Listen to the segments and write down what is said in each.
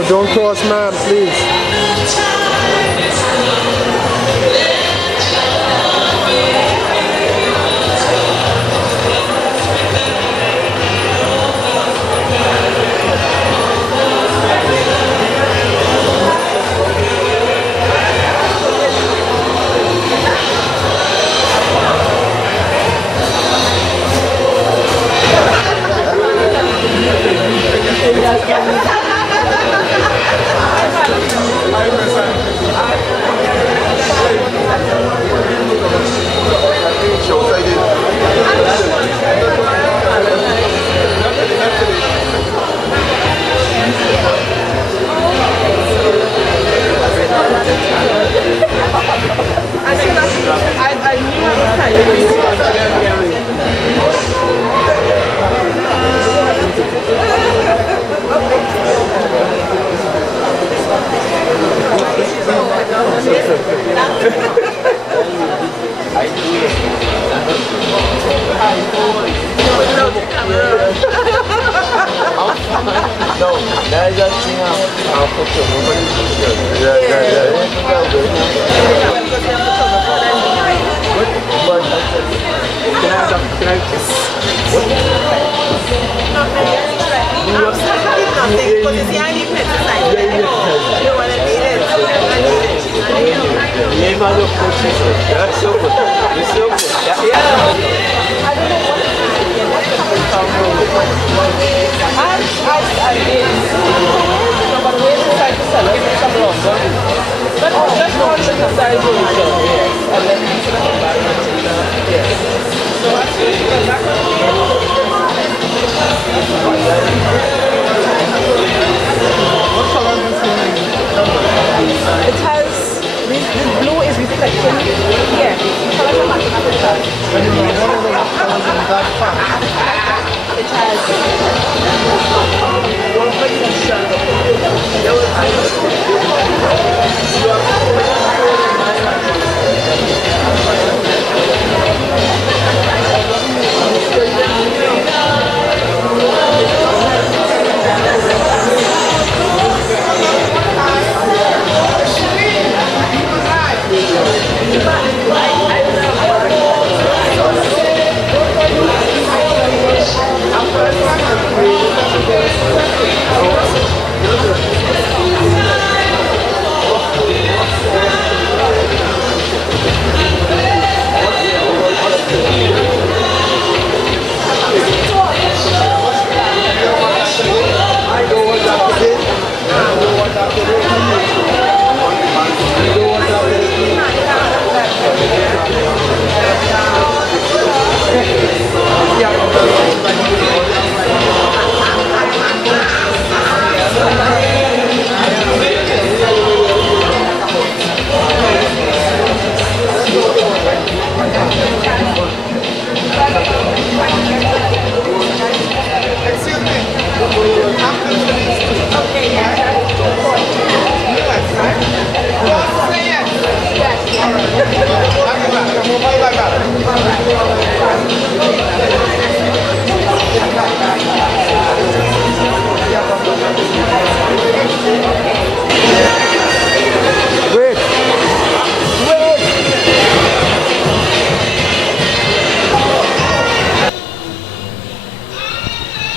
No, don't cross, ma'am, please.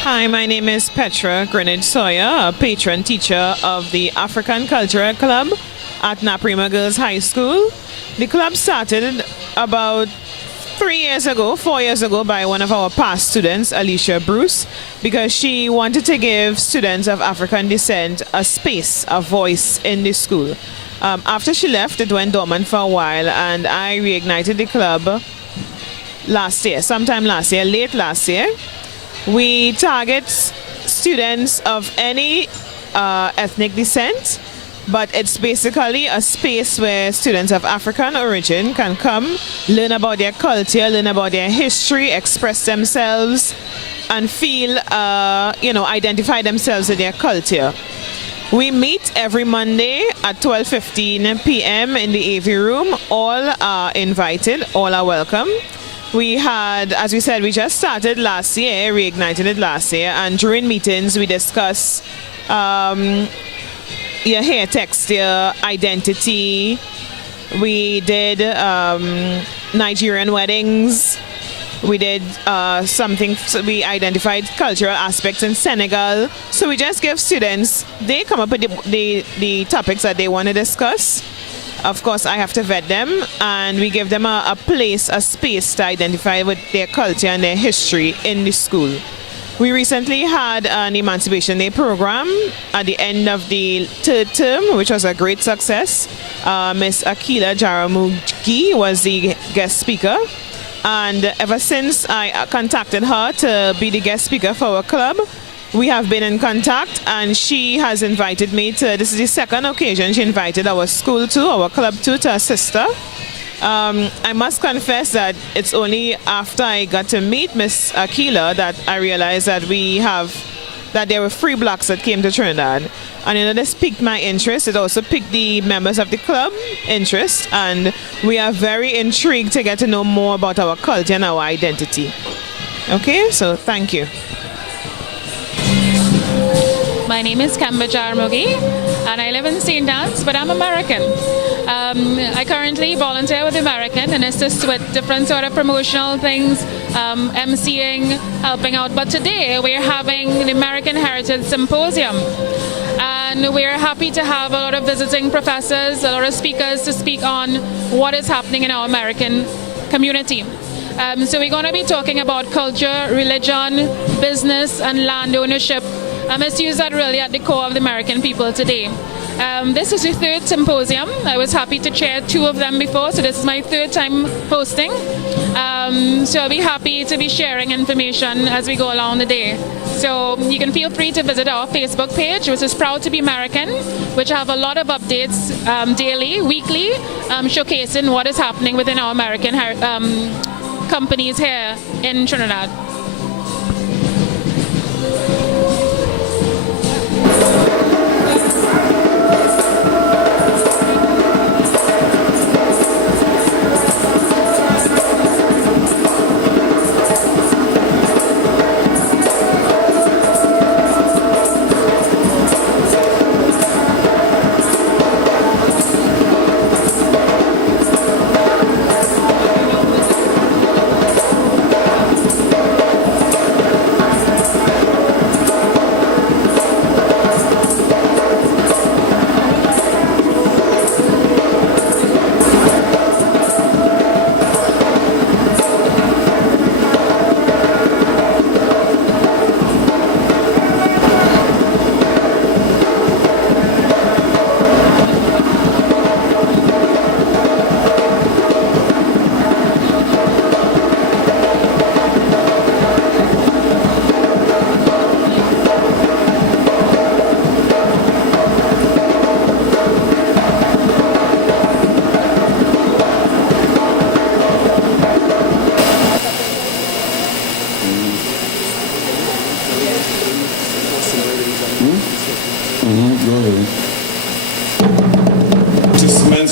Hi, my name is Petra Greenidge Sawyer, a patron teacher of the African Cultural Club at Naprima Girls High School. The club started about 4 years ago by one of our past students, Alicia Bruce, because she wanted to give students of African descent a space, a voice in the school. After she left, it went dormant for a while, and I reignited the club sometime last year, late last year. We target students of any ethnic descent, but it's basically a space where students of African origin can come, learn about their culture, learn about their history, express themselves, and feel, identify themselves with their culture. We meet every Monday at 12:15 p.m. in the AV room. All are invited, all are welcome. We had, as we said, we just started last year, reignited it last year, and during meetings we discuss your hair texture, identity. We did Nigerian weddings. We did something, so we identified cultural aspects in Senegal. So we just give students, they come up with the topics that they want to discuss. Of course, I have to vet them, and we give them a place, a space to identify with their culture and their history in the school. We recently had an Emancipation Day program at the end of the third term, which was a great success. Miss Akila Jaramugi was the guest speaker. And ever since I contacted her to be the guest speaker for our club, we have been in contact, and she has invited me to, this is the second occasion she invited our school to, our club to assist her. I must confess that it's only after I got to meet Miss Akila that I realized that that there were free blocks that came to Trinidad. And this piqued my interest. It also piqued the members of the club interest, and we are very intrigued to get to know more about our culture and our identity. Okay, so thank you. My name is Kamba Jaramugi, and I live in St. Anne's, but I'm American. I currently volunteer with Merikin and assist with different sort of promotional things, emceeing, helping out. But today we're having the American Heritage Symposium. And we're happy to have a lot of visiting professors, a lot of speakers to speak on what is happening in our American community. So we're going to be talking about culture, religion, business, and land ownership. Issues that really at the core of the American people today. This is the third symposium. I was happy to chair two of them before, so this is my third time hosting. So I'll be happy to be sharing information as we go along the day. So you can feel free to visit our Facebook page, which is Proud to be American, which have a lot of updates daily, weekly, showcasing what is happening within our American companies here in Trinidad.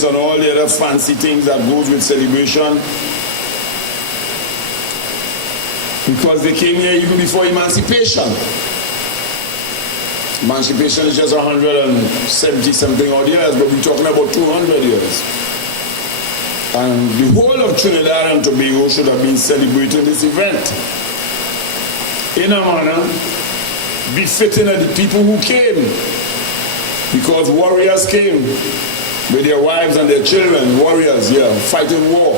And all the other fancy things that goes with celebration, because they came here even before emancipation. Emancipation is just 170 something odd years, but we're talking about 200 years. And the whole of Trinidad and Tobago should have been celebrating this event in a manner befitting of the people who came, because warriors came with their wives and their children, warriors, fighting war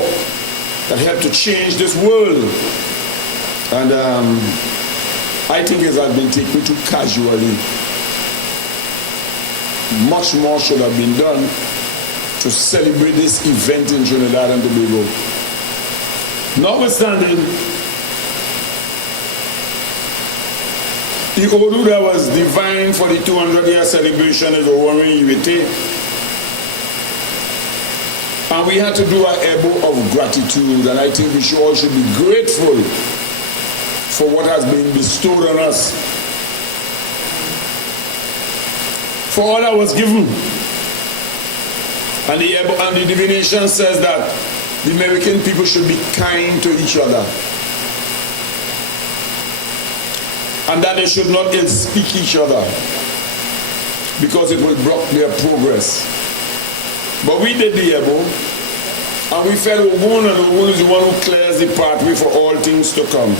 that helped to change this world. And I think it has been taken too casually. Much more should have been done to celebrate this event in Trinidad and Tobago. Notwithstanding, the Odu that was divine for the 200-year celebration is Owari Iwete. And we had to do an ebo of gratitude, and I think we all should be grateful for what has been bestowed on us, for all that was given. And the ebo and the divination says that the American people should be kind to each other, and that they should not ill speak each other. because it will block their progress. But we did the above, and we felt Ogun, and Ogun is the one who clears the pathway for all things to come.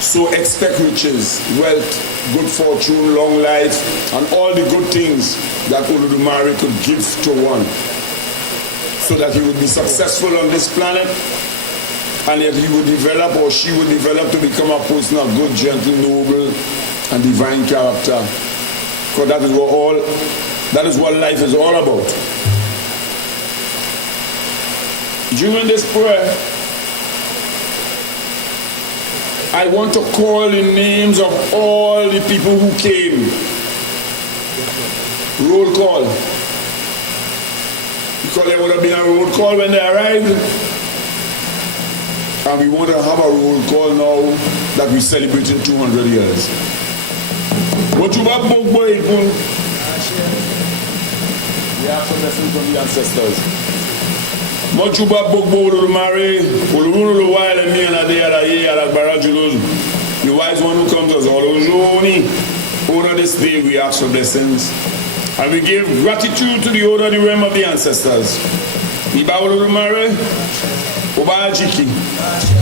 So expect riches, wealth, good fortune, long life, and all the good things that Olodumare could give to one, so that he would be successful on this planet, and that he would develop, or she would develop, to become a person of good, gentle, noble, and divine character. Because that is what life is all about. During this prayer, I want to call the names of all the people who came. Roll call. Because there would have been a roll call when they arrived. And we want to have a roll call now that we're celebrating 200 years. What you have, boy, we have some lessons from the ancestors. Mochuba Bogbo Olodumare, Olurunu Luwaile mi anade alaye alagbara julozu. The wise one who comes as Olojoni. Honor this day, we ask for blessings. And we give gratitude to the owner of the realm of the ancestors. Iba Olodumare, Oba Ajiki,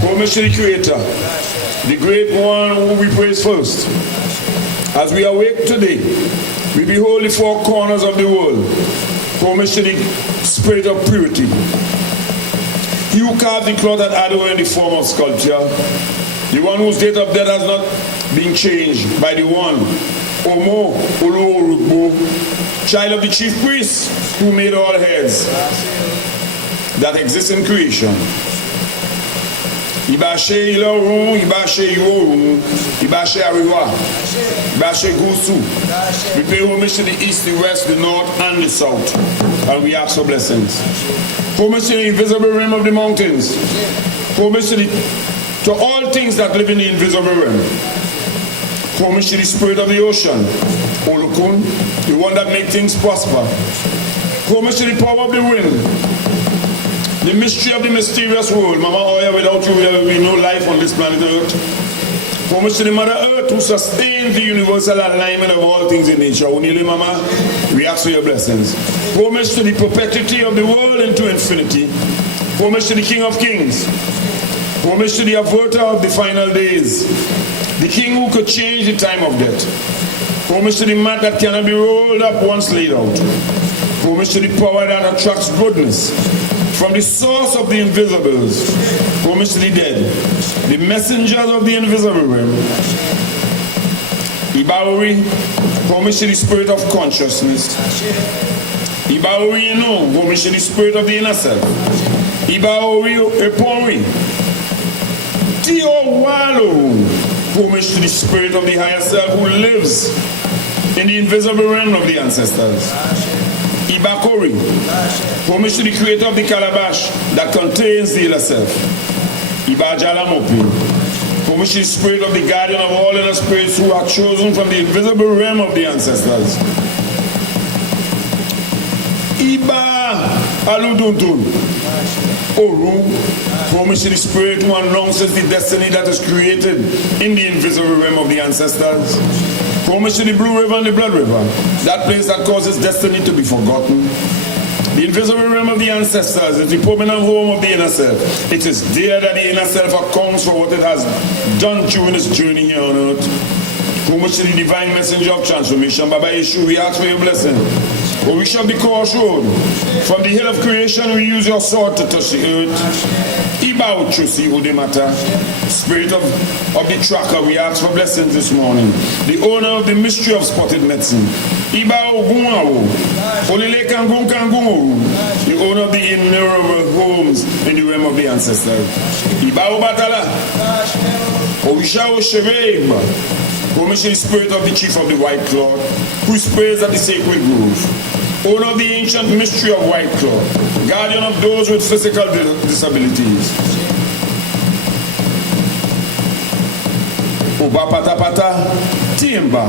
Commemoration Creator, the great one who we praise first. As we awake today, we behold the four corners of the world. Commemoration the spirit of purity. He who carved the cloth at Ado in the form of sculpture, the one whose date of death has not been changed by the one, Omo Olu, child of the chief priest who made all heads that exist in creation. Ibashe Iloru, Ibashe Yoru, Ibashe Ariwa, Ibashe Gusu. We pay homage to the east, the west, the north, and the south. And we ask for blessings. Homage to the invisible realm of the mountains. Homage to all things that live in the invisible realm. Homage to the spirit of the ocean. Olokun, the one that makes things prosper. Homage to the power of the wind. The mystery of the mysterious world. Mama Oya, without you there will be no life on this planet Earth. Homage to the Mother Earth who sustains the universal alignment of all things in nature. Only Mama, we ask for your blessings. Homage to the perpetuity of the world into infinity. Homage to the King of Kings. Homage to the averter of the final days. The King who could change the time of death. Homage to the mat that cannot be rolled up once laid out. Homage to the power that attracts goodness. From the source of the invisibles, homage to the dead, the messengers of the invisible realm. Ibaori, homage to the spirit of consciousness. Ibaori, homage to the spirit of the inner self. Ibaori, Epori. Tio Walo, homage to the spirit of the higher self who lives in the invisible realm of the ancestors. Ibakori, homage to the creator of the calabash that contains the inner self. Ibajalamopi, homage to the spirit of the guardian of all inner spirits who are chosen from the invisible realm of the ancestors. Iba Aluduntun, Oru, homage to the spirit who announces the destiny that is created in the invisible realm of the ancestors. Homage to the Blue River and the Blood River, that place that causes destiny to be forgotten. The invisible realm of the ancestors is the permanent home of the inner self. It is there that the inner self accounts for what it has done during its journey here on earth. Homage to the divine messenger of transformation, Baba Yeshu, we ask for your blessing. O Bishop the Course Road, from the hill of creation, we use your sword to touch the earth. Iba Uchusi Udemata, spirit of the tracker, we ask for blessings this morning. The owner of the mystery of spotted medicine. Iba Ogunwawo, Olile Kangun Kangun, the owner of the innumerable homes in the realm of the ancestors. Iba Obatala, Oisha Osheveba, Commission spirit of the chief of the white cloth, who sprays at the sacred grove. Owner of the ancient mystery of white cloth, guardian of those with physical disabilities. Oba Patapata Timba,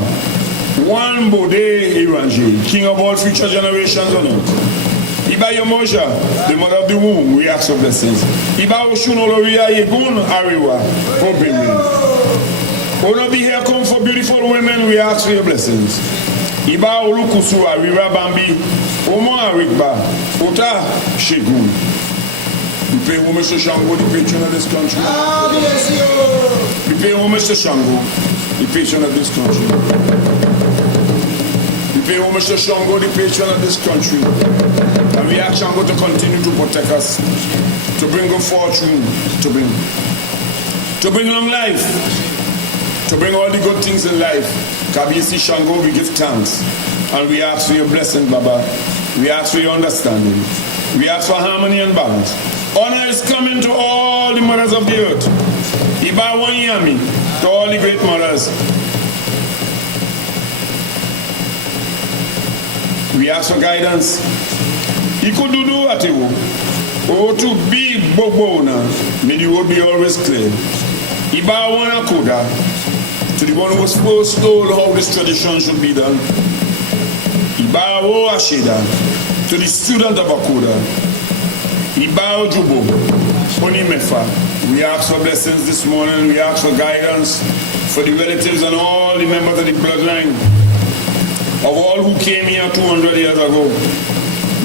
one Bode Iranji, king of all future generations on earth. Iba Yomosha, the mother of the womb, we ask for blessings. Iba Oshunoloria Yegun Ariwa, Owner of the hair come for beautiful women, we ask for your blessings. Iba olukusua Riva Bambi, Omo Arikba, Ota Shegun. We pay homage to Shango, the patron of this country. We pay homage to Shango, the patron of this country. We pay homage to Shango, the patron of this country. And we ask Shango to continue to protect us, to bring good fortune, to bring long life, to bring all the good things in life. Kabisi Shango, we give thanks. And we ask for your blessing, Baba. We ask for your understanding. We ask for harmony and balance. Honor is coming to all the mothers of the earth. Iba Wanyami, to all the great mothers. We ask for guidance. Ikududu atiwo. Oh, to be Bobona, may the road be always clear. Iba Wanakoda, to the one who was first told how this tradition should be done. Iba Ashida, to the student of Akoda. Iba Jubo, Onimefa. We ask for blessings this morning. We ask for guidance for the relatives and all the members of the bloodline of all who came here 200 years ago.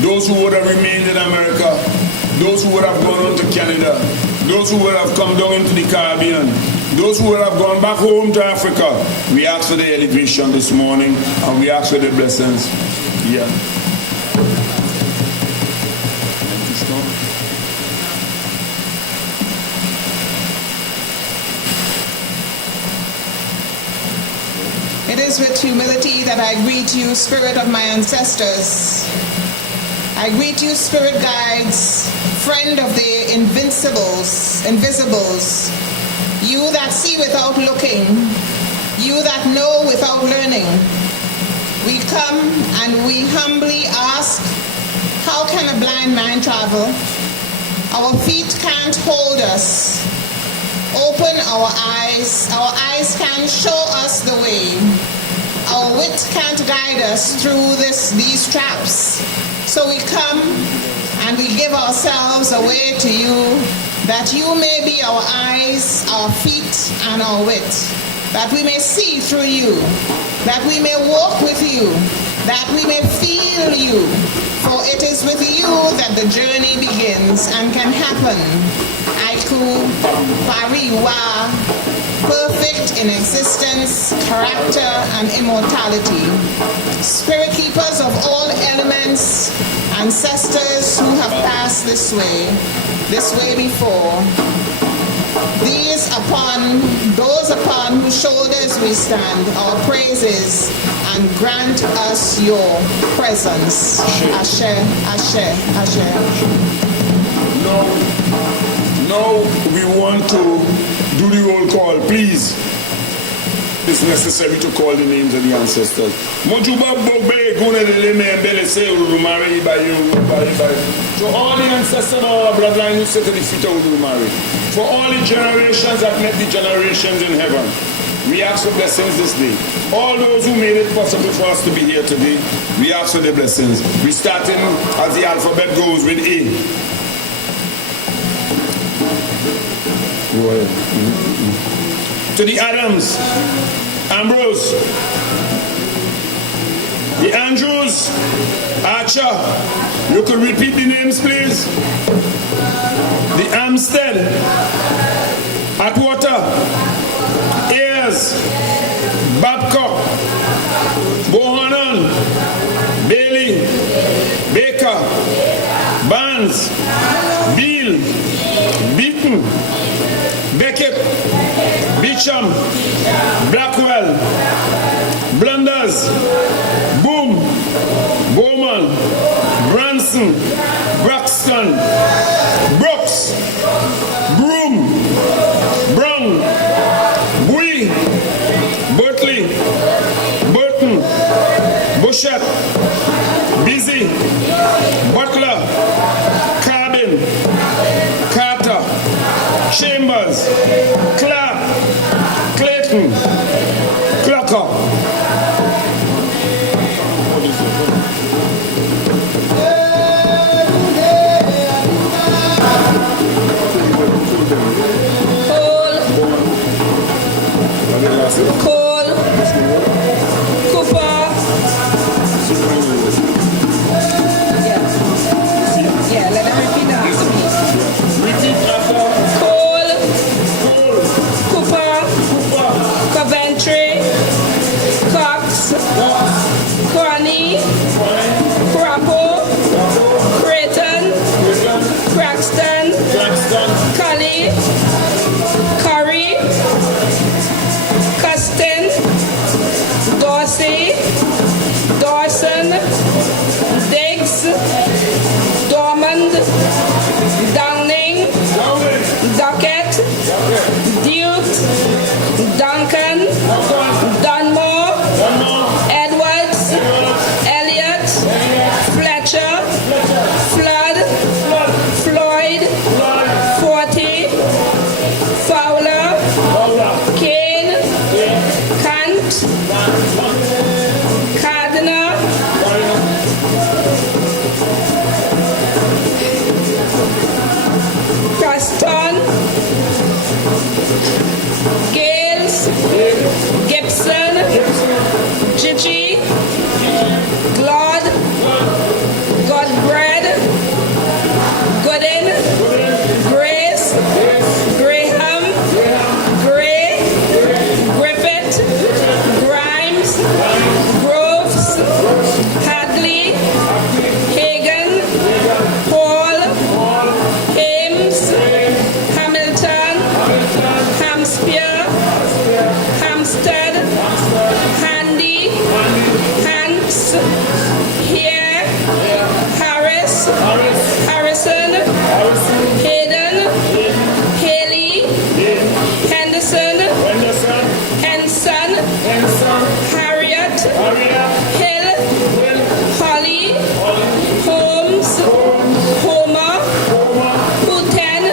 Those who would have remained in America, those who would have gone on to Canada, those who would have come down into the Caribbean, those who would have gone back home to Africa. We ask for the elevation this morning and we ask for the blessings. Yeah. It is with humility that I greet you, spirit of my ancestors. I greet you, spirit guides, friend of the invisibles, you that see without looking, you that know without learning. We come and we humbly ask, how can a blind man travel? Our feet can't hold us. Open our eyes can show us the way. Our wit can't guide us through these traps. So we come and we give ourselves away to you, that you may be our eyes, our feet, and our wit, that we may see through you, that we may walk with you, that we may feel you, for it is with you that the journey begins and can happen. Aiku, Pariwa, perfect in existence, character, and immortality. Spirit keepers of all elements, ancestors who have passed this way before. Those upon whose shoulders we stand, our praises, and grant us your presence. Ashe, Ashe, Ashe. Now we want to do the roll call, please. It's necessary to call the names of the ancestors. To all the ancestors of our bloodline who sit at the feet of Udurumari, for all the generations that met the generations in heaven, we ask for blessings this day. All those who made it possible for us to be here today, we ask for their blessings. We starting as the alphabet goes with A. Go ahead. To the Adams, Ambrose, the Andrews, Archer. You could repeat the names, please. The Amstead, Atwater, Ayers, Babcock, Bohannon, Bailey, Baker, Barnes, Beale, Beaton, Beckett, Beecham, Blackwell, Blunders, Boom, Bowman, Branson, Braxton, Brooks, Broom, Brown, Bui, Bertley, Burton, Bushett, Busy, Butler, Carbin, Carter, Chambers, Clark, Clayton, Clocker. Cole, Cooper, Dorsey, Dawson, Diggs, Dormond, Downing, Duckett, Duke, Duncan, Dunmore, Edwards, Elliott, Fletcher, Flood, Floyd, Forty, Fowler, Kane, Kant, Cardinal, Preston, Gales, Gibson, Gigi, Glod, Godbread, Gooden, Grace, Graham, Gray, Griffith, Grimes, Groves, Hadley, Hagan, Paul, Ames, Hamilton, Hampshire, Hampstead, Handy, Hants, Here, Harris, Harrison, Hayden, Haley, Henderson, Henson, Harriet, Hill, Holly, Holmes, Homer, Houghton,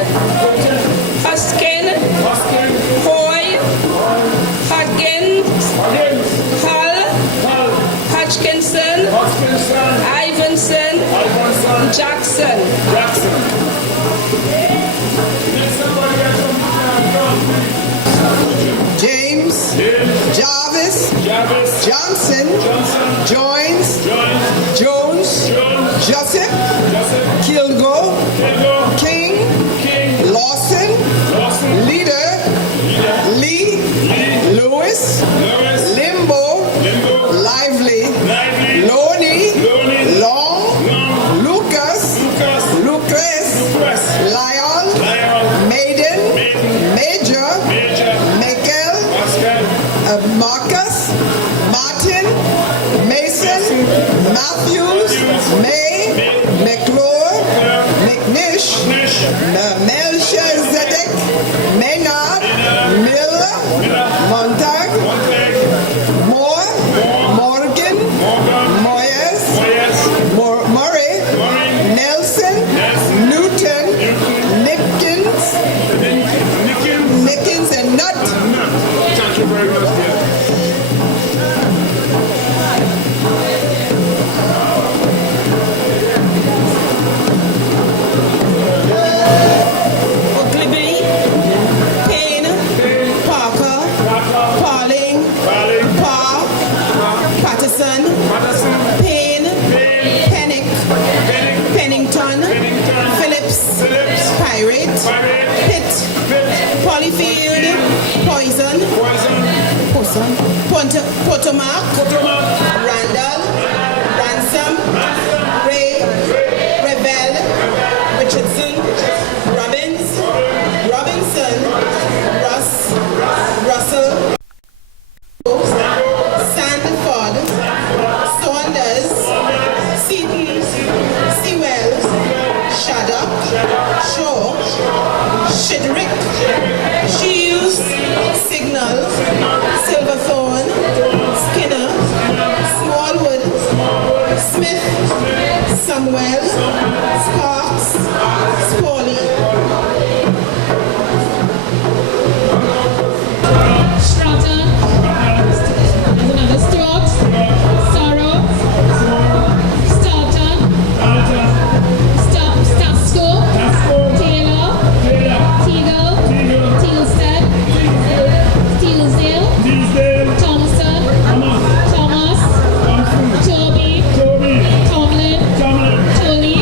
Huskin, Hoy, Hodgins, Hull, Hodgkinson, Ivanson, Jackson. James, Jarvis, Johnson, Joins, Jones, Joseph, Kilgo, King, Lawson, Leader, Lee, Lewis, Limbo, Lively, Loney, Long, Lucas, Lion, Maiden, Major, Michael, Marcus, Martin, Mason, Matthews, May, McClure, McNish, Melchizedek, Maynard, Miller, Montag, Moore, Morgan, Moyes, Murray, Nelson, Newton, Nickens and Nutt. Thank you very much, dear. Ogleby, Payne, Parker, Pauling, Parr, Patterson, Payne, Pennick, Pennington, Phillips, Pirate, Pitt, Polyfield, Poison, Potomac, Randall, Ransom, Ray, Rebel, Richardson, Robbins, Robinson, Russ, Russell, Sandford, Saunders, Seaton, Sewell, Shaddock, Shaw, Shidrick, Shields, Signal, Silverthorne, Skinner, Smallwood, Smith, Samuel, Sparks, Spawley. Stratton, there's another Stuart, Sorrow, Starton, Stasco, Taylor, Teagle, Tealstead, Tealsdale, Thompson, Thomas, Toby, Tomlin, Tolly,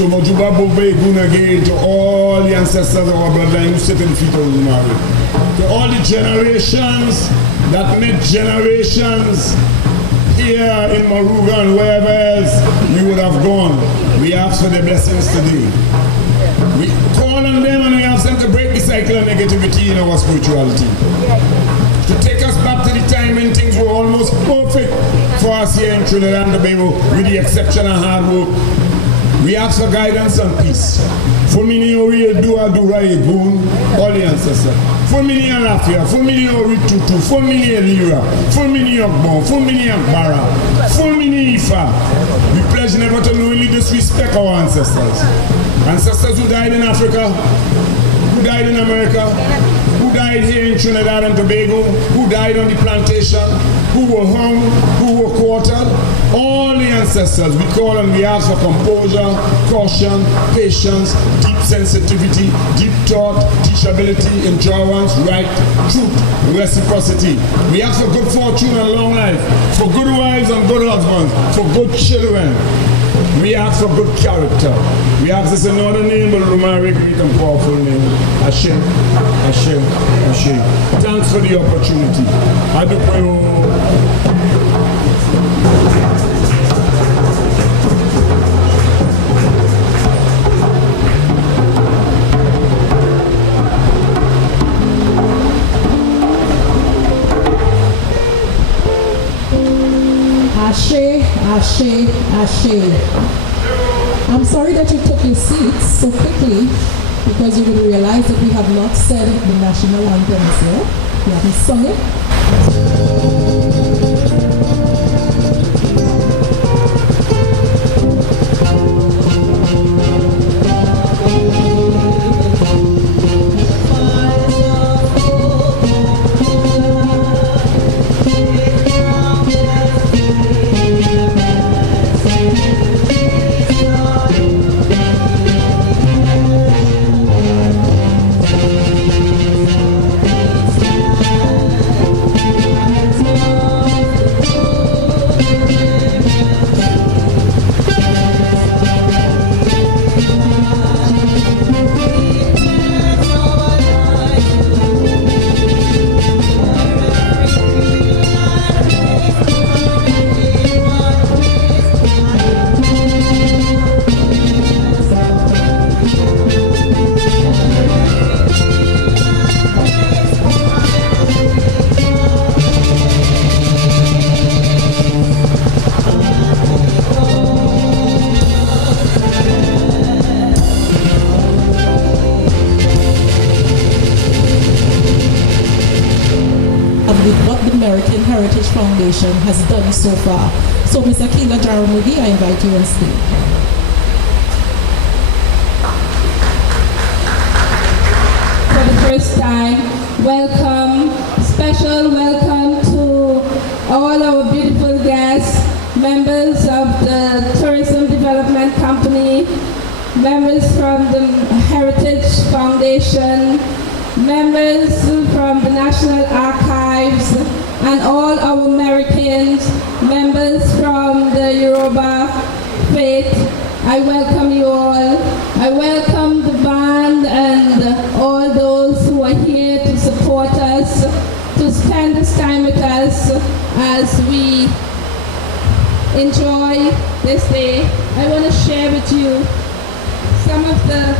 So Mojuba Bobe Gunage to all the ancestors of our bloodline who sit in feet of Mari. To all the generations that met generations here in Maruga and wherever else we would have gone, we ask for their blessings today. We call on them and we ask them to break the cycle of negativity in our spirituality. To take us back to the time when things were almost perfect for us here in Trinidad and Tobago, with the exception of hard work. We ask for guidance and peace. For many of you do goon, all the ancestors. For many of Lafia, for many of Ritutu, for many of Lira, for many of Bon, for many of Bara, for many of Ifa. We pledge never to knowingly disrespect our ancestors. Ancestors who died in Africa, who died in America, who died here in Trinidad and Tobago, who died on the plantation, who were hung, who were quartered. All the ancestors, we call and we ask for composure, caution, patience, deep sensitivity, deep thought, teachability, endurance, right, truth, reciprocity. We ask for good fortune and long life, for good wives and good husbands, for good children. We ask for good character. We ask this in another name, but Romaric, great and powerful name. Ashe, Ashe, Ashe. Thanks for the opportunity. I do pray. Ashe, Ashe, Ashe. I'm sorry that you took your seats so quickly because you will realize that we have not said the national anthem yet. We haven't sung it. Merikin Heritage Foundation has done so far. So Ms. Akila Jaramogi, I invite you on stage. For the first time, welcome, special welcome to all our beautiful guests, members of the Tourism Development Company, members from the Heritage Foundation, members from the National Archives, and all our Americans, members from the Yoruba faith. I welcome you all. I welcome the band and all those who are here to support us, to spend this time with us as we enjoy this day. I want to share with you some of the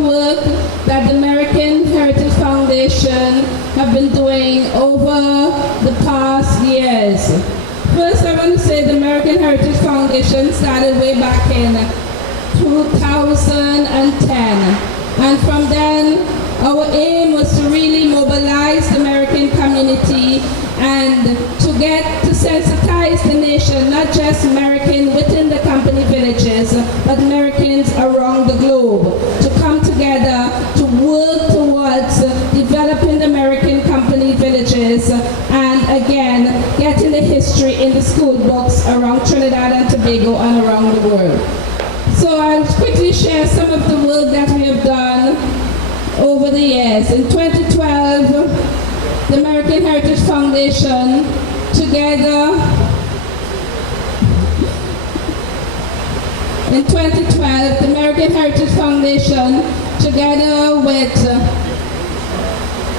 work that the Merikin Heritage Foundation have been doing over the past years. First, I want to say the Merikin Heritage Foundation started way back in 2010. And from then, our aim was to really mobilize the American community and to get to sensitize the nation, not just American within the company villages, but Americans around the globe, to come together to work towards developing the American company villages and again, getting the history in the school books around Trinidad and Tobago and around the world. So I'll quickly share some of the work that we have done over the years. In 2012, the American Heritage Foundation, together in 2012, the American Heritage Foundation, together with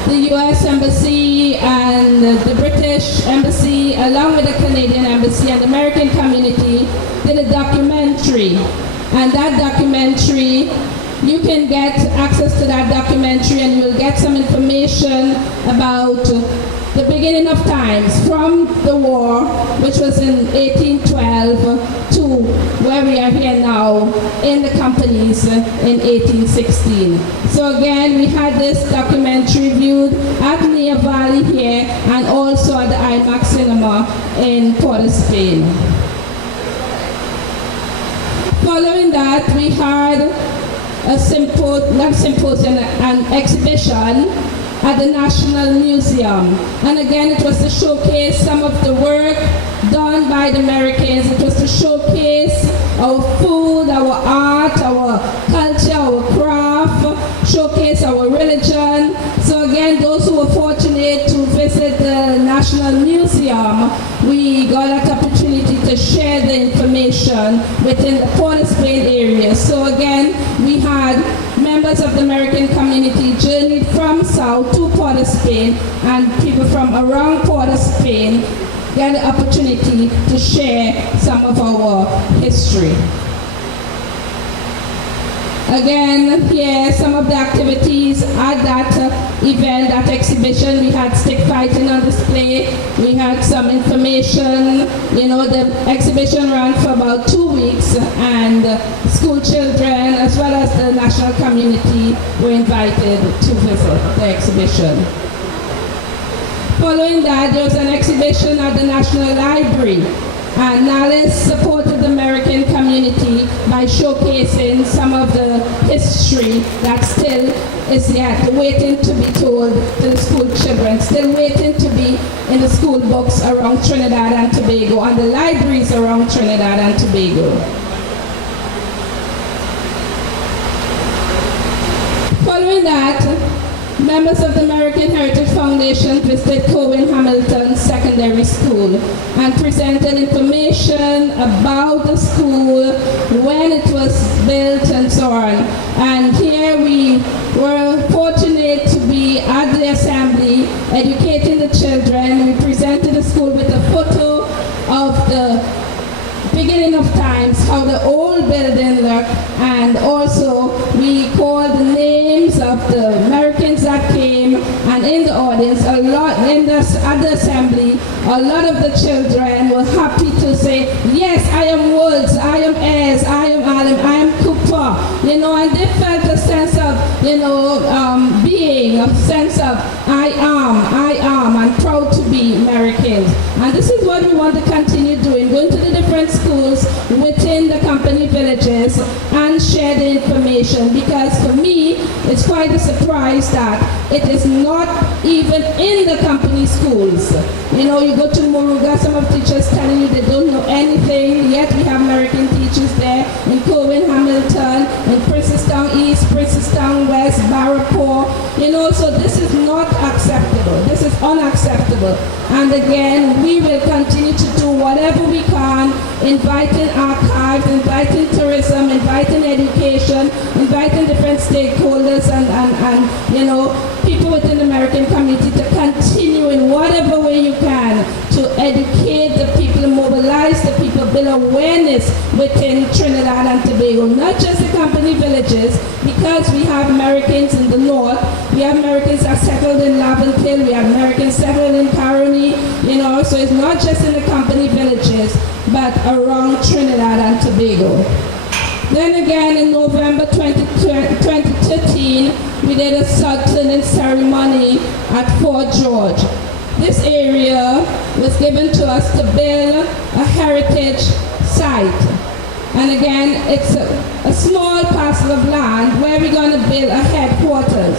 the U.S. Embassy and the British Embassy, along with the Canadian Embassy and the American community, did a documentary. And that documentary, you can get access to that documentary and you will get some information about the beginning of times, from the war, which was in 1812, to where we are here now in the companies in 1816. So again, we had this documentary viewed at Nia Valley here and also at the IMAX Cinema in Port of Spain. Following that, we had a symposium, an exhibition at the National Museum. And again, it was to showcase some of the work done by the Americans. It was to showcase our food, our art, our culture, our craft, showcase our religion. So again, those who were fortunate to visit the National Museum, we got that opportunity to share the information within the Port of Spain area. So again, we had members of the American community journeyed from south to Port of Spain, and people from around Port of Spain get the opportunity to share some of our history. Again, here some of the activities at that event, that exhibition. We had stick fighting on display. We had some information. The exhibition ran for about 2 weeks, and school children as well as the national community were invited to visit the exhibition. Following that, there was an exhibition at the National Library. And Hollis supported the American community by showcasing some of the history that still is yet waiting to be told to the school children, still waiting to be in the school books around Trinidad and Tobago and the libraries around Trinidad and Tobago. Following that, members of the American Heritage Foundation visited Cohen Hamilton Secondary School and presented information about the school, when it was built, and so on. And here we were fortunate to be at the assembly educating the children. We presented the school with a photo of the beginning of times, how the old building looked, and also we called the names of the Americans that came, and in the audience, at the assembly, a lot of the children were happy to say, yes, I am Woods, I am Ayres, I am Adam, I am Cooper, and they felt a sense of, being, a sense of I am, and proud to be Americans. And this is what we want to continue doing, going to the different schools within the company villages and share the information, because for me, it's quite a surprise that it is not even in the company schools. You go to Moruga, some of the teachers telling you they don't know anything, yet we have American teachers there in Cohen Hamilton, in Princestown East, Princestown West, Barrapore, so this is not acceptable. This is unacceptable. And again, we will continue to do whatever we can, inviting archives, inviting tourism, inviting education, inviting different stakeholders and people within the American community to continue in whatever way you can to educate the people, mobilize the people, build awareness within Trinidad and Tobago, not just the company villages, because we have Americans in the north, we have Americans that settled in Laventille, we have Americans settled in Caroni, so it's not just in the company villages, but around Trinidad and Tobago. Then again, in November 2013, we did a sod-turning ceremony at Fort George. This area was given to us to build a heritage site. And again, it's a small parcel of land where we're going to build a headquarters,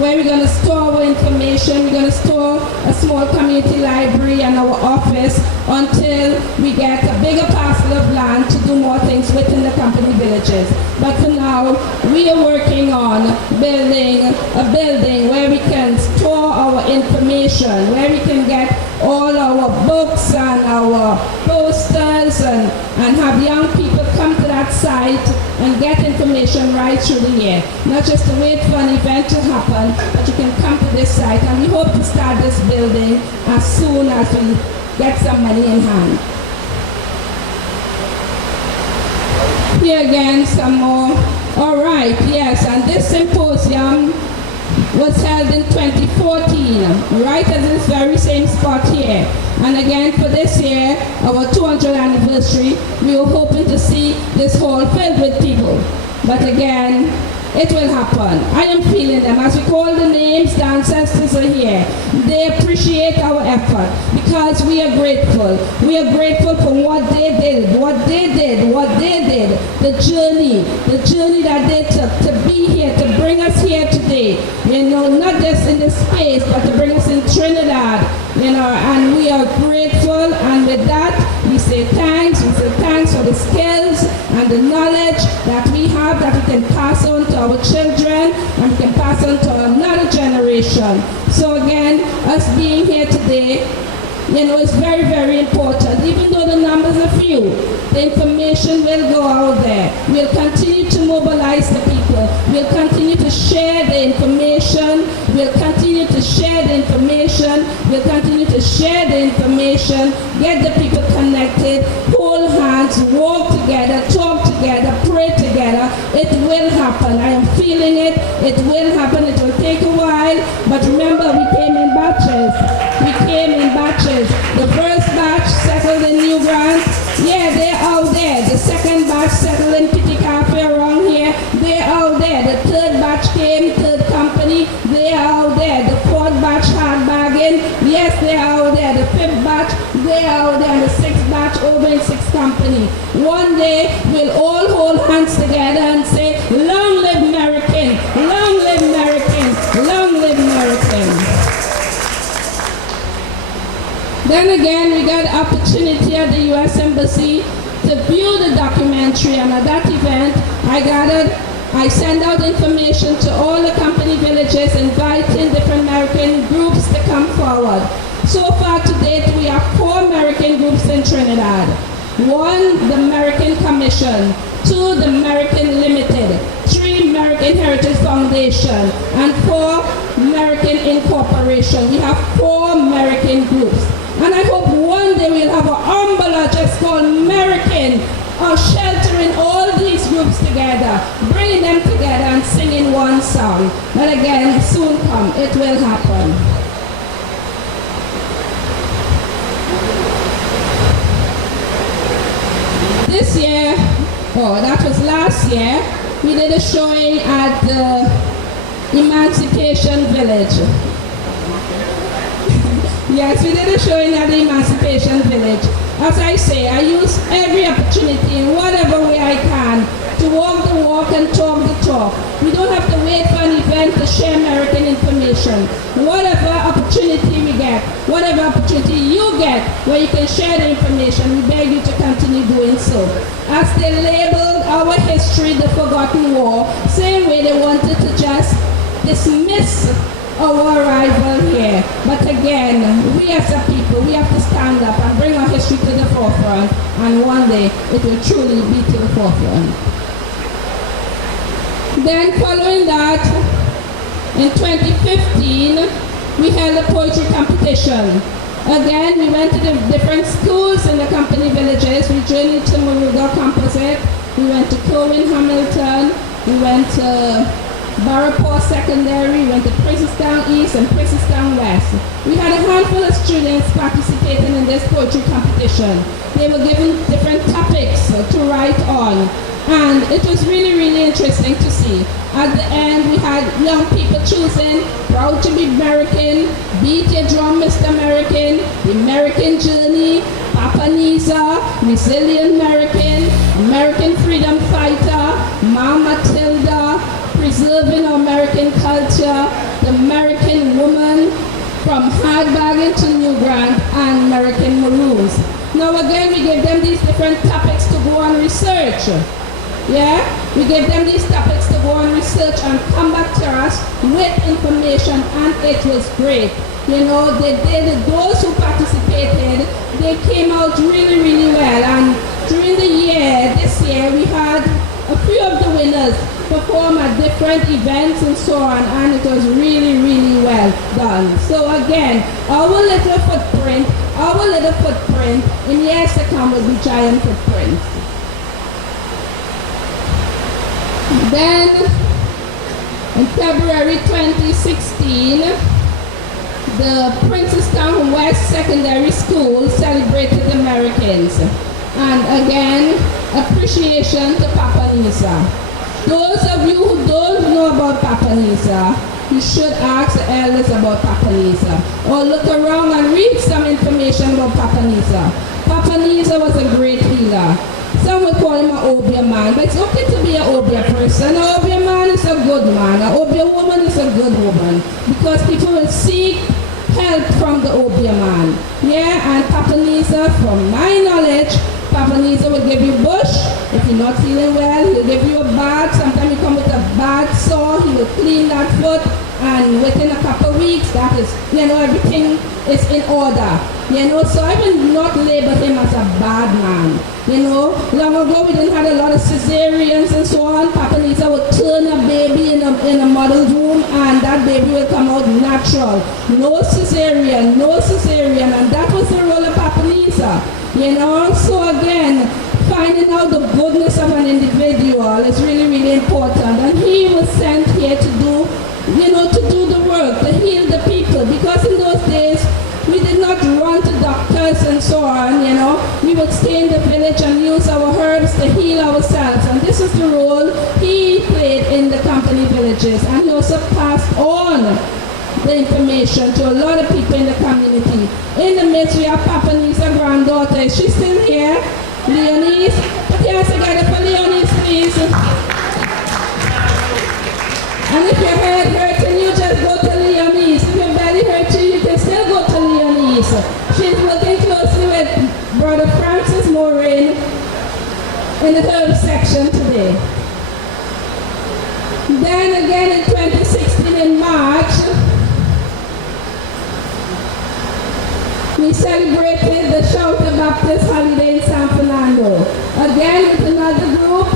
where we're going to store our information, we're going to store a small community library and our office until we get a bigger parcel of land to do more things within the company villages. But for now, we are working on building a building where we can store our information, where we can get all our books and our posters and have young people come to that site and get information right through the year. Not just to wait for an event to happen, but you can come to this site, and we hope to start this building as soon as we get some money in hand. Here again, some more. All right, yes, and this symposium was held in 2014, right at this very same spot here. And again, for this year, our 200th anniversary, we were hoping to see this hall filled with people. But again, it will happen. I am feeling them. As we call the names, the ancestors are here. They appreciate our effort because we are grateful. We are grateful for what they did, the journey that they took to be here, to bring us here today. You know, not just in this space, but to bring us in Trinidad. You know, and we are grateful, and with that, we say thanks. We say thanks for the skills and the knowledge that we have that we can pass on to our children and we can pass on to another generation. So again, us being here today, you know, it's very, very important. Even though the numbers are few, the information will go out there. We'll continue to mobilize the people. We'll continue to share the information. We'll continue to share the information. We'll continue to share the information, get the people connected, hold hands, walk together, talk together, pray together. It will happen. I am feeling it. It will happen. It will take a while. But remember, we came in batches. The first batch settled in New Grant. Yeah, they're out there. The second batch settled in Pitikafe around here. They're out there. The third batch came, third company. They're out there. The fourth batch hard bagging. Yes, they're out there. The fifth batch, they're out there. And the sixth batch over in sixth company. One day, we'll all hold hands together and say, long live Merikin, long live Merikin, long live Merikin. Then again, we got opportunity at the U.S. Embassy to view the documentary, and at that event, I sent out information to all the company villages, inviting different American groups to come forward. So far to date, we have 4 American groups in Trinidad. 1, the Merikin Commission. 2, the Merikin Limited. 3, Merikin Heritage Foundation. And 4, Merikin Incorporation. We have 4 Merikin groups. And I hope one day we'll have an umbrella just called Merikin, sheltering all these groups together, bringing them together and singing one song. But again, soon come, it will happen. This year, that was last year, we did a showing at the Emancipation Village. Yes, we did a showing at the Emancipation Village. As I say, I use every opportunity in whatever way I can to walk the walk and talk the talk. We don't have to wait for an event to share American information. Whatever opportunity we get, whatever opportunity you get where you can share the information, we beg you to continue doing so. As they labeled our history the Forgotten War, same way they wanted to just dismiss our arrival here. But again, we as a people, we have to stand up and bring our history to the forefront, and one day it will truly be to the forefront. Then following that, in 2015, we held a poetry competition. Again, we went to the different schools in the company villages. We journeyed to Moruga Composite, we went to Cowan Hamilton, we went to Barrapore Secondary, went to Princestown East and Princestown West. We had a handful of students participating in this poetry competition. They were given different topics to write on, and it was really, really interesting to see. At the end, we had young people choosing Proud to be American, Beat Your Drum, Mr. American, The American Journey, Papa Nisa, Resilient American, American Freedom Fighter, Mama Matilda, Preserving our American Culture, The American Woman, From Hard Bagging to New Grant, and American Maroons. Now again, we gave them these different topics to go and research. Yeah? We gave them these topics to go and research and come back to us with information, and it was great. You know, they did, those who participated, they came out really, really well. And during the year, this year, we had a few of the winners perform at different events and so on, and it was really, really well done. So again, our little footprint in years to come will be giant footprints. Then, in February 2016, the Princeton West Secondary School celebrated the Merikins. And again, appreciation to Papa Nisa. Those of you who don't know about Papa Nisa, you should ask the elders about Papa Nisa, or look around and read some information about Papa Nisa. Papa Nisa was a great healer. Some would call him an Obia man, but it's okay to be an Obia person. An Obia man is a good man. An Obia woman is a good woman, because people will seek help from the Obia man. Yeah, and Papa Nisa, from my knowledge, Papa Nisa will give you bush. If you're not feeling well, he'll give you a bath. Sometimes you come with a bad sore, he will clean that foot, and within a couple of weeks, that is, you know, everything is in order. You know, so I will not label him as a bad man. You know, long ago we didn't have a lot of cesareans and so on. Papa Nisa would turn a baby in a model's womb, and that baby will come out natural. No cesarean, and that was the role of Papa Nisa. You know, so again, finding out the goodness of an individual is really, really important. And he was sent here to do, you know, to do the work, to heal the people. Because in those days, we did not run to doctors and so on, you know. We would stay in the village and use our herbs to heal ourselves. And this is the role he played in the company villages. And he also passed on the information to a lot of people in the community. In the midst, we have Papa Nisa's granddaughter. Is she still here? Leonie's? Put your hands together for Leonie's, please. And if your head hurting you, just go to Leonie's. If your belly hurts you, you can still go to Leonie's. She's working closely with Brother Francis Morin in the herb section today. Then again in 2016 in March, we celebrated the Shelter Baptist holiday in San Fernando. Again, with another group,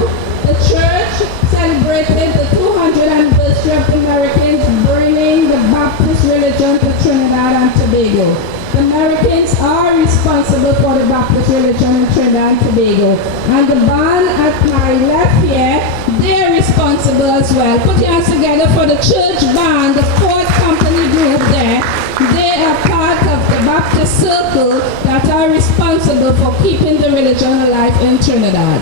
the church celebrated the 200th anniversary of the Merikins bringing the Baptist religion to Trinidad and Tobago. The Merikins are responsible for the Baptist religion in Trinidad and Tobago. And the band at my left here, they are responsible as well. Put your hands together for the church band, the fourth company group there. They are part of the Baptist circle that are responsible for keeping the religion alive in Trinidad.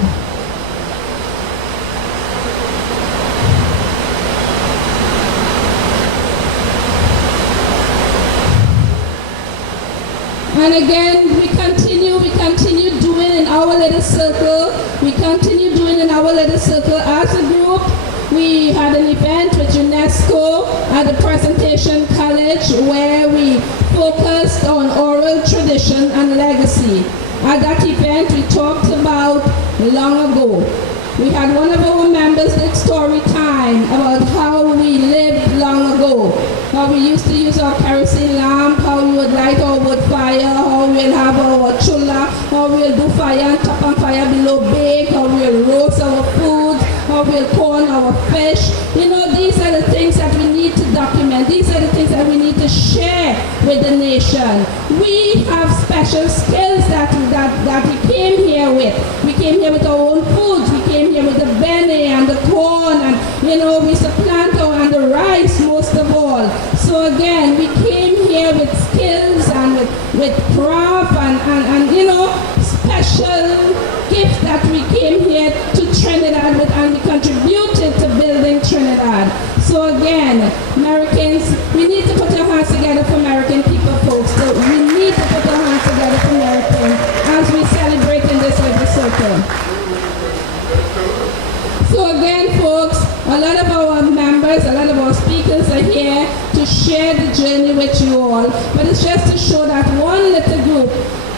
And again, we continue doing in our little circle. We continue doing in our little circle as a group. We had an event with UNESCO at the Presentation College where we focused on oral tradition and legacy. At that event, we talked about long ago. We had one of our members did story time about how we lived long ago. How we used to use our kerosene lamp, how we would light our wood fire, how we'll have our chula, how we'll do fire and top on fire below bake, how we'll roast our food, how we'll corn our fish. You know, these are the things that we need to document. These are the things that we need to share with the nation. We have special skills that we came here with. We came here with our own foods. We came here with the bene and the corn, and you know, we used to plant and the rice most of all. So again, we came here with skills and with craft and you know, special gifts that we came here to Trinidad with, and we contributed to building Trinidad. So again, Americans, we need to put our hands together for American people, folks. So we need to put our hands together for Americans as we celebrate in this little circle. So again, folks, a lot of our members, a lot of our speakers are here to share the journey with you all. But it's just to show that one little group,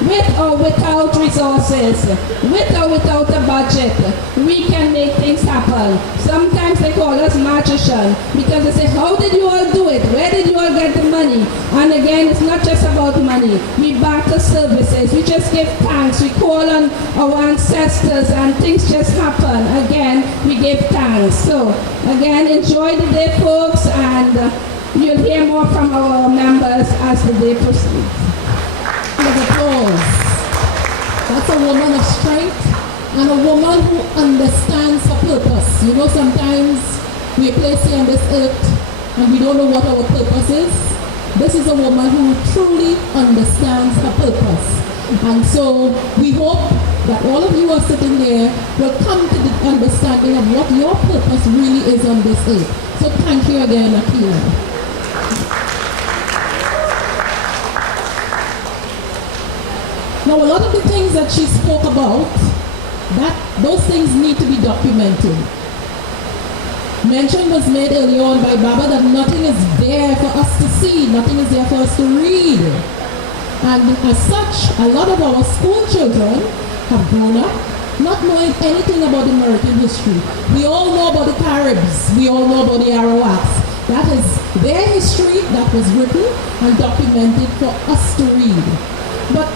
with or without resources. With or without a budget, we can make things happen. Sometimes they call us magicians because they say, how did you all do it? Where did you all get the money? And again, it's not just about money. We barter services. We just give thanks. We call on our ancestors and things just happen. Again, we give thanks. So, again, enjoy the day, folks, and you'll hear more from our members as the day proceeds. Round of applause. That's a woman of strength and a woman who understands her purpose. You know, sometimes we are placed here on this earth and we don't know what our purpose is. This is a woman who truly understands her purpose. And so we hope that all of you are sitting there will come to the understanding of what your purpose really is on this earth. So thank you again, Akila. Now, a lot of the things that she spoke about, those things need to be documented. Mention was made earlier on by Baba that nothing is there for us to see, nothing is there for us to read. And as such, a lot of our school children have grown up not knowing anything about American history. We all know about the Caribs, we all know about the Arawaks. That is their history that was written and documented for us to read. But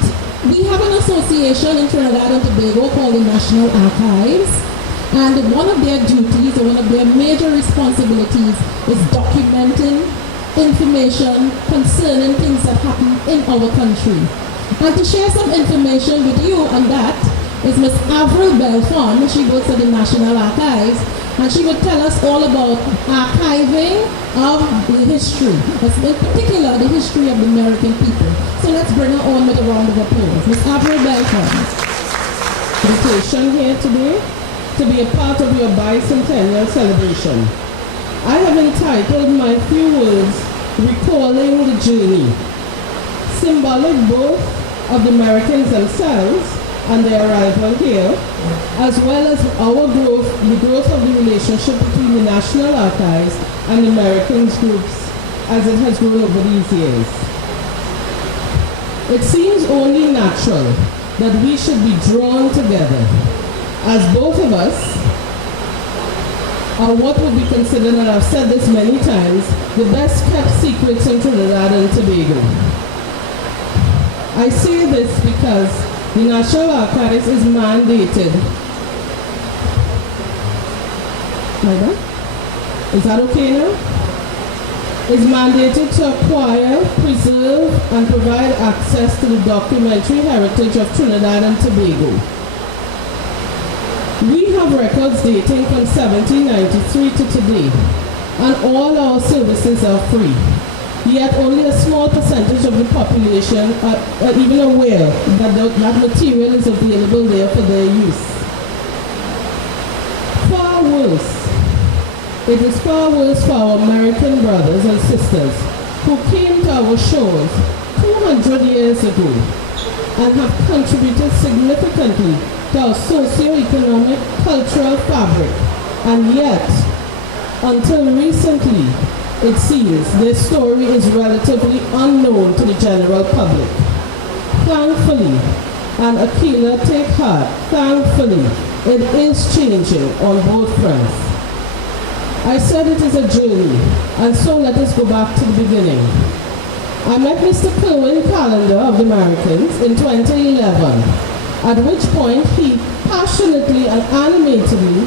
we have an association in Trinidad and Tobago called the National Archives, and one of their duties or one of their major responsibilities is documenting information concerning things that happen in our country. And to share some information with you on that is Miss Avril Belfon. She works at the National Archives, and she would tell us all about archiving of the history, in particular the history of the American people. So let's bring her on with a round of applause. Miss Avril Belfon. Invitation here today to be a part of your bicentennial celebration. I have entitled my few words, Recalling the Journey, symbolic both of the Americans themselves and their arrival here, as well as our growth, the growth of the relationship between the National Archives and the Americans groups as it has grown over these years. It seems only natural that we should be drawn together, as both of us are what would be considered, and I've said this many times, the best kept secrets in Trinidad and Tobago. I say this because the National Archives is mandated. Is that okay now? Is mandated to acquire, preserve, and provide access to the documentary heritage of Trinidad and Tobago. We have records dating from 1793 to today, and all our services are free. Yet only a small percentage of the population are even aware that that material is available there for their use. Far worse. It is far worse for our American brothers and sisters who came to our shores 200 years ago and have contributed significantly to our socio-economic, cultural fabric, and yet, until recently, it seems their story is relatively unknown to the general public. Thankfully, and Akila, take heart, thankfully, it is changing on both fronts. I said it is a journey, and so let us go back to the beginning. I met Mr. Kerwin Callender of the Americans in 2011, at which point he passionately and animatedly,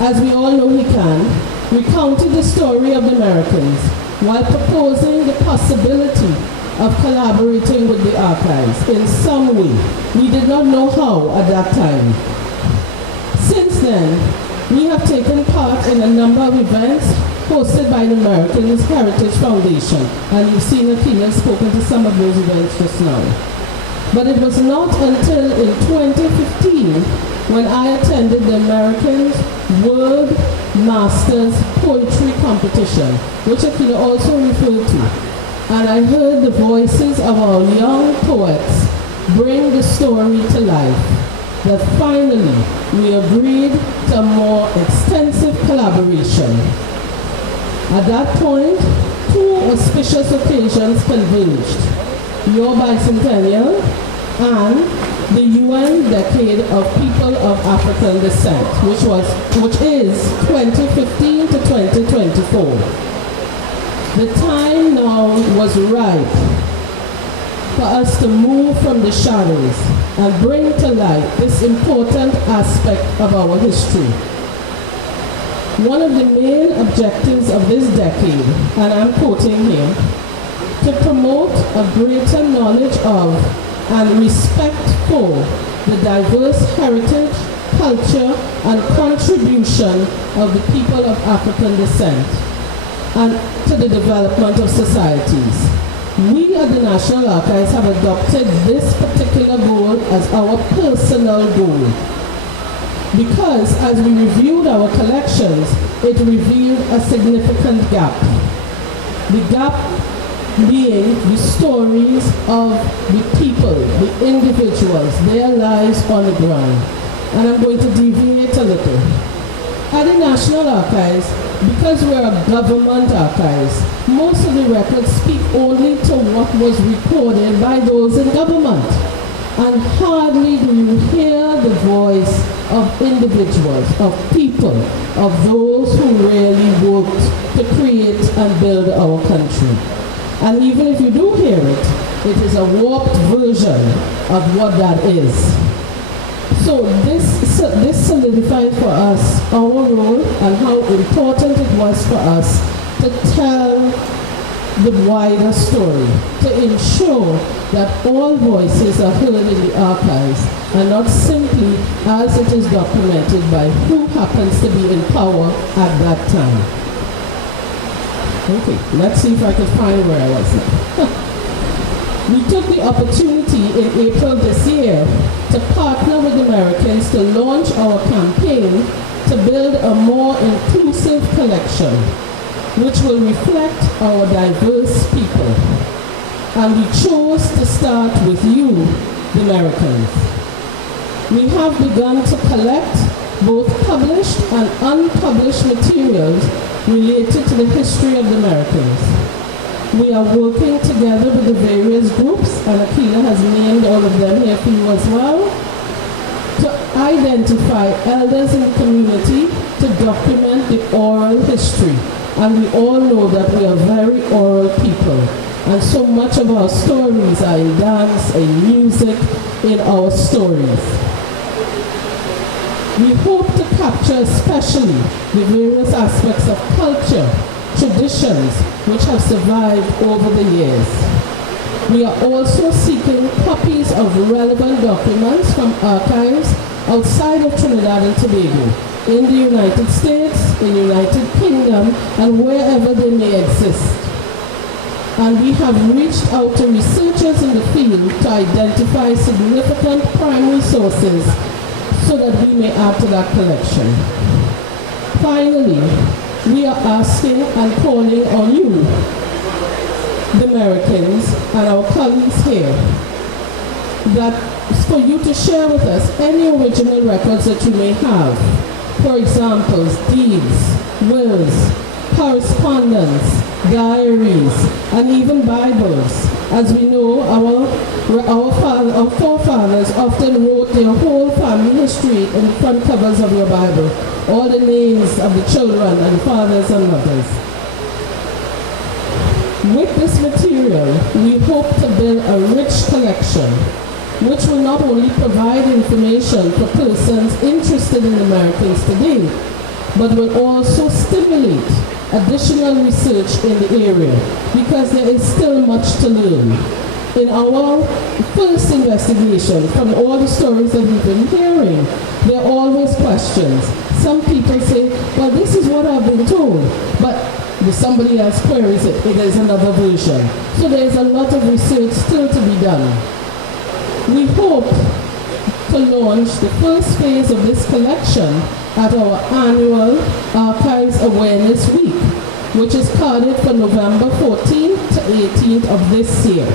as we all know he can, recounted the story of the Americans while proposing the possibility of collaborating with the archives in some way. We did not know how at that time. Since then, we have taken part in a number of events hosted by the Americans Heritage Foundation, and you've seen Akila spoken to some of those events just now. But it was not until in 2015 when I attended the Americans World Masters Poetry Competition, which Akila also referred to, and I heard the voices of our young poets bring the story to life, that finally we agreed to a more extensive collaboration. At that point, two auspicious occasions converged: your bicentennial and the UN Decade of People of African Descent, which is 2015 to 2024. The time now was right for us to move from the shadows and bring to light this important aspect of our history. One of the main objectives of this decade, and I'm quoting here, to promote a greater knowledge of and respect for the diverse heritage, culture, and contribution of the people of African descent and to the development of societies. We at the National Archives have adopted this particular goal as our personal goal because as we reviewed our collections, it revealed a significant gap. The gap being the stories of the people, the individuals, their lives on the ground. And I'm going to deviate a little. At the National Archives, because we're a government archives, most of the records speak only to what was recorded by those in government. And hardly do you hear the voice of individuals, of people, of those who really worked to create and build our country. And even if you do hear it, it is a warped version of what that is. So this solidified for us our role and how important it was for us to tell the wider story, to ensure that all voices are heard in the archives and not simply as it is documented by who happens to be in power at that time. Okay, let's see if I can find where I was now. We took the opportunity in April this year to partner with Americans to launch our campaign to build a more inclusive collection, which will reflect our diverse people. And we chose to start with you, the Americans. We have begun to collect both published and unpublished materials related to the history of the Americans. We are working together with the various groups, and Akila has named all of them here for you as well, to identify elders in the community to document the oral history. And we all know that we are very oral people. And so much of our stories are in dance, in music, in our stories. We hope to capture especially the various aspects of culture, traditions, which have survived over the years. We are also seeking copies of relevant documents from archives outside of Trinidad and Tobago, in the United States, in the United Kingdom, and wherever they may exist. And we have reached out to researchers in the field to identify significant primary sources so that we may add to that collection. Finally, we are asking and calling on you, the Americans and our colleagues here, that for you to share with us any original records that you may have. For example, deeds, wills, correspondence, diaries, and even Bibles. As we know, our forefathers often wrote their whole family history in the front covers of your Bible, all the names of the children and fathers and mothers. With this material, we hope to build a rich collection, which will not only provide information for persons interested in Americans today, but will also stimulate additional research in the area, because there is still much to learn. In our first investigation, from all the stories that we've been hearing, there are always questions. Some people say, well, this is what I've been told, but if somebody else queries it, it is another version. So there's a lot of research still to be done. We hope to launch the first phase of this collection at our annual Archives Awareness Week, which is carded for November 14th to 18th of this year.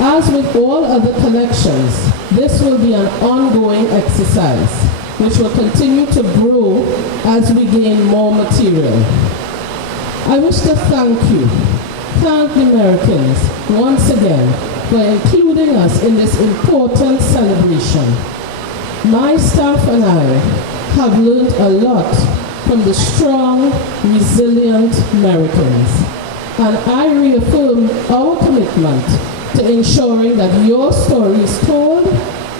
As with all other collections, this will be an ongoing exercise, which will continue to grow as we gain more material. I wish to thank the Americans once again for including us in this important celebration. My staff and I have learned a lot from the strong, resilient Americans, and I reaffirm our commitment to ensuring that your story is told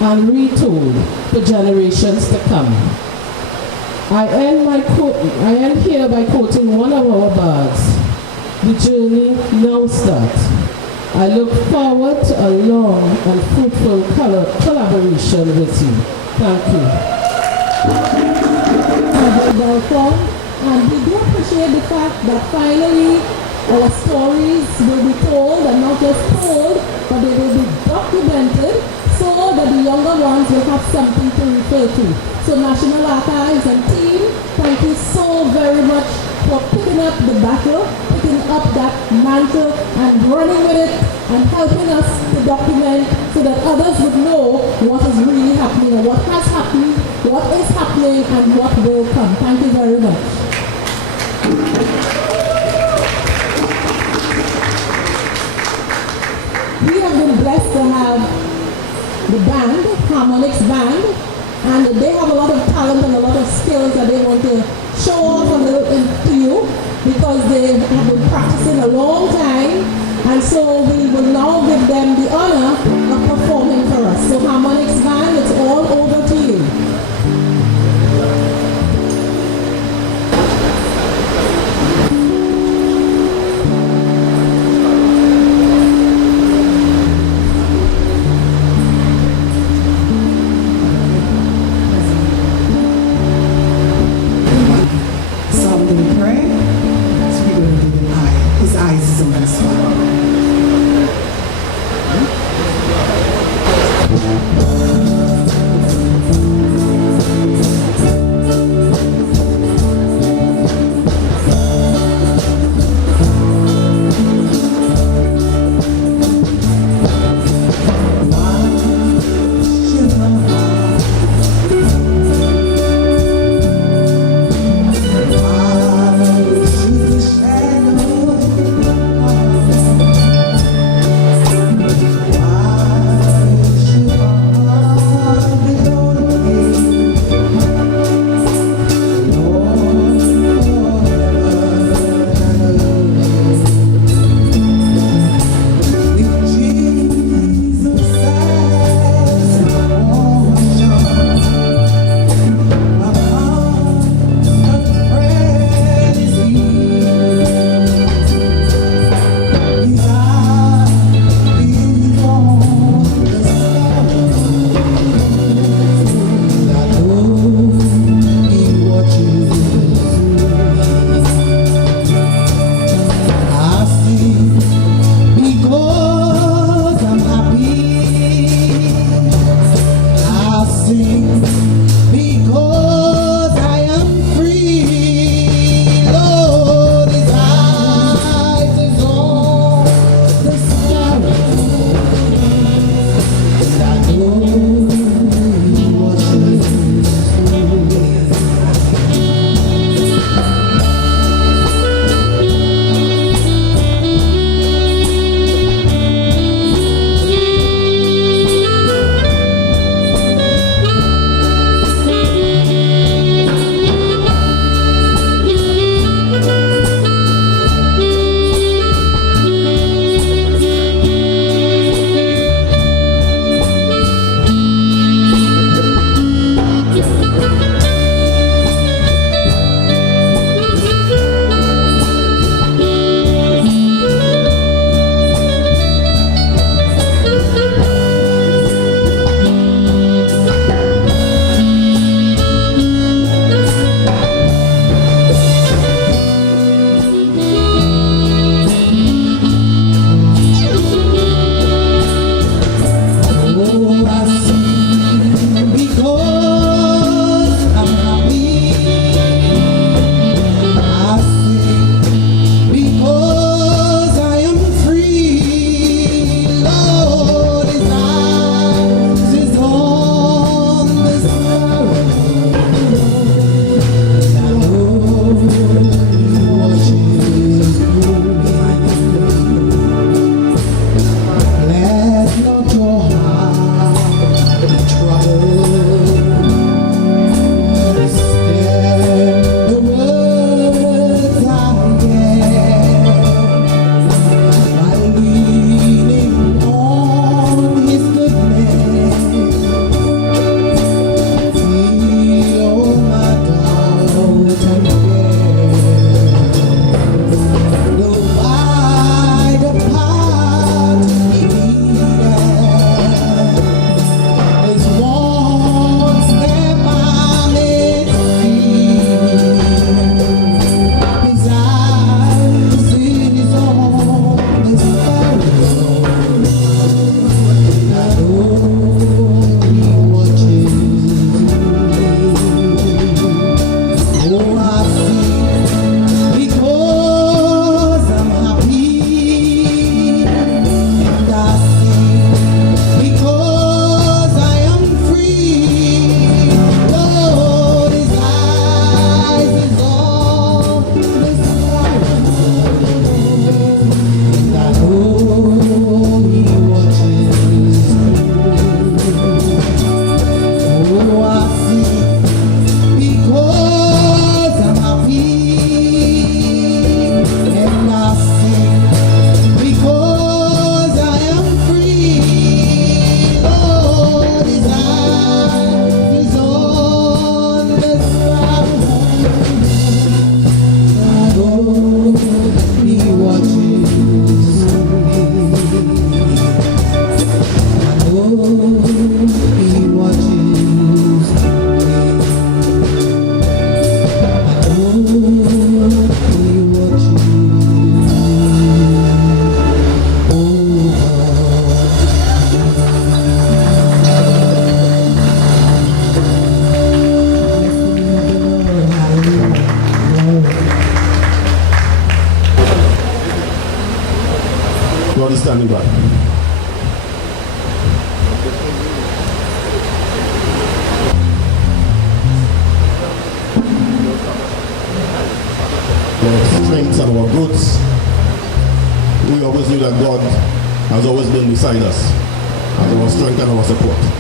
and retold for generations to come. I end here by quoting one of our bards: "The journey now starts. I look forward to a long and fruitful collaboration with you." Thank you. Welcome, and we do appreciate the fact that finally our stories will be told, and not just told, but they will be documented so that the younger ones will have something to refer to. So National Archives and team, thank you so very much for picking up the battle, picking up that mantle and running with it and helping us to document so that others would know what is really happening and what has happened, what is happening, and what will come. Thank you very much. We have been blessed to have the band, Harmonics Band, and they have a lot of talent and a lot of skills that they want to show off a little to you because they have been practicing a long time, and so we will now give them the honor of performing for us. So Harmonics Band, it's all over to you. He watches me. I know He watches God is standing by. Our strengths and our growths, we always knew that God has always been beside us as our strength and our support.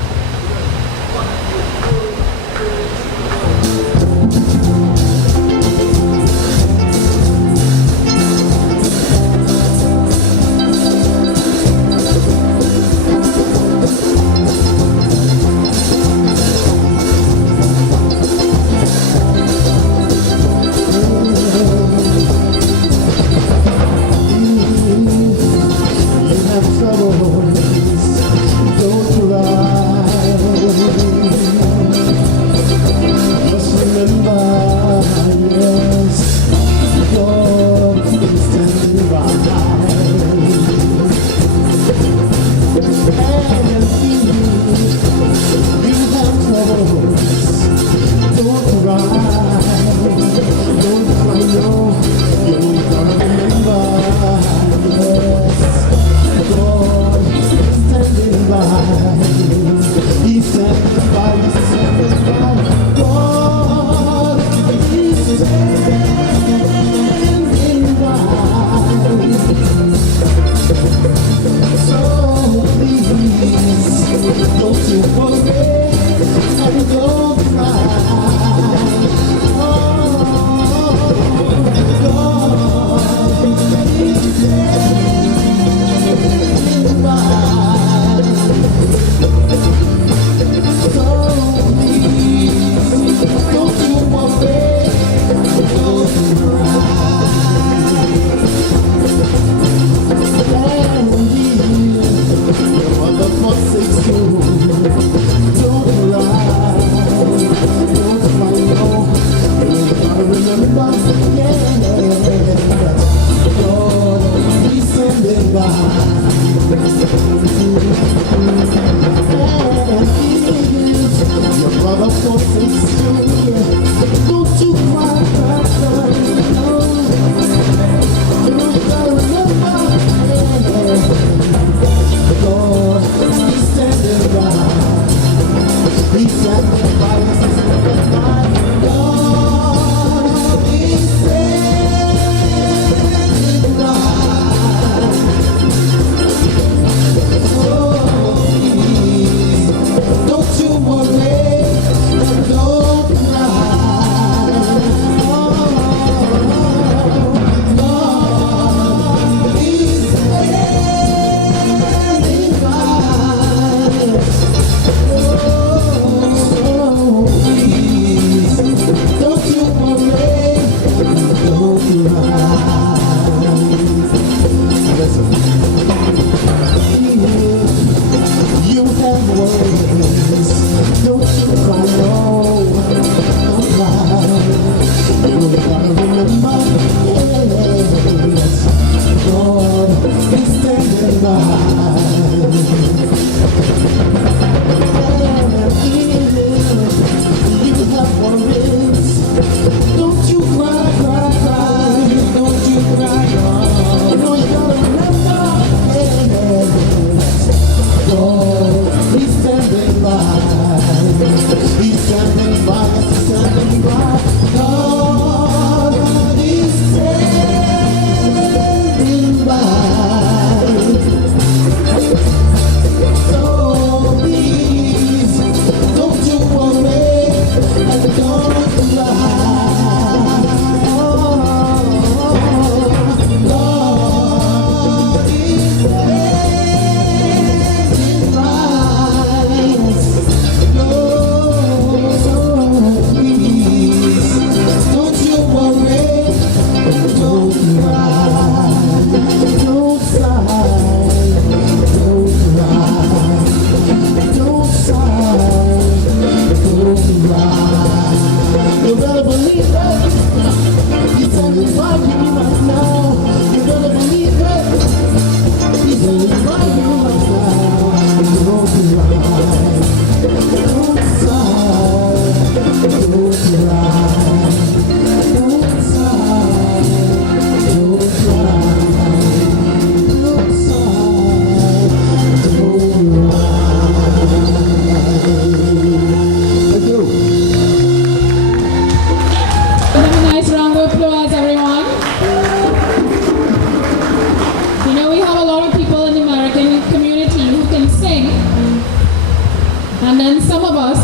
And then some of us,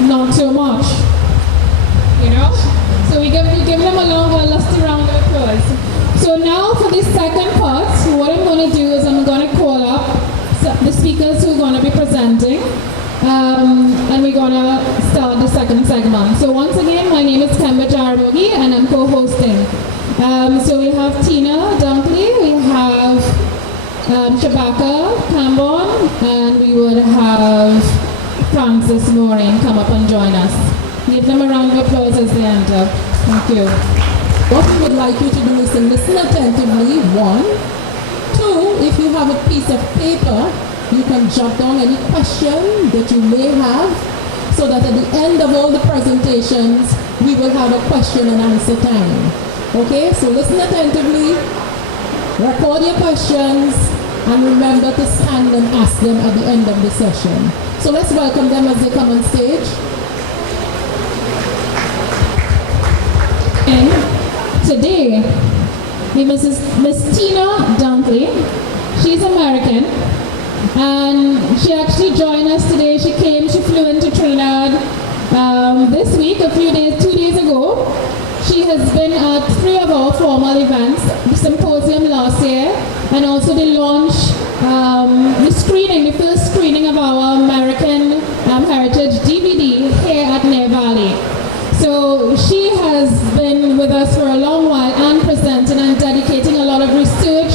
not so much. You know? So we give them a lusty round of applause. So now for the second part, what I'm going to do is I'm going to call up the speakers who are going to be presenting. And we're going to start the second segment. So once again, my name is Kemba Jaramogi and I'm co-hosting. So we have Tina Dunkley, we have Shabaka Cambon, and we would have Francis Morin come up and join us. Give them a round of applause as they enter. Thank you. What we would like you to do is to listen attentively, 1. 2, if you have a piece of paper, you can jot down any question that you may have, so that at the end of all the presentations, we will have a question and answer time. Okay, so listen attentively, record your questions, and remember to stand and ask them at the end of the session. So let's welcome them as they come on stage. And today, Miss Tina Dunkley, she's American, and she actually joined us today. She flew into Trinidad this week, 2 days ago. She has been at 3 of our formal events, the Symposium last year, and also the launch, the first screening of our American Heritage DVD here at Nia Valley. So she has been with us for a long while and presenting and dedicating a lot of research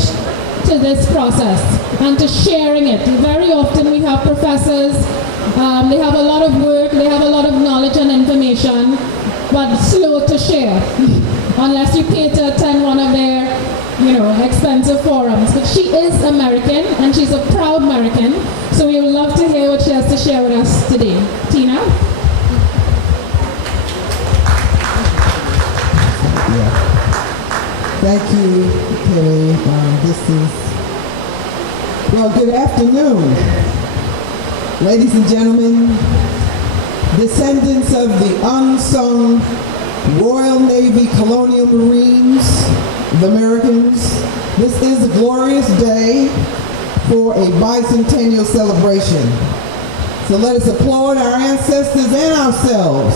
to this process and to sharing it. Very often we have professors, they have a lot of work, they have a lot of knowledge and information, but slow to share unless you pay to attend one of their expensive forums. But she is American and she's a proud American, so we would love to hear what she has to share with us today. Tina? Thank you, Kelly. Good afternoon, ladies and gentlemen, descendants of the unsung Royal Navy Colonial Marines, the Americans. This is a glorious day for a bicentennial celebration. So let us applaud our ancestors and ourselves.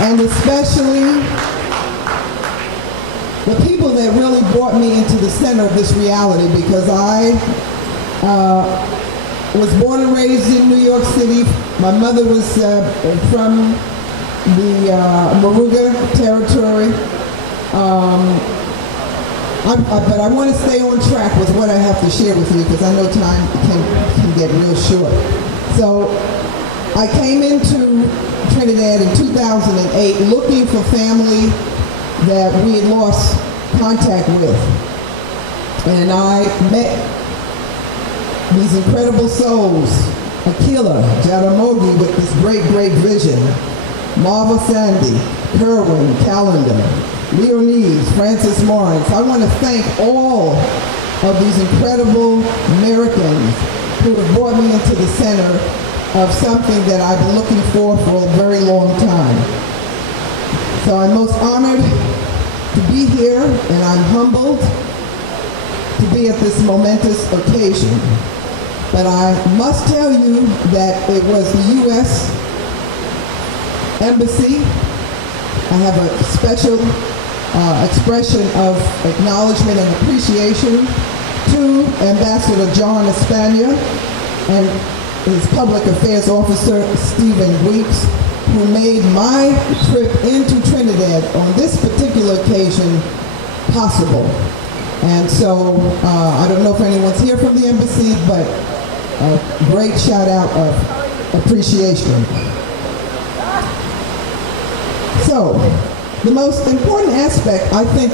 And especially the people that really brought me into the center of this reality, because I was born and raised in New York City. My mother was from the Moruga territory. But I want to stay on track with what I have to share with you, because I know time can get real short. So I came into Trinidad in 2008 looking for family that we had lost contact with. And I met these incredible souls, Akila Jaramogi with this great, great vision, Marva Sandy, Kerwin, Calendar, Leonese, Francis Morris. I want to thank all of these incredible Americans who have brought me into the center of something that I've been looking for a very long time. So I'm most honored to be here, and I'm humbled to be at this momentous occasion. But I must tell you that it was the U.S. Embassy. I have a special expression of acknowledgement and appreciation to Ambassador John Espana and his public affairs officer, Stephen Weeks, who made my trip into Trinidad on this particular occasion possible. And so I don't know if anyone's here from the embassy, but a great shout out of appreciation. So the most important aspect, I think,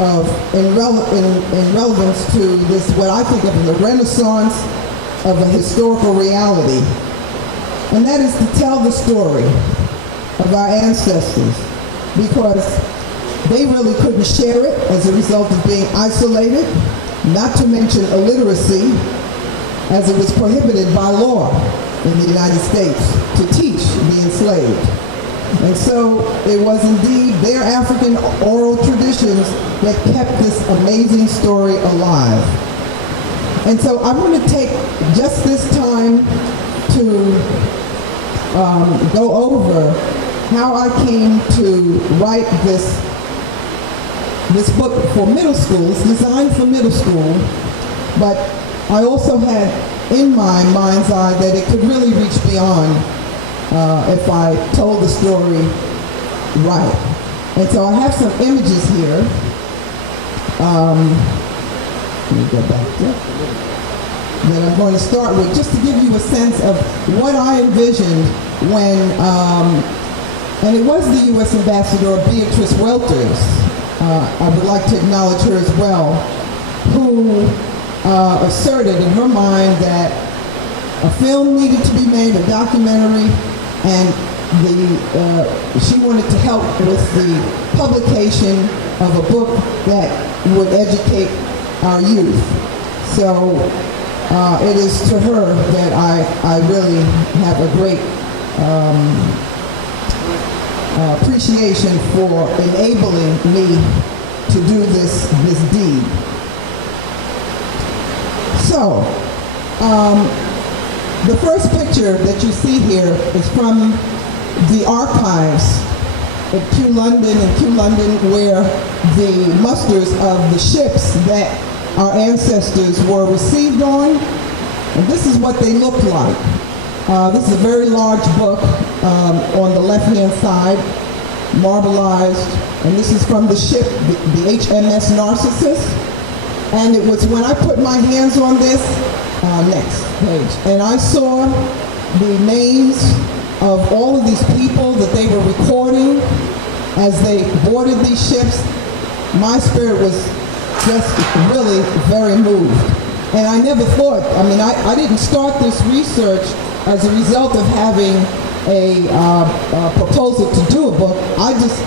of in relevance to this, what I think of as the renaissance of a historical reality, and that is to tell the story of our ancestors, because they really couldn't share it as a result of being isolated, not to mention illiteracy, as it was prohibited by law in the United States to teach the enslaved. And so it was indeed their African oral traditions that kept this amazing story alive. And so I want to take just this time to go over how I came to write this book for middle school. It's designed for middle school, but I also had in my mind's eye that it could really reach beyond if I told the story right. And so I have some images here. Let me go back to that I'm going to start with, just to give you a sense of what I envisioned when, and it was the U.S. Ambassador Beatrice Welters, I would like to acknowledge her as well, who asserted in her mind that a film needed to be made, a documentary, and she wanted to help with the publication of a book that would educate our youth. So it is to her that I really have a great appreciation for enabling me to do this deed. So, the first picture that you see here is from the archives at Kew London, where the musters of the ships that our ancestors were received on, and this is what they looked like. This is a very large book on the left-hand side, marbleized, and this is from the ship, the HMS Narcissus. And it was when I put my hands on this, next page, and I saw the names of all of these people that they were recording as they boarded these ships. My spirit was just really very moved. And I never thought, I didn't start this research as a result of having a proposal to do a book. I just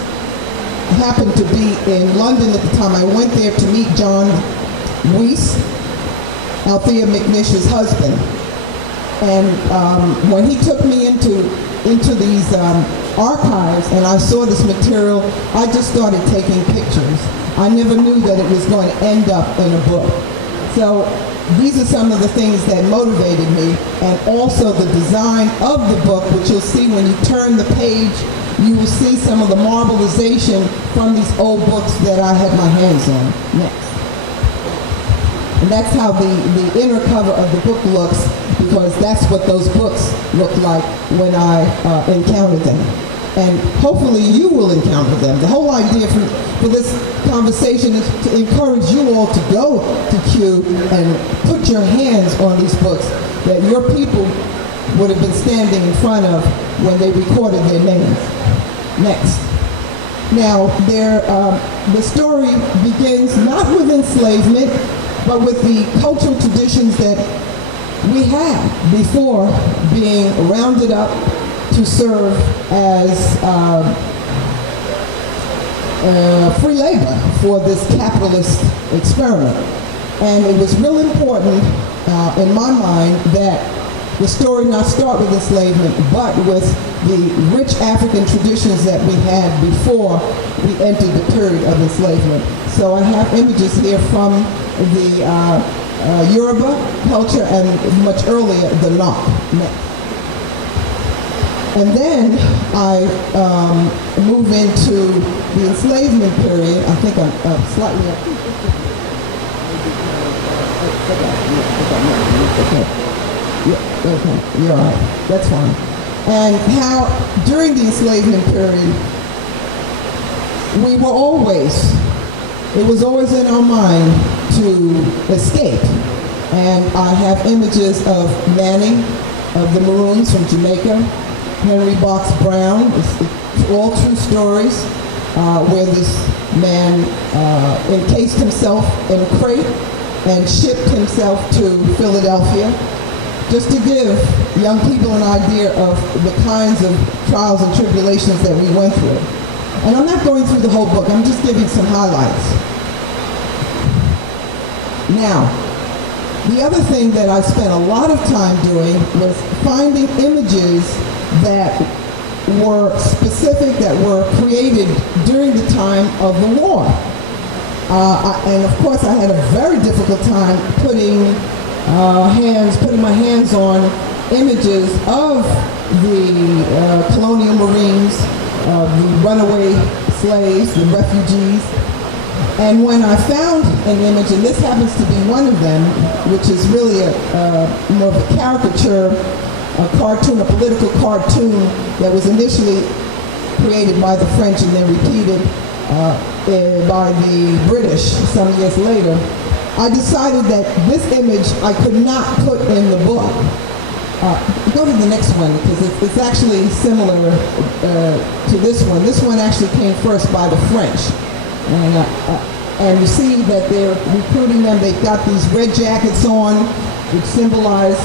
happened to be in London at the time. I went there to meet John Weiss, Althea McNish's husband. And when he took me into these archives and I saw this material, I just started taking pictures. I never knew that it was going to end up in a book. So these are some of the things that motivated me, and also the design of the book, which you'll see when you turn the page. You will see some of the marbleization from these old books that I had my hands on. Next. And that's how the inner cover of the book looks, because that's what those books look like when I encountered them. And hopefully you will encounter them. The whole idea for this conversation is to encourage you all to go to Kew and put your hands on these books that your people would have been standing in front of when they recorded their names. Next. Now, the story begins not with enslavement, but with the cultural traditions that we had before being rounded up to serve as free labor for this capitalist experiment. And it was real important in my mind that the story not start with enslavement, but with the rich African traditions that we had before we entered the period of enslavement. So I have images here from the Yoruba culture and much earlier the Nok. And then I move into the enslavement period. I think I'm slightly up. Okay, you're all right. That's fine. And how during the enslavement period, it was always in our mind to escape. And I have images of Manning, of the Maroons from Jamaica, Henry Box Brown. It's all true stories where this man encased himself in a crate and shipped himself to Philadelphia, just to give young people an idea of the kinds of trials and tribulations that we went through. And I'm not going through the whole book, I'm just giving some highlights. Now, the other thing that I spent a lot of time doing was finding images that were specific, that were created during the time of the war. And of course I had a very difficult time putting putting my hands on images of the colonial Marines, the runaway slaves, the refugees. And when I found an image, and this happens to be one of them, which is really more of a caricature, a cartoon, a political cartoon that was initially created by the French and then repeated by the British some years later, I decided that this image I could not put in the book. Go to the next one, because it's actually similar to this one. This one actually came first by the French. And you see that they're recruiting them. They've got these red jackets on, which symbolize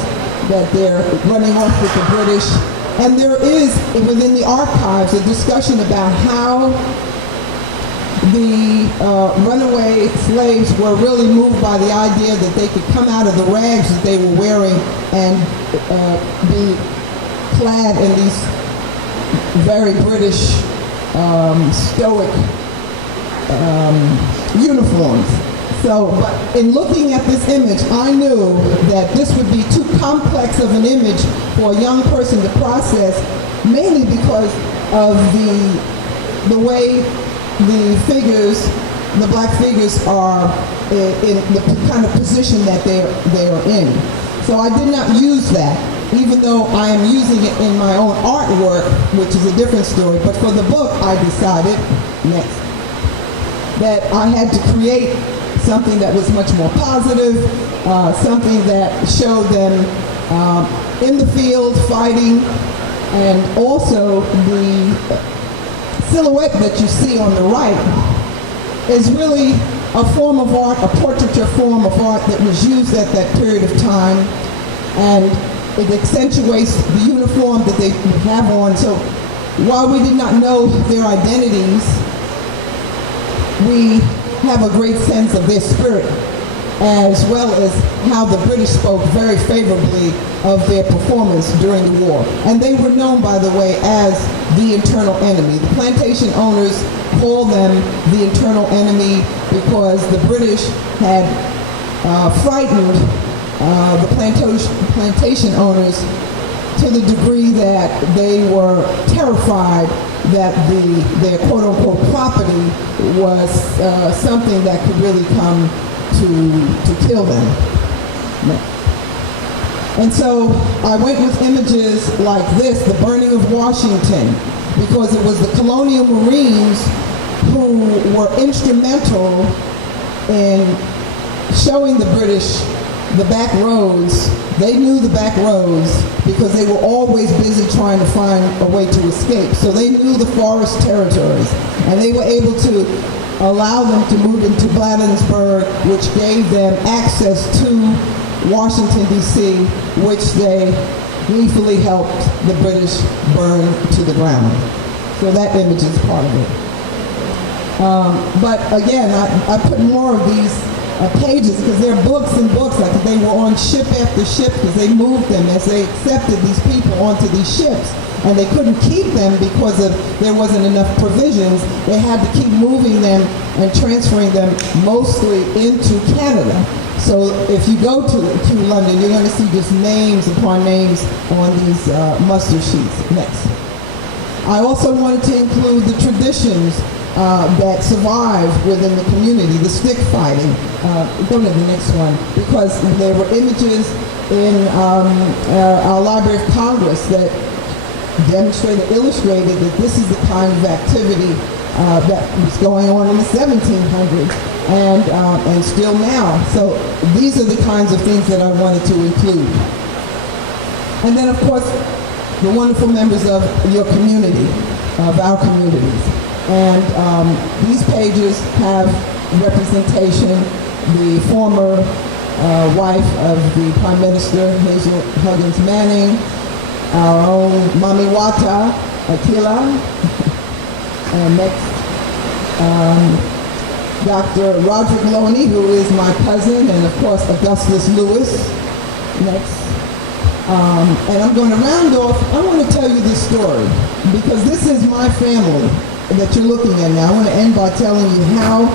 that they're running off with the British. And there is, within the archives, a discussion about how the runaway slaves were really moved by the idea that they could come out of the rags that they were wearing and be clad in these very British stoic uniforms. So, but in looking at this image, I knew that this would be too complex of an image for a young person to process, mainly because of the way the figures, the black figures, are in the kind of position that they are in. So I did not use that, even though I am using it in my own artwork, which is a different story. But for the book, I decided that I had to create something that was much more positive, something that showed them in the field fighting, and also the silhouette that you see on the right is really a form of art, a portraiture form of art that was used at that period of time, and it accentuates the uniform that they have on. So while we did not know their identities, we have a great sense of their spirit, as well as how the British spoke very favorably of their performance during the war. And they were known, by the way, as the internal enemy. The plantation owners called them the internal enemy because the British had frightened the plantation owners to the degree that they were terrified that their quote-unquote property was something that could really come to kill them. And so I went with images like this, the burning of Washington, because it was the colonial Marines who were instrumental in showing the British the back roads. They knew the back roads because they were always busy trying to find a way to escape. So they knew the forest territories, and they were able to allow them to move into Bladensburg, which gave them access to Washington, D.C., which they gleefully helped the British burn to the ground. So that image is part of it. But again, I put more of these pages because they're books and books. Like they were on ship after ship because they moved them as they accepted these people onto these ships. And they couldn't keep them because there wasn't enough provisions. They had to keep moving them and transferring them mostly into Canada. So if you go to London, you're going to see just names upon names on these muster sheets. Next. I also wanted to include the traditions that survive within the community, the stick fighting. Go to the next one, because there were images in our Library of Congress that demonstrated, illustrated that this is the kind of activity that was going on in the 1700s and still now. So these are the kinds of things that I wanted to include. And then, of course, the wonderful members of your community, of our communities. And these pages have representation. The former wife of the Prime Minister, Hazel Huggins Manning, our own Mami Wata, Akila, and next, Dr. Roderick Loney, who is my cousin, and of course Augustus Lewis, next. And I'm going to round off. I want to tell you this story because this is my family that you're looking at now. I want to end by telling you how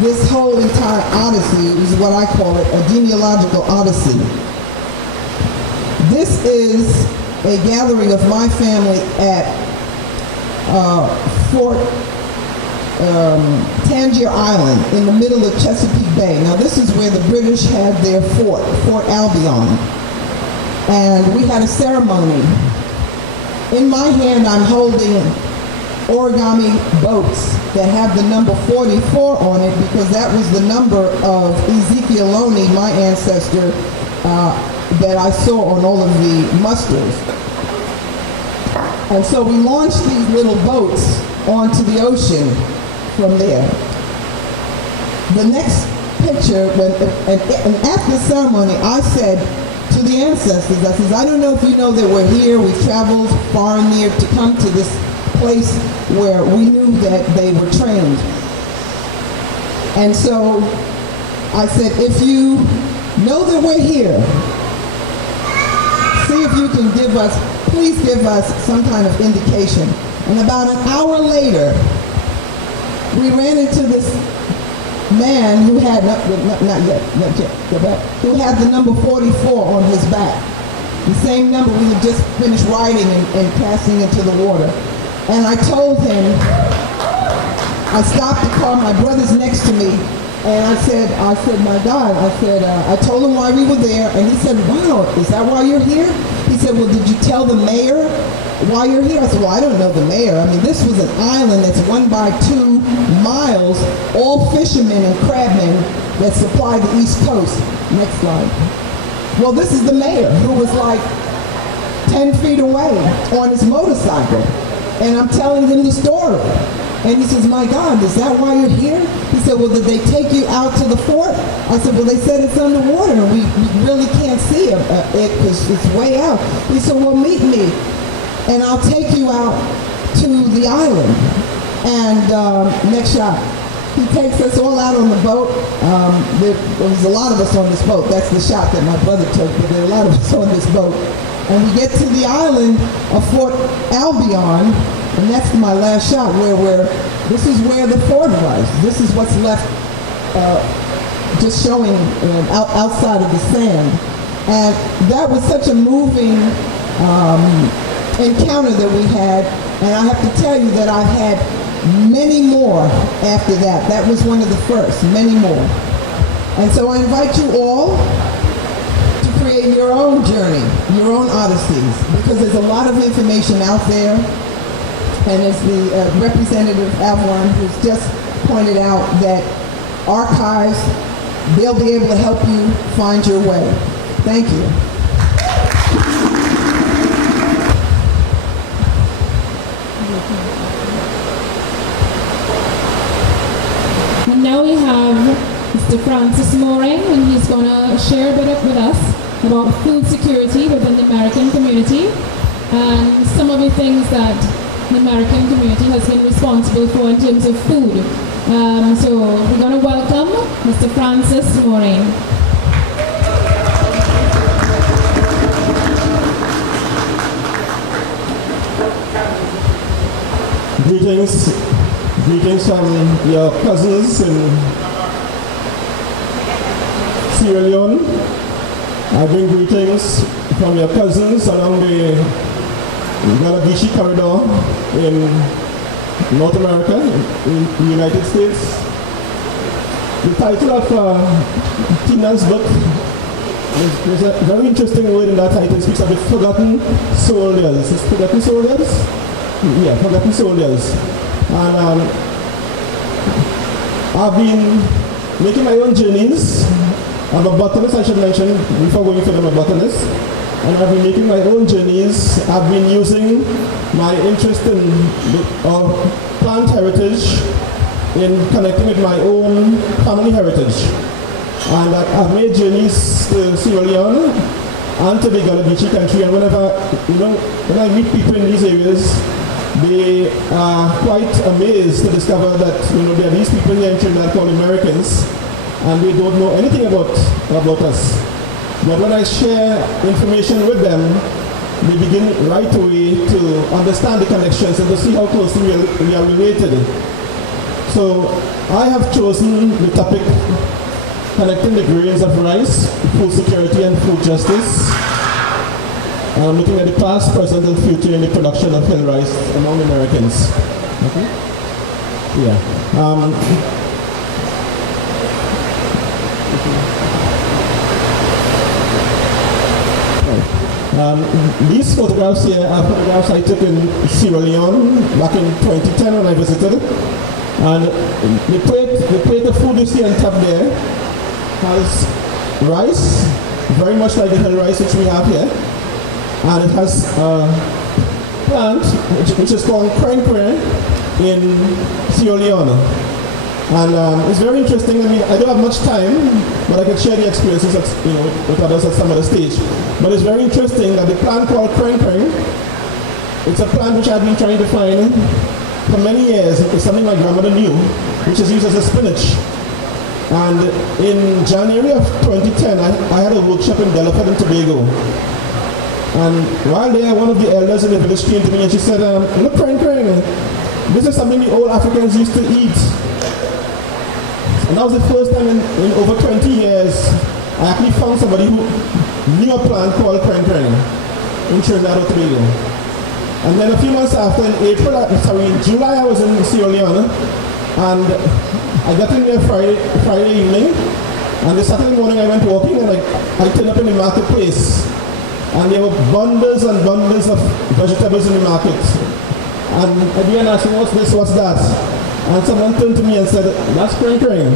this whole entire Odyssey is what I call it, a genealogical Odyssey. This is a gathering of my family at Fort Tangier Island in the middle of Chesapeake Bay. Now this is where the British had their fort, Fort Albion. And we had a ceremony. In my hand I'm holding origami boats that have the number 44 on it because that was the number of Ezekiel Loney, my ancestor, that I saw on all of the musters. And so we launched these little boats onto the ocean from there. The next picture, and at the ceremony, I said to the ancestors, I said, I don't know if you know that we're here, we've traveled far and near to come to this place where we knew that they were trained. And so I said, if you know that we're here, see if you can please give us some kind of indication. And about an hour later, we ran into this man who had, who had the number 44 on his back. The same number we had just finished writing and casting into the water. And I told him, I stopped the car, my brother's next to me, and I said, my God, I told him why we were there, and he said, wow, is that why you're here? He said, well, did you tell the mayor why you're here? I said, well, I don't know the mayor. I mean, this was an island that's 1 by 2 miles, all fishermen and crabmen that supply the East Coast. Next slide. Well, this is the mayor who was like 10 feet away on his motorcycle. And I'm telling him the story. And he says, my God, is that why you're here? He said, well, did they take you out to the fort? I said, well, they said it's underwater and we really can't see it because it's way out. He said, well, meet me and I'll take you out to the island. And next shot. He takes us all out on the boat. There was a lot of us on this boat. That's the shot that my brother took, but there are a lot of us on this boat. And we get to the island of Fort Albion, and that's my last shot this is where the fort was. This is what's left just showing outside of the sand. And that was such a moving encounter that we had, and I have to tell you that I've had many more after that. That was one of the first, many more. And so I invite you all to create your own journey, your own odysseys, because there's a lot of information out there. And as the Representative Avalon who's just pointed out, that archives, they'll be able to help you find your way. Thank you. And now we have Mr. Francis Moring, and he's going to share a bit with us about food security within the Merikin community and some of the things that the Merikin community has been responsible for in terms of food. So we're going to welcome Mr. Francis Moring. Greetings from your cousins in Sierra Leone. I bring greetings from your cousins along the Galagishi corridor in North America, in the United States. The title of Tina's book, there's a very interesting word in that title. It speaks of the forgotten soldiers. It's forgotten soldiers? Yeah, forgotten soldiers. And I've been making my own journeys. I'm a botanist, I should mention, before going further, I'm a botanist. And I've been making my own journeys. I've been using my interest in plant heritage in connecting with my own family heritage. And I've made journeys to Sierra Leone and to the Galagishi country. And when I meet people in these areas, they are quite amazed to discover that there are these people here in Trinidad called Americans, and they don't know anything about us. But when I share information with them, they begin right away to understand the connections and to see how closely we are related. So I have chosen the topic connecting the grains of rice, food security and food justice. I'm looking at the past, present and future in the production of hill rice among Americans. Okay? Yeah. These photographs here are photographs I took in Sierra Leone back in 2010 when I visited. And the plate of food you see on top there has rice, very much like the hill rice which we have here. And it has a plant which is called krenkre in Sierra Leone. And it's very interesting. I mean, I don't have much time, but I can share the experiences with others at some other stage. But it's very interesting that the plant called krenkre, it's a plant which I've been trying to find for many years. It's something my grandmother knew, which is used as a spinach. And in January of 2010, I had a workshop in Delaware and Tobago. And while there, one of the elders in the village came to me and she said, look, krenkre, this is something the old Africans used to eat. And that was the first time in over 20 years I actually found somebody who knew a plant called krenkre in Trinidad and Tobago. And then a few months after, in July, I was in Sierra Leone, and I got in there Friday evening, and the Saturday morning I went walking, and I turned up in the marketplace, and there were bundles and bundles of vegetables in the market. And I began asking, what's this, what's that? And someone turned to me and said, that's krenkre,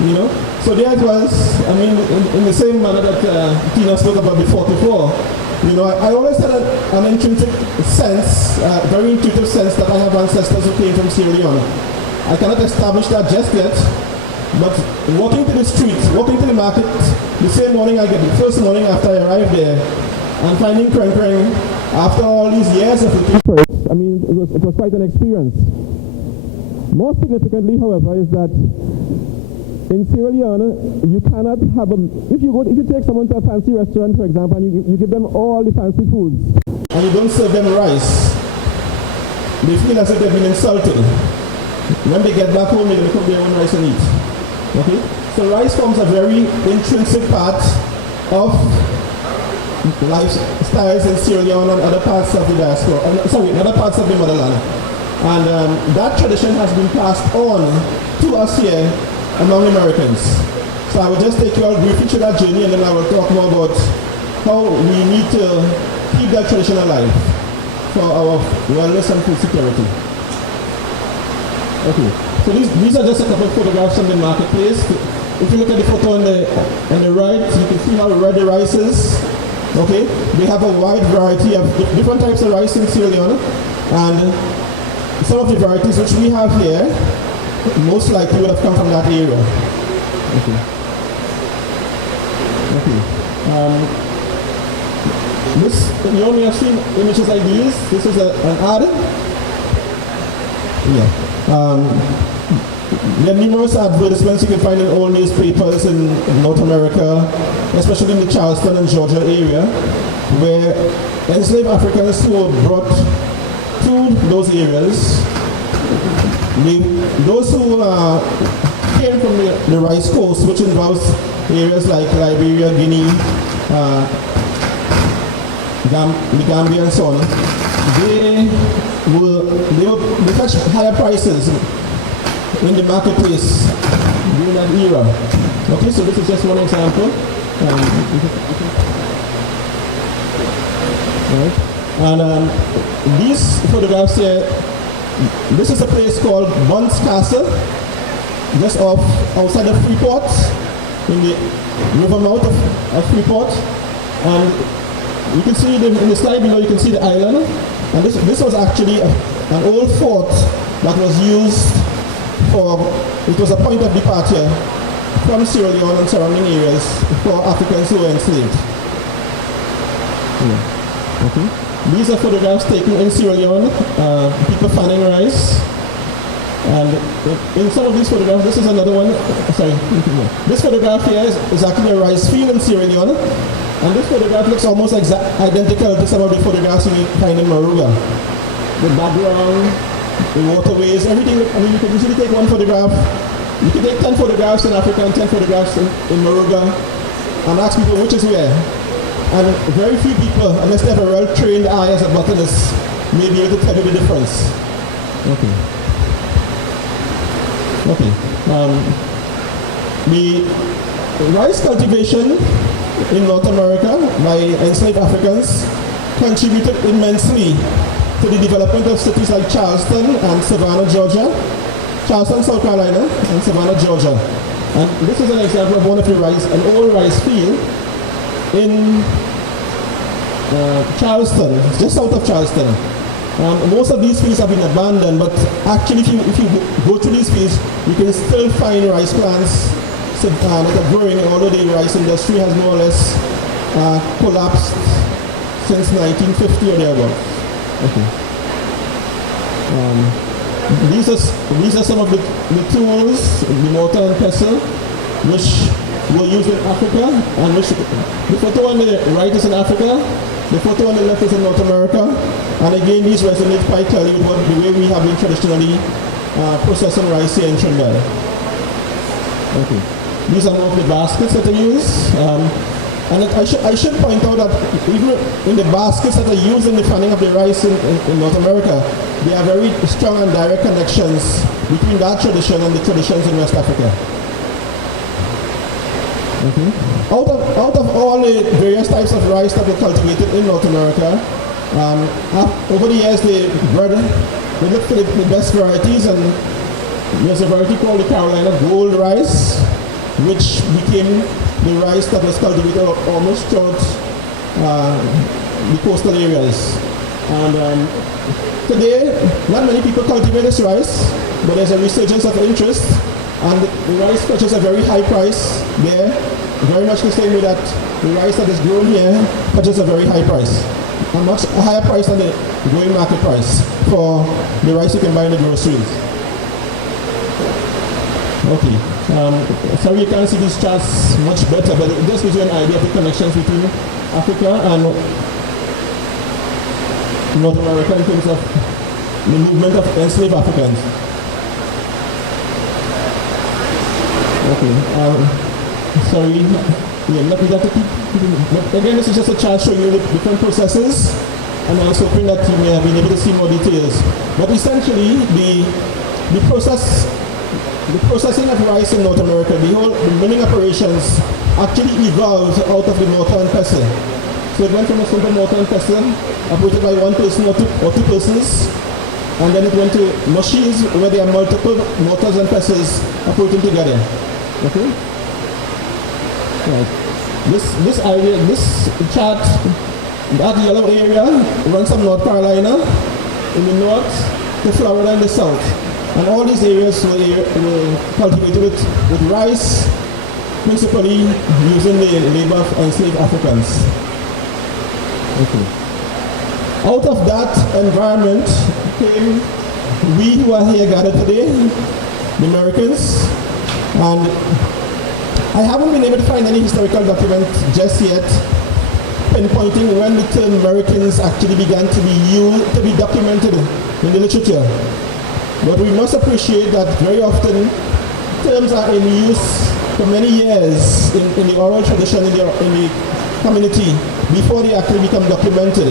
you know? So there it was, I mean, in the same manner that Tina spoke about before, you know, I always had an intrinsic sense, very intuitive sense that I have ancestors who came from Sierra Leone. I cannot establish that just yet, but walking to the streets, walking to the market, the same morning the first morning after I arrived there, and finding krenkre, after all these years of looking for it, I mean, it was quite an experience. More significantly, however, is that in Sierra Leone, you cannot have if you take someone to a fancy restaurant, for example, and you give them all the fancy foods, and you don't serve them rice, they feel as if they've been insulted. When they get back home, they're going to cook their own rice and eat. Okay? So rice forms a very intrinsic part of lifestyles in Sierra Leone and other parts of the diaspora, other parts of the motherland. And that tradition has been passed on to us here among Americans. So I will just take you all briefly through that journey, and then I will talk more about how we need to keep that tradition alive for our wellness and food security. Okay, so these are just a couple of photographs from the marketplace. If you look at the photo on the right, you can see how red the rice is. Okay, they have a wide variety of different types of rice in Sierra Leone, and some of the varieties which we have here most likely would have come from that area. Okay. You only have seen images like these. This is an ad. Yeah. There are numerous advertisements you can find in all newspapers in North America, especially in the Charleston and Georgia area, where enslaved Africans who were brought to those areas, those who came from the rice coast, which involves areas like Liberia, Guinea, the Gambia and so on, they fetched higher prices in the marketplace during that era. Okay, so this is just one example. Right. And these photographs here, this is a place called Buns Castle, just outside of Freeport, in the river mouth of Freeport. And you can see in the slide below, you can see the island. And this was actually an old fort that was used it was a point of departure from Sierra Leone and surrounding areas for Africans who were enslaved. Yeah. Okay. These are photographs taken in Sierra Leone, people fanning rice. And in some of these photographs, this is another one, this photograph here is actually a rice field in Sierra Leone. And this photograph looks almost identical to some of the photographs you find in Moruga. The background, the waterways, everything. I mean, you can easily take one photograph. You can take 10 photographs in Africa and 10 photographs in Moruga and ask people which is where. And very few people, unless they have a well-trained eye as a botanist, may be able to tell you the difference. Okay. Okay. The rice cultivation in North America by enslaved Africans contributed immensely to the development of cities like Charleston and Savannah, Georgia, Charleston, South Carolina, and Savannah, Georgia. And this is an example of one of the rice, an old rice field in Charleston, just south of Charleston. Most of these fields have been abandoned, but actually if you go to these fields, you can still find rice plants that are growing, although the rice industry has more or less collapsed since 1950 or thereabouts. Okay. These are some of the tools, the mortar and pestle, which were used in Africa, and which the photo on the right is in Africa, the photo on the left is in North America, and again these resonate quite clearly with the way we have been traditionally processing rice here in Trinidad. Okay. These are more of the baskets that are used. And I should point out that even in the baskets that are used in the fanning of the rice in North America, there are very strong and direct connections between that tradition and the traditions in West Africa. Okay. Out of all the various types of rice that were cultivated in North America, over the years they looked for the best varieties, and there's a variety called the Carolina Gold rice, which became the rice that was cultivated almost throughout the coastal areas. And today, not many people cultivate this rice, but there's a resurgence of interest, and the rice fetches a very high price there, very much the same way that the rice that is grown here fetches a very high price, a much higher price than the going market price for the rice you can buy in the groceries. Okay. Sorry you can't see these charts much better, but it just gives you an idea of the connections between Africa and North America in terms of the movement of enslaved Africans. Okay. Sorry. Yeah, let me have to keep. But again, this is just a chart showing you the different processes, and I was hoping that you may have been able to see more details. But essentially, the processing of rice in North America, the milling operations actually evolved out of the mortar and pestle. So it went from a simple mortar and pestle operated by one person or two persons, and then it went to machines where there are multiple mortars and pestles operating together. Okay? Right. This chart, that yellow area runs from North Carolina in the north to Florida in the south. And all these areas were cultivated with rice, principally using the labor of enslaved Africans. Okay. Out of that environment came we who are here gathered today, the Americans, and I haven't been able to find any historical document just yet pinpointing when the term Americans actually began to be documented in the literature. But we must appreciate that very often terms are in use for many years in the oral tradition in the community before they actually become documented.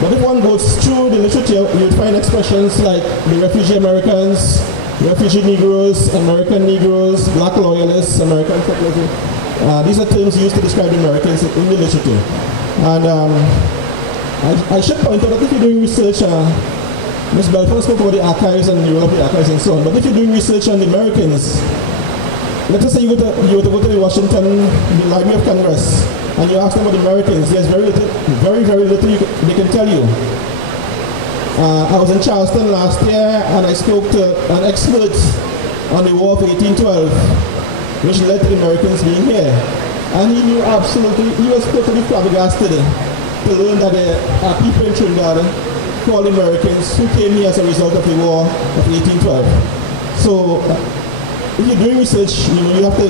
But if one goes through the literature, you would find expressions like the refugee Americans, refugee Negroes, American Negroes, black loyalists, American settlers. These are terms used to describe the Americans in the literature. And I should point out that if you're doing research, Ms. Belfort spoke about the archives and the role of the archives and so on, but if you're doing research on the Americans, let us say you were to go to the the Library of Congress, and you ask them about the Americans, there's very little they can tell you. I was in Charleston last year, and I spoke to an expert on the War of 1812, which led to the Americans being here. And he knew absolutely, he was totally flabbergasted to learn that there are people in Trinidad called Americans who came here as a result of the War of 1812. So if you're doing research, you have to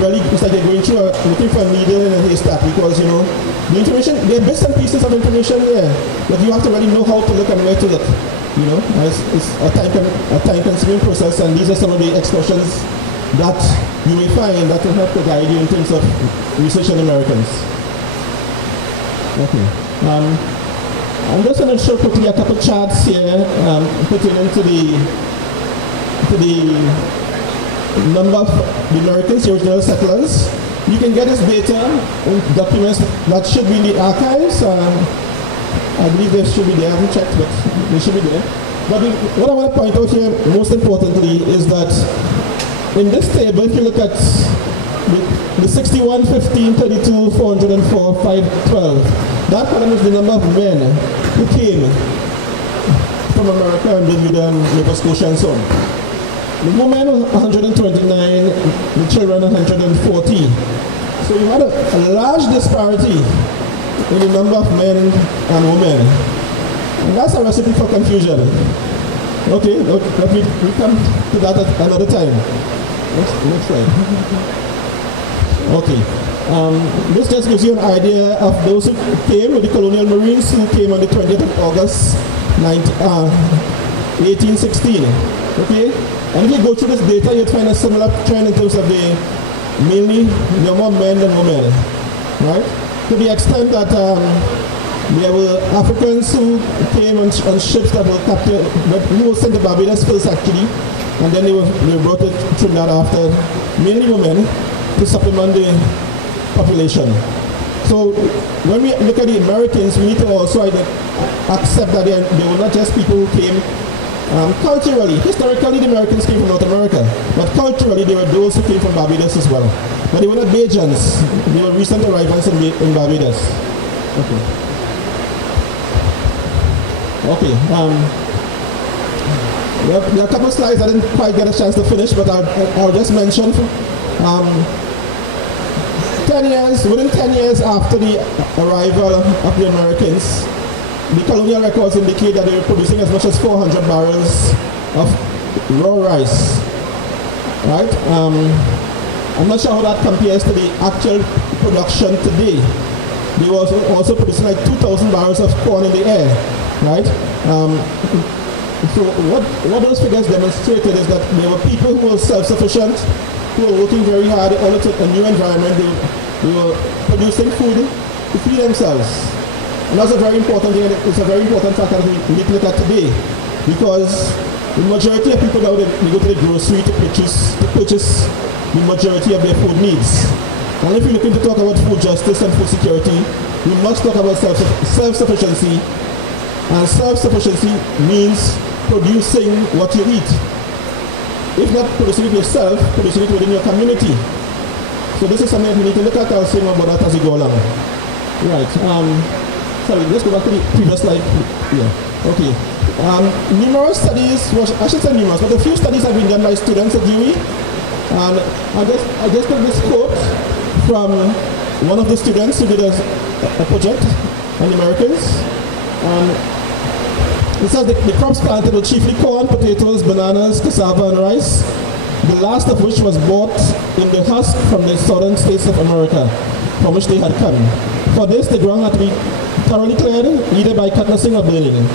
really, it's like you're going through looking for a needle in a haystack, because the information, there are bits and pieces of information there, but you have to really know how to look and where to look. You know, it's a time-consuming process, and these are some of the expressions that you may find that will help to guide you in terms of research on Americans. Okay. I'm just going to show quickly a couple charts here pertaining to the number of the Americans, the original settlers. You can get this data in documents that should be in the archives. I believe they should be there. I haven't checked, but they should be there. But what I want to point out here, most importantly, is that in this table, if you look at the 61, 15, 32, 404, 512, that column is the number of men who came from America and Bermuda and Nova Scotia and so on. The women 129, the children 140. So you had a large disparity in the number of men and women. And that's a recipe for confusion. Okay, but we come to that at another time. Next slide. Okay. This just gives you an idea of those who came with the colonial marines who came on the 20th of August 1816. Okay? And if you go through this data, you'll find a similar trend in terms of mainly there are more men than women. Right? To the extent that there were Africans who came on ships that were captured, who were sent to Barbados first actually, and then they were brought to Trinidad after, mainly women, to supplement the population. So when we look at the Americans, we need to also accept that they were not just people who came culturally. Historically, the Americans came from North America, but culturally, there were those who came from Barbados as well. But they were not Bajans. They were recent arrivals in Barbados. Okay. Okay. There are a couple of slides I didn't quite get a chance to finish, but I'll just mention. Within 10 years after the arrival of the Americans, the colonial records indicate that they were producing as much as 400 barrels of raw rice. Right? I'm not sure how that compares to the actual production today. They were also producing like 2,000 barrels of corn in the air. Right? So what those figures demonstrated is that there were people who were self-sufficient, who were working very hard in order to a new environment. They were producing food to feed themselves. And that's a very important thing. It's a very important factor that we need to look at today, because the majority of people now, they go to the grocery to purchase the majority of their food needs. And if we're looking to talk about food justice and food security, we must talk about self-sufficiency. And self-sufficiency means producing what you eat. If not producing it yourself, producing it within your community. So this is something that we need to look at. I'll say more about that as we go along. Right. Sorry, let's go back to the previous slide. Yeah. Okay. Numerous studies, well, I should say numerous, but a few studies have been done by students at UWI. And I just took this quote from one of the students who did a project on the Americans. It says the crops planted were chiefly corn, potatoes, bananas, cassava, and rice, the last of which was bought in the husk from the southern states of America, from which they had come. For this, the ground had to be thoroughly cleared, either by cutlassing or burning.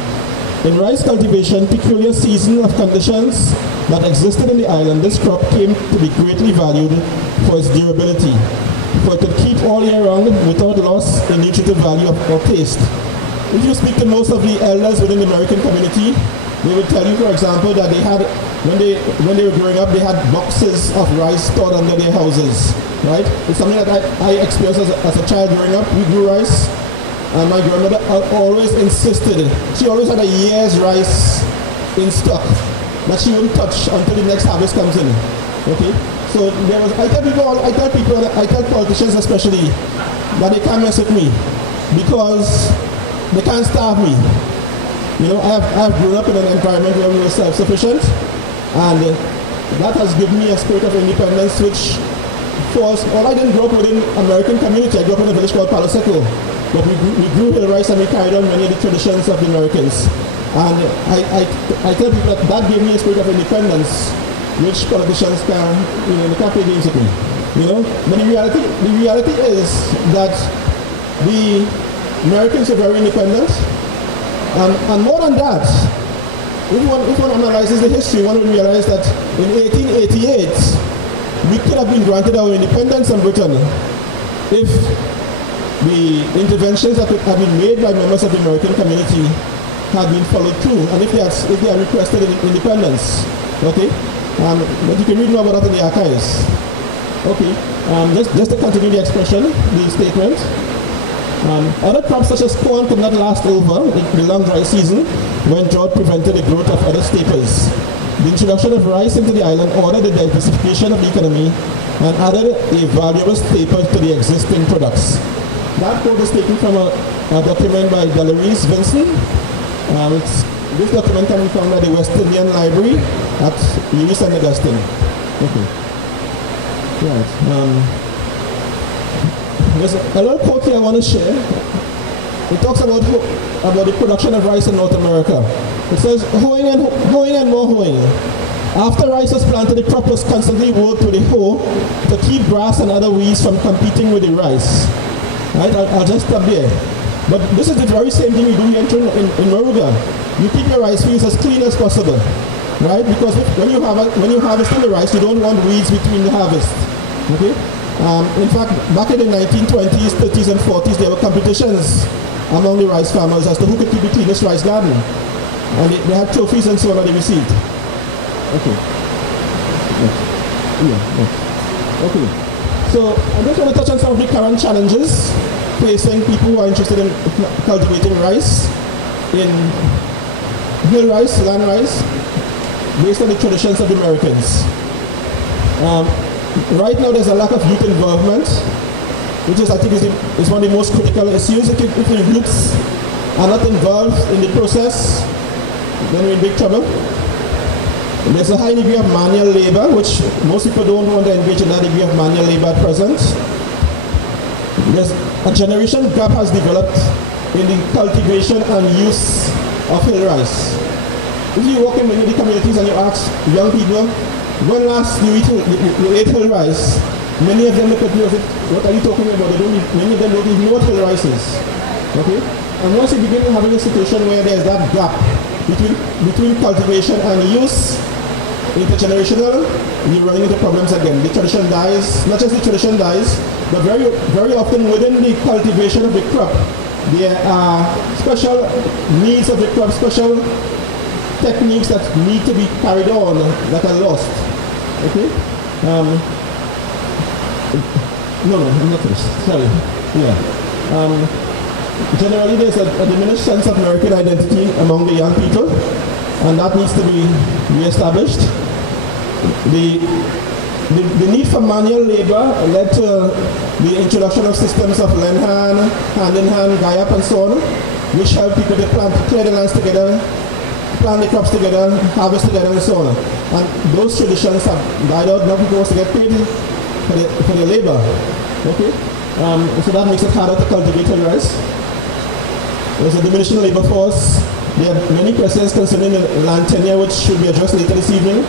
In rice cultivation, peculiar seasonal conditions that existed in the island, this crop came to be greatly valued for its durability, for it could keep all year round without loss in nutritive value or taste. If you speak to most of the elders within the American community, they will tell you, for example, that they had, when they were growing up, they had boxes of rice stored under their houses, right? It's something that I experienced as a child growing up. We grew rice, and my grandmother always insisted, she always had a year's rice in stock that she wouldn't touch until the next harvest comes in, okay? So there was, I tell politicians especially, that they can't mess with me, because they can't starve me. You know, I have grown up in an environment where we were self-sufficient, and that has given me a spirit of independence, which falls, well, I didn't grow up within American community. I grew up in a village called Palo Seco, but we grew hill rice and we carried on many of the traditions of the Americans. And I tell people that gave me a spirit of independence, which politicians can, you know, they can't play games with me. You know, but the reality is that the Americans are very independent, and more than that, if one analyzes the history, one will realize that in 1888, we could have been granted our independence from Britain if the interventions that have been made by members of the American community had been followed through, and if they had requested independence. Okay? But you can read more about that in the archives. Okay, just to continue the expression, the statement. Other crops such as corn could not last over the long dry season when drought prevented the growth of other staples. The introduction of rice into the island ordered the diversification of the economy and added a valuable staple to the existing products. That quote is taken from a document by Delores Vinson. This document can be found at the West Indian Library at Louis St. Augustine. Okay. Right. There's a little quote here I want to share. It talks about the production of rice in North America. It says, hoeing and more hoeing. After rice was planted, the crop was constantly worked with a hoe to keep grass and other weeds from competing with the rice. Right? I'll just stop there. But this is the very same thing we do here in Moruga. You keep your rice fields as clean as possible, right? Because when you harvest the rice, you don't want weeds between the harvest. Okay? In fact, back in the 1920s, 30s, and 40s, there were competitions among the rice farmers as to who could keep the cleanest rice garden. And they had trophies and so on that they received. Okay. Okay. So I just want to touch on some of the current challenges facing people who are interested in cultivating rice, in hill rice, land rice, based on the traditions of the Americans. Right now there's a lack of youth involvement, which is, I think, is one of the most critical issues. If the youths are not involved in the process, then we're in big trouble. There's a high degree of manual labor, which most people don't want to engage in that degree of manual labor at present. There's a generation gap has developed in the cultivation and use of hill rice. If you walk in many of the communities and you ask young people, when last you ate hill rice, many of them look at you as if, what are you talking about? Many of them don't even know what hill rice is. Okay? And once you begin having a situation where there's that gap between cultivation and use, intergenerational, you're running into problems again. The tradition dies, not just the tradition dies, but very, very often within the cultivation of the crop, there are special needs of the crop, special techniques that need to be carried on that are lost. Okay? No, I'm not finished. Sorry. Yeah. Generally, there's a diminished sense of American identity among the young people, and that needs to be reestablished. The need for manual labor led to the introduction of systems of hand-in-hand, GIAP, and so on, which help people to clear the lands together, plant the crops together, harvest together, and so on. And those traditions have died out. Now people want to get paid for their labor. Okay? So that makes it harder to cultivate hill rice. There's a diminishing labor force. There are many questions concerning land tenure which should be addressed later this evening.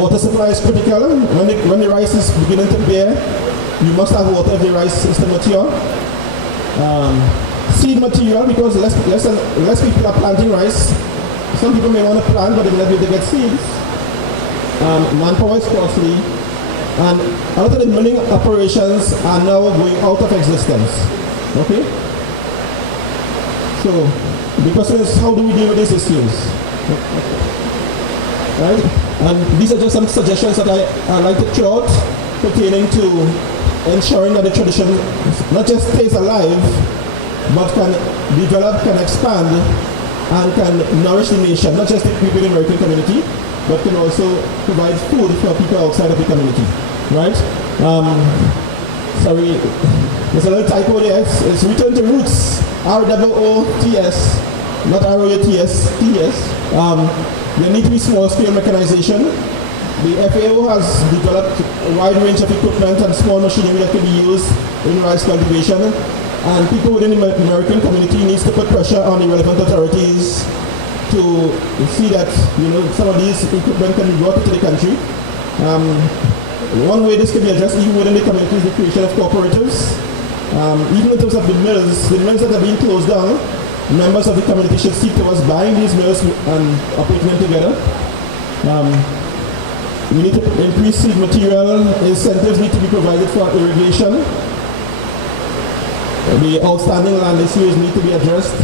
Water supply is critical. When the rice is beginning to bear, you must have water if the rice is to mature. Seed material, because less people are planting rice. Some people may want to plant, but they will not be able to get seeds. Manpower is costly. And a lot of the milling operations are now going out of existence. Okay? So, the question is, how do we deal with these issues? Right? And these are just some suggestions that I like to throw out pertaining to ensuring that the tradition not just stays alive, but can develop, can expand, and can nourish the nation, not just the people in the American community, but can also provide food for people outside of the community. Right? Sorry, there's a little typo there. It's return to roots. R-O-O-T-S, not R-O-U-T-S, T-S. There need to be small-scale mechanization. The FAO has developed a wide range of equipment and small machinery that can be used in rice cultivation. And people within the American community needs to put pressure on the relevant authorities to see that some of these equipment can be brought into the country. One way this can be addressed even within the community is the creation of cooperatives. Even in terms of the mills that are being closed down, members of the community should seek towards buying these mills and operating them together. We need to increase seed material. Incentives need to be provided for irrigation. The outstanding land issues need to be addressed.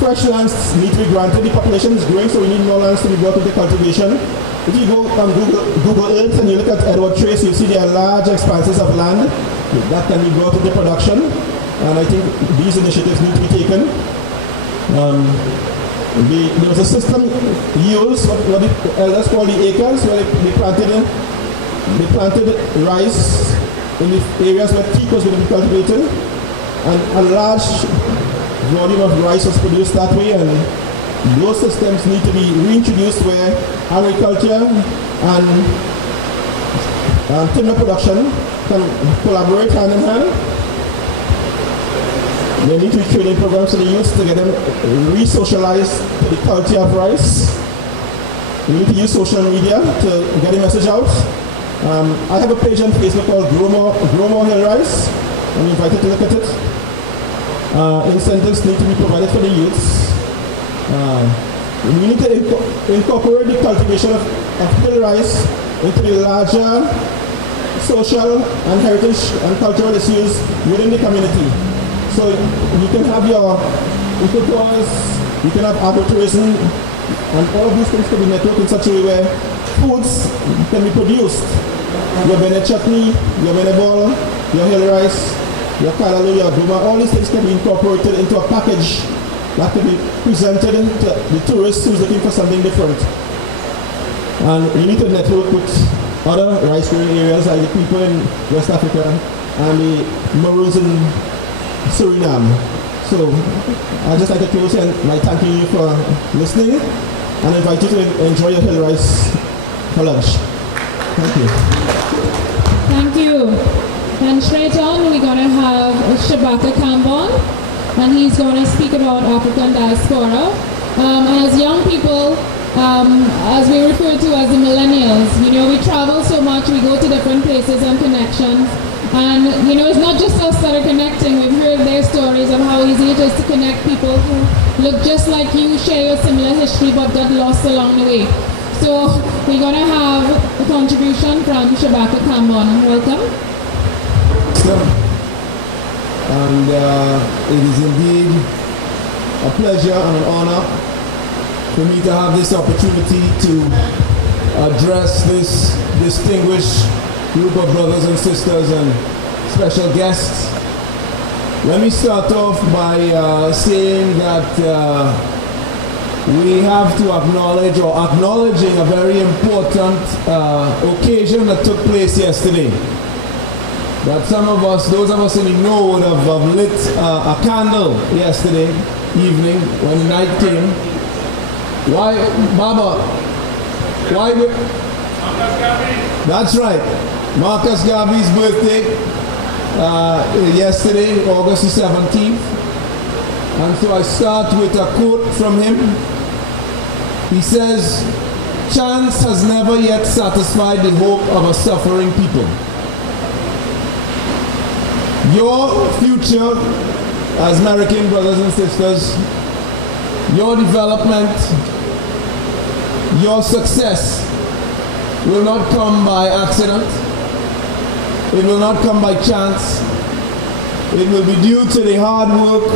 Fresh lands need to be granted. The population is growing, so we need more lands to be brought into cultivation. If you go on Google Earth and you look at Edward Trace, you'll see there are large expanses of land that can be brought into production. And I think these initiatives need to be taken. There was a system used, what the elders call the acres, where they planted rice in the areas where teak was going to be cultivated. And a large volume of rice was produced that way, and those systems need to be reintroduced where agriculture and timber production can collaborate hand in hand. There need to be training programs for the youth to get them re-socialized to the culture of rice. We need to use social media to get the message out. I have a page on Facebook called Grow More Hill Rice. I'm invited to look at it. Incentives need to be provided for the youths. We need to incorporate the cultivation of hill rice into the larger social and heritage and cultural issues within the community. So you can have your eco-tours, you can have agritourism, and all of these things can be networked in such a way where foods can be produced. Your bene chutney, your bene ball, your hill rice, your kalalu, your duma, all these things can be incorporated into a package that can be presented to the tourist who's looking for something different. And you need to network with other rice growing areas like the people in West Africa and the Maroons in Suriname. So I'd just like to close here by thanking you for listening and invite you to enjoy your hill rice for lunch. Thank you. Thank you. And straight on, we're going to have Shabaka Kambon, and he's going to speak about African diaspora. As young people, as we refer to as the millennials, we travel so much, we go to different places and connections. And, it's not just us that are connecting. We've heard their stories of how easy it is to connect people who look just like you, share your similar history, but got lost along the way. So we're going to have a contribution from Shabaka Kambon. Welcome. And it is indeed a pleasure and an honor for me to have this opportunity to address this distinguished group of brothers and sisters and special guests. Let me start off by saying that we have to acknowledge, or acknowledging a very important occasion that took place yesterday. That some of us, those of us in the know, would have lit a candle yesterday evening when the night came. Why, Baba? Why? That's right. Marcus Garvey's birthday yesterday, August the 17th. And so I start with a quote from him. He says, "Chance has never yet satisfied the hope of a suffering people. Your future as Merikin brothers and sisters, your development, your success will not come by accident. It will not come by chance. It will be due to the hard work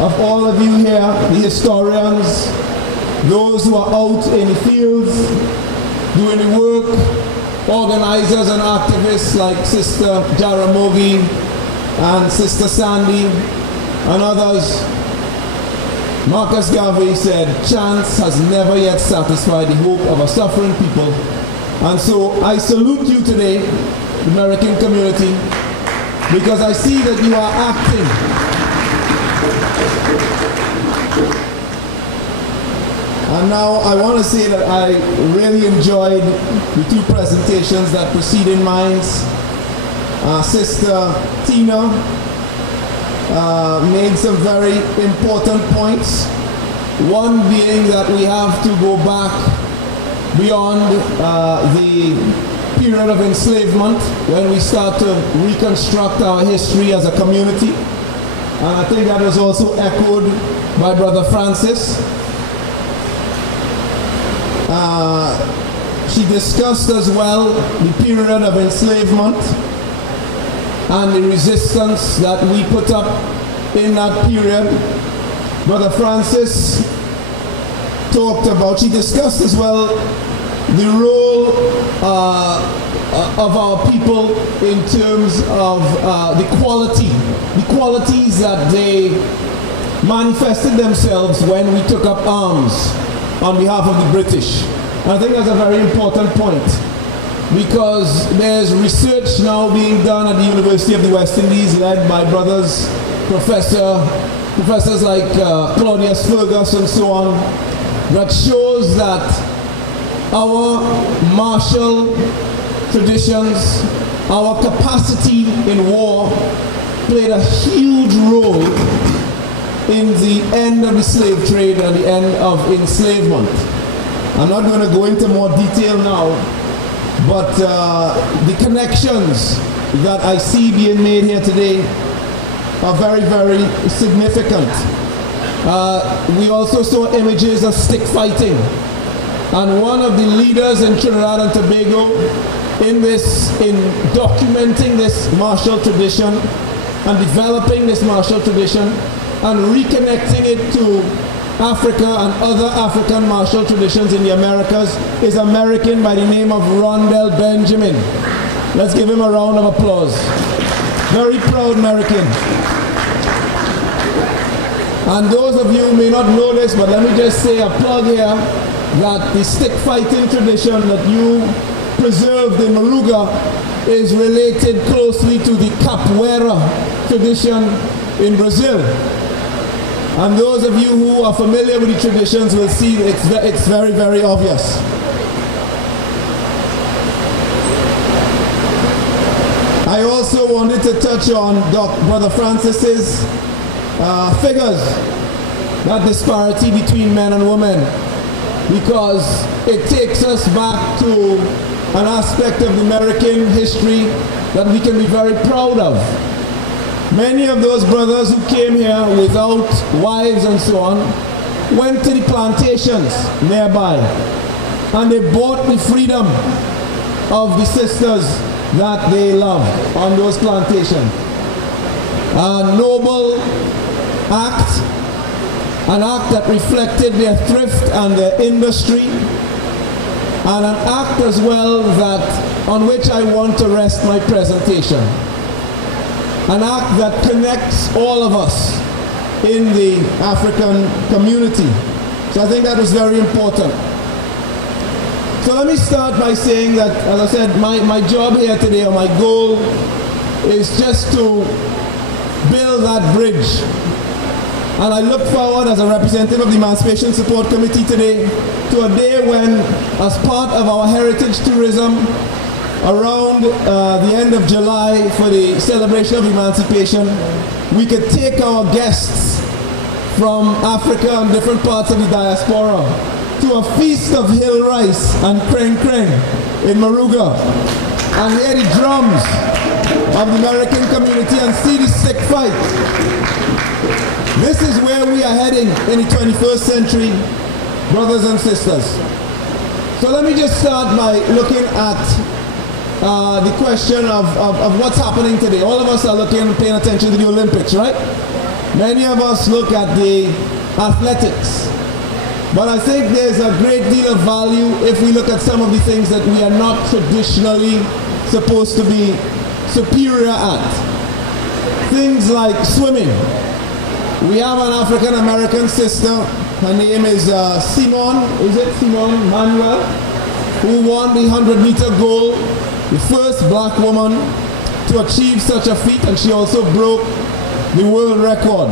of all of you here, the historians, those who are out in the fields doing the work, organizers and activists like Sister Jaramogi and Sister Sandy and others. Marcus Garvey said, chance has never yet satisfied the hope of a suffering people. And so I salute you today, the Merikin community, because I see that you are acting. And now I want to say that I really enjoyed the two presentations that preceded mine. Sister Tina made some very important points. One being that we have to go back beyond the period of enslavement when we start to reconstruct our history as a community. and I think that was also echoed by Brother Francis. She discussed as well the period of enslavement and the resistance that we put up in that period. Brother Francis she discussed as well the role of our people in terms of the qualities that they manifested themselves when we took up arms on behalf of the British. And I think that's a very important point, because there's research now being done at the University of the West Indies led by professors like Claudius Fergus and so on, that shows that our martial traditions, our capacity in war played a huge role in the end of the slave trade and the end of enslavement. I'm not going to go into more detail now, but the connections that I see being made here today are very, very significant. We also saw images of stick fighting, and one of the leaders in Trinidad and Tobago in documenting this martial tradition and developing this martial tradition and reconnecting it to Africa and other African martial traditions in the Americas is a Merikin by the name of Rondell Benjamin. Let's give him a round of applause. Very proud Merikin. And those of you who may not know this, but let me just say a plug here, that the stick fighting tradition that you preserved in Moruga is related closely to the capoeira tradition in Brazil. And those of you who are familiar with the traditions will see it's very, very obvious. I also wanted to touch on Brother Francis's figures, that disparity between men and women, because it takes us back to an aspect of the American history that we can be very proud of. Many of those brothers who came here without wives and so on went to the plantations nearby, and they bought the freedom of the sisters that they loved on those plantations. A noble act, an act that reflected their thrift and their industry, and an act as well on which I want to rest my presentation. An act that connects all of us in the African community. So I think that was very important. So let me start by saying that, as I said, my job here today, or my goal, is just to build that bridge. And I look forward, as a representative of the Emancipation Support Committee today, to a day when, as part of our heritage tourism, around the end of July for the celebration of emancipation, we could take our guests from Africa and different parts of the diaspora to a feast of hill rice and kreng kreng in Moruga, and hear the drums of the American community and see the stick fight. This is where we are heading in the 21st century, brothers and sisters. So let me just start by looking at the question of what's happening today. All of us are looking and paying attention to the Olympics, right? Many of us look at the athletics. But I think there's a great deal of value if we look at some of the things that we are not traditionally supposed to be superior at. Things like swimming. We have an African American sister. Her name is Simone Manuel, who won the 100-meter gold, the first black woman to achieve such a feat, and she also broke the world record.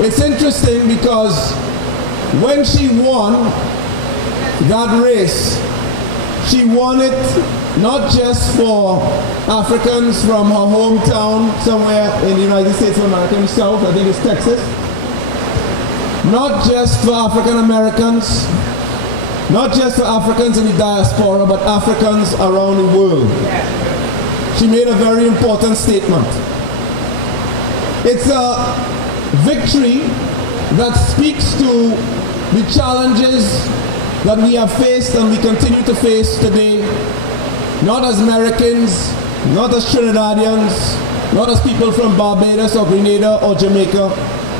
It's interesting because when she won that race, she won it not just for Africans from her hometown somewhere in the United States of America, in the South, I think it's Texas. Not just for African Americans, not just for Africans in the diaspora, but Africans around the world. She made a very important statement. It's a victory that speaks to the challenges that we have faced and we continue to face today, not as Americans, not as Trinidadians, not as people from Barbados or Grenada or Jamaica,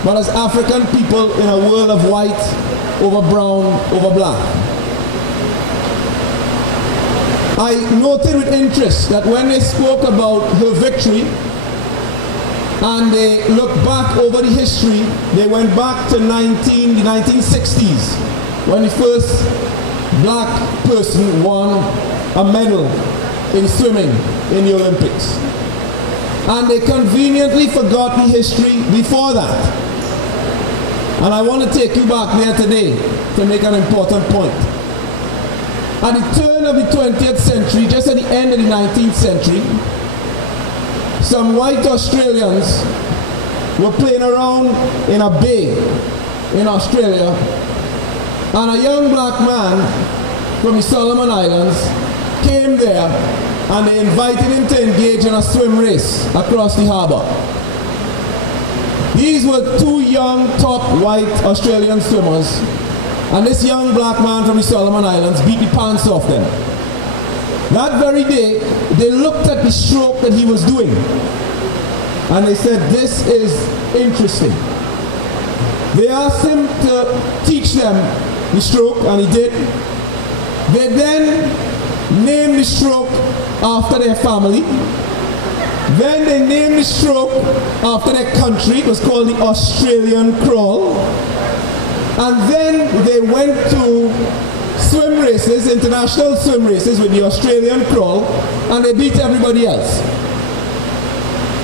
but as African people in a world of white over brown over black. I noted with interest that when they spoke about her victory and they looked back over the history, they went back to the 1960s when the first black person won a medal in swimming in the Olympics. And they conveniently forgot the history before that. And I want to take you back there today to make an important point. At the turn of the 20th century, just at the end of the 19th century, some white Australians were playing around in a bay in Australia, and a young black man from the Solomon Islands came there and they invited him to engage in a swim race across the harbor. These were two young, top white Australian swimmers, and this young black man from the Solomon Islands beat the pants off them. That very day, they looked at the stroke that he was doing, and they said, this is interesting. They asked him to teach them the stroke, and he did. They then named the stroke after their family. Then they named the stroke after their country. It was called the Australian Crawl. And then they went to swim races, international swim races with the Australian Crawl, and they beat everybody else.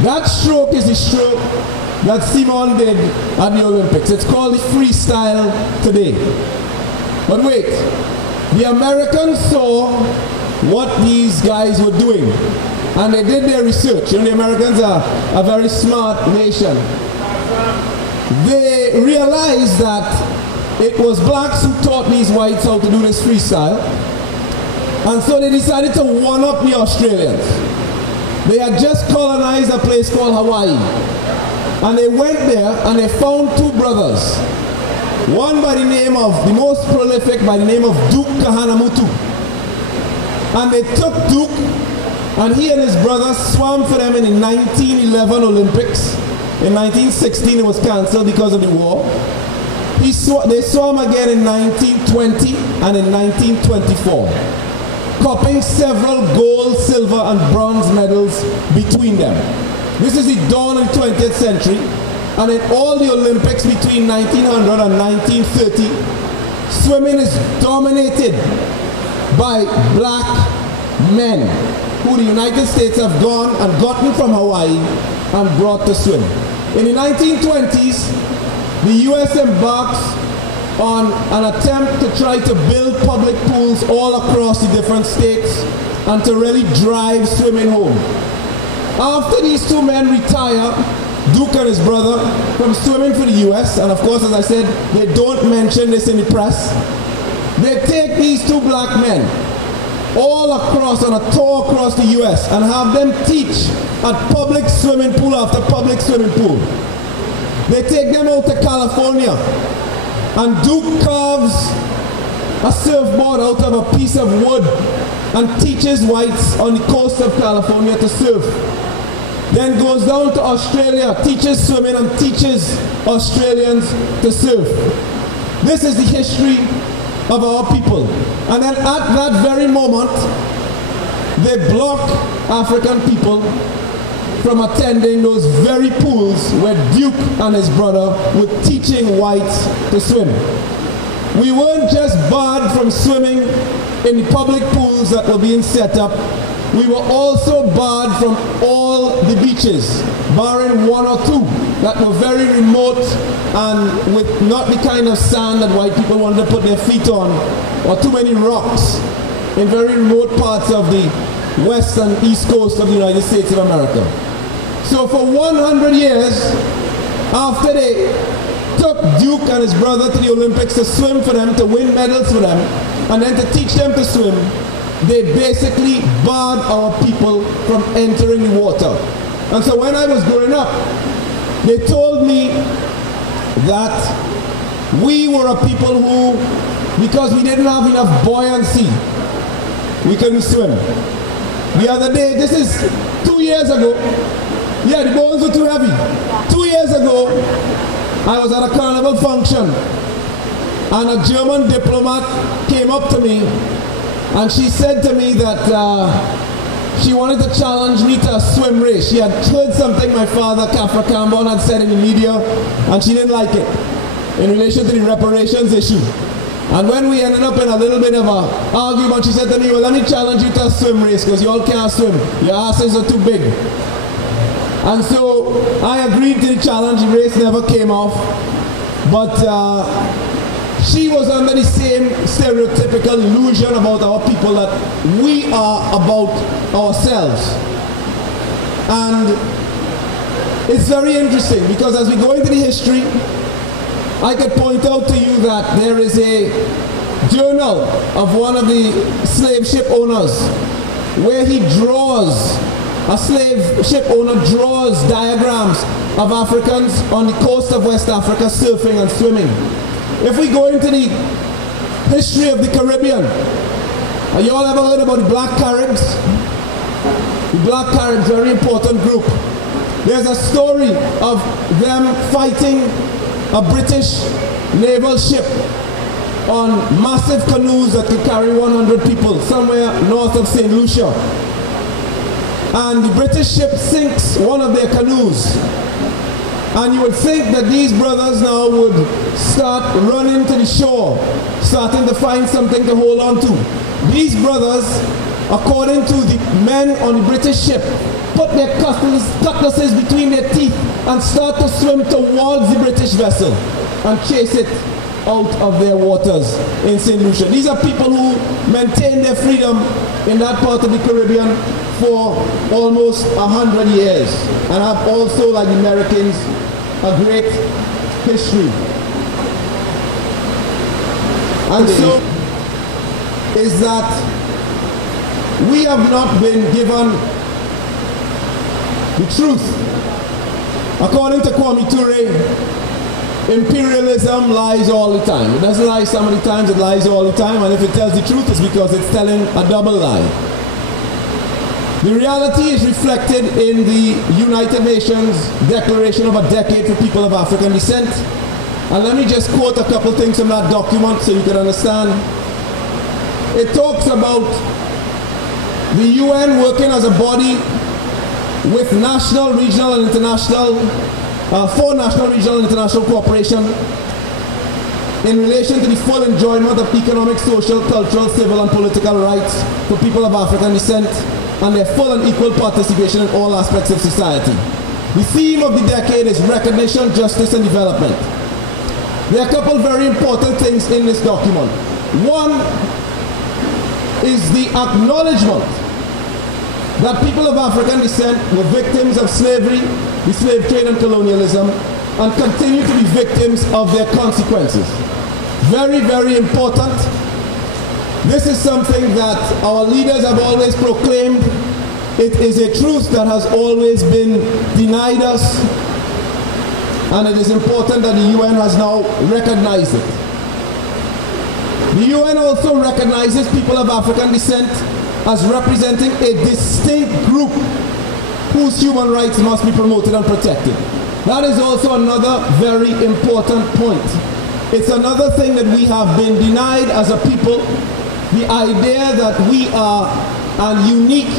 That stroke is the stroke that Simon did at the Olympics. It's called the freestyle today. But wait, the Americans saw what these guys were doing, and they did their research. You know, the Americans are a very smart nation. They realized that it was blacks who taught these whites how to do this freestyle, and so they decided to one-up the Australians. They had just colonized a place called Hawaii, and they went there and they found two brothers, one by the name of, the most prolific, by the name of Duke Kahanamoku. And they took Duke, and he and his brother swam for them in the 1911 Olympics. In 1916 it was cancelled because of the war. They swam again in 1920 and in 1924, copying several gold, silver and bronze medals between them. This is the dawn of the 20th century, and in all the Olympics between 1900 and 1930, swimming is dominated by black men who the United States have gone and gotten from Hawaii and brought to swim. In the 1920s, the US embarks on an attempt to try to build public pools all across the different states and to really drive swimming home. After these two men retire, Duke and his brother, from swimming for the US, and of course, as I said, they don't mention this in the press, they take these two black men all across on a tour across the US and have them teach at public swimming pool after public swimming pool. They take them out to California, and Duke carves a surfboard out of a piece of wood and teaches whites on the coast of California to surf. Then goes down to Australia, teaches swimming and teaches Australians to surf. This is the history of our people. And then at that very moment, they block African people from attending those very pools where Duke and his brother were teaching whites to swim. We weren't just barred from swimming in the public pools that were being set up, we were also barred from all the beaches, barring one or two that were very remote and with not the kind of sand that white people wanted to put their feet on, or too many rocks in very remote parts of the west and east coast of the United States of America. So for 100 years, after they took Duke and his brother to the Olympics to swim for them, to win medals for them, and then to teach them to swim, they basically barred our people from entering the water. And so when I was growing up, They told me that we were a people who, because we didn't have enough buoyancy, we couldn't swim. The other day, this is 2 years ago, yeah, the bones were too heavy. 2 years ago, I was at a carnival function, and a German diplomat came up to me, and she said to me that she wanted to challenge me to a swim race. She had heard something my father, Kafra Cambon, had said in the media, and she didn't like it in relation to the reparations issue. And when we ended up in a little bit of an argument, she said to me, well, let me challenge you to a swim race, because you all can't swim. Your asses are too big. And so I agreed to the challenge. The race never came off. But she was under the same stereotypical illusion about our people, that we are about ourselves. And it's very interesting, because as we go into the history, I could point out to you that there is a journal of one of the slave ship owners where he draws, a slave ship owner draws diagrams of Africans on the coast of West Africa surfing and swimming. If we go into the history of the Caribbean, have you all ever heard about the Black Caribs? The Black Caribs, very important group. There's a story of them fighting a British naval ship on massive canoes that could carry 100 people somewhere north of St. Lucia. And the British ship sinks one of their canoes. And you would think that these brothers now would start running to the shore, starting to find something to hold on to. These brothers, according to the men on the British ship, put their cutlasses between their teeth and start to swim towards the British vessel and chase it out of their waters in St. Lucia. These are people who maintain their freedom in that part of the Caribbean for almost 100 years and have also, like the Merikins, a great history. And so is that we have not been given the truth. According to Kwame Ture, imperialism lies all the time. It doesn't lie so many times, it lies all the time, and if it tells the truth, it's because it's telling a double lie. The reality is reflected in the United Nations Declaration of a Decade for People of African Descent. And let me just quote a couple things from that document so you can understand. It talks about the UN working as a body with national, regional, and international, for national, regional, and international cooperation in relation to the full enjoyment of economic, social, cultural, civil, and political rights for people of African descent and their full and equal participation in all aspects of society. The theme of the decade is recognition, justice, and development. There are a couple very important things in this document. One is the acknowledgement that people of African descent were victims of slavery, the slave trade, and colonialism, and continue to be victims of their consequences. Very, very important. This is something that our leaders have always proclaimed. It is a truth that has always been denied us, and it is important that the UN has now recognized it. The UN also recognizes people of African descent as representing a distinct group whose human rights must be promoted and protected. That is also another very important point. It's another thing that we have been denied as a people, the idea that we are a unique,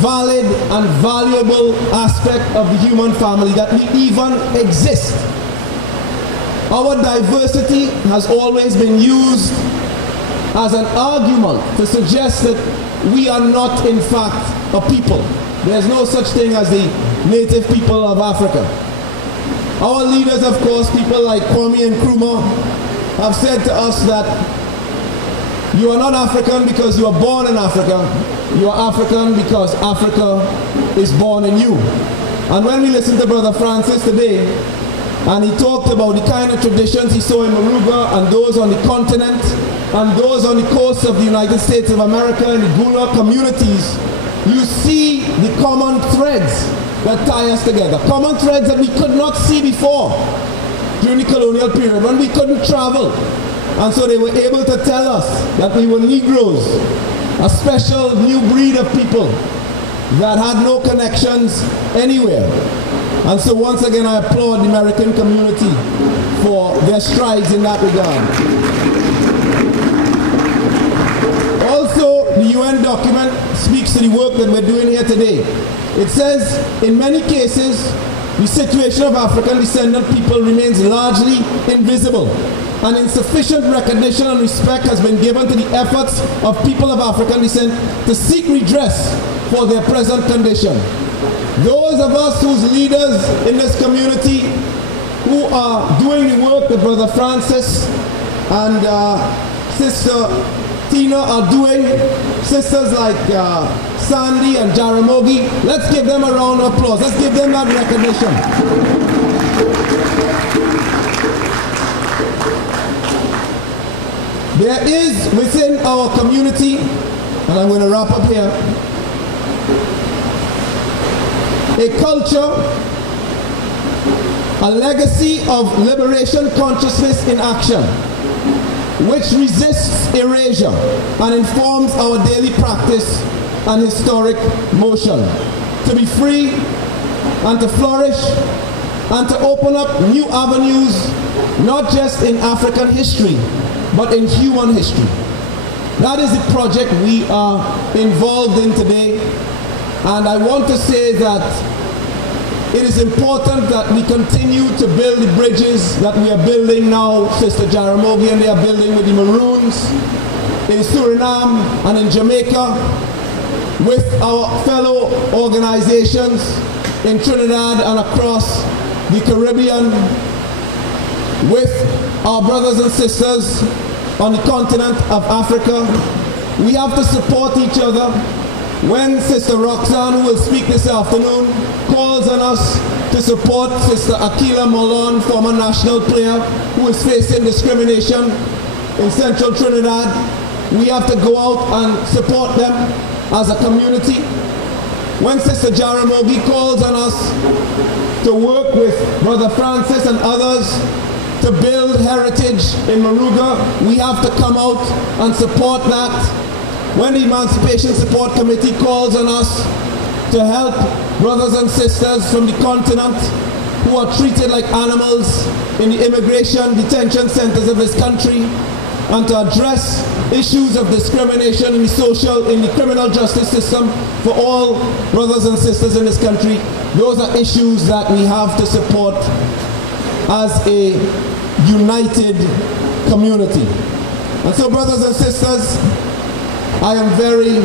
valid, and valuable aspect of the human family, that we even exist. Our diversity has always been used as an argument to suggest that we are not, in fact, a people. There's no such thing as the native people of Africa. Our leaders, of course, people like Kwame and Nkrumah, have said to us that you are not African because you are born in Africa. You are African because Africa is born in you. And when we listen to Brother Francis today, and he talked about the kind of traditions he saw in Moruga and those on the continent and those on the coast of the United States of America and the Gula communities, you see the common threads that tie us together. Common threads that we could not see before during the colonial period when we couldn't travel. And so they were able to tell us that we were Negroes, a special new breed of people that had no connections anywhere. And so once again I applaud the Merikin community for their strides in that regard. Also, the UN document speaks to the work that we're doing here today. It says, in many cases, the situation of African descendant people remains largely invisible, and insufficient recognition and respect has been given to the efforts of people of African descent to seek redress for their present condition. Those of us whose leaders in this community who are doing the work that Brother Francis and Sister Tina are doing, sisters like Sandy and Jaramogi, let's give them a round of applause. Let's give them that recognition. There is within our community, and I'm going to wrap up here, a culture, a legacy of liberation consciousness in action, which resists erasure and informs our daily practice and historic motion. To be free and to flourish and to open up new avenues, not just in African history, but in human history. That is the project we are involved in today. And I want to say that it is important that we continue to build the bridges that we are building now. Sister Jaramogi and they are building with the Maroons in Suriname and in Jamaica, with our fellow organizations in Trinidad and across the Caribbean, with our brothers and sisters on the continent of Africa. We have to support each other. When Sister Roxanne, who will speak this afternoon, calls on us to support Sister Akila Molon, former national player who is facing discrimination in central Trinidad, we have to go out and support them as a community. When Sister Jaramogi calls on us to work with Brother Francis and others to build heritage in Moruga, we have to come out and support that. When the Emancipation Support Committee calls on us to help brothers and sisters from the continent who are treated like animals in the immigration detention centers of this country, and to address issues of discrimination in the criminal justice system for all brothers and sisters in this country, those are issues that we have to support as a united community. And so, brothers and sisters, I am very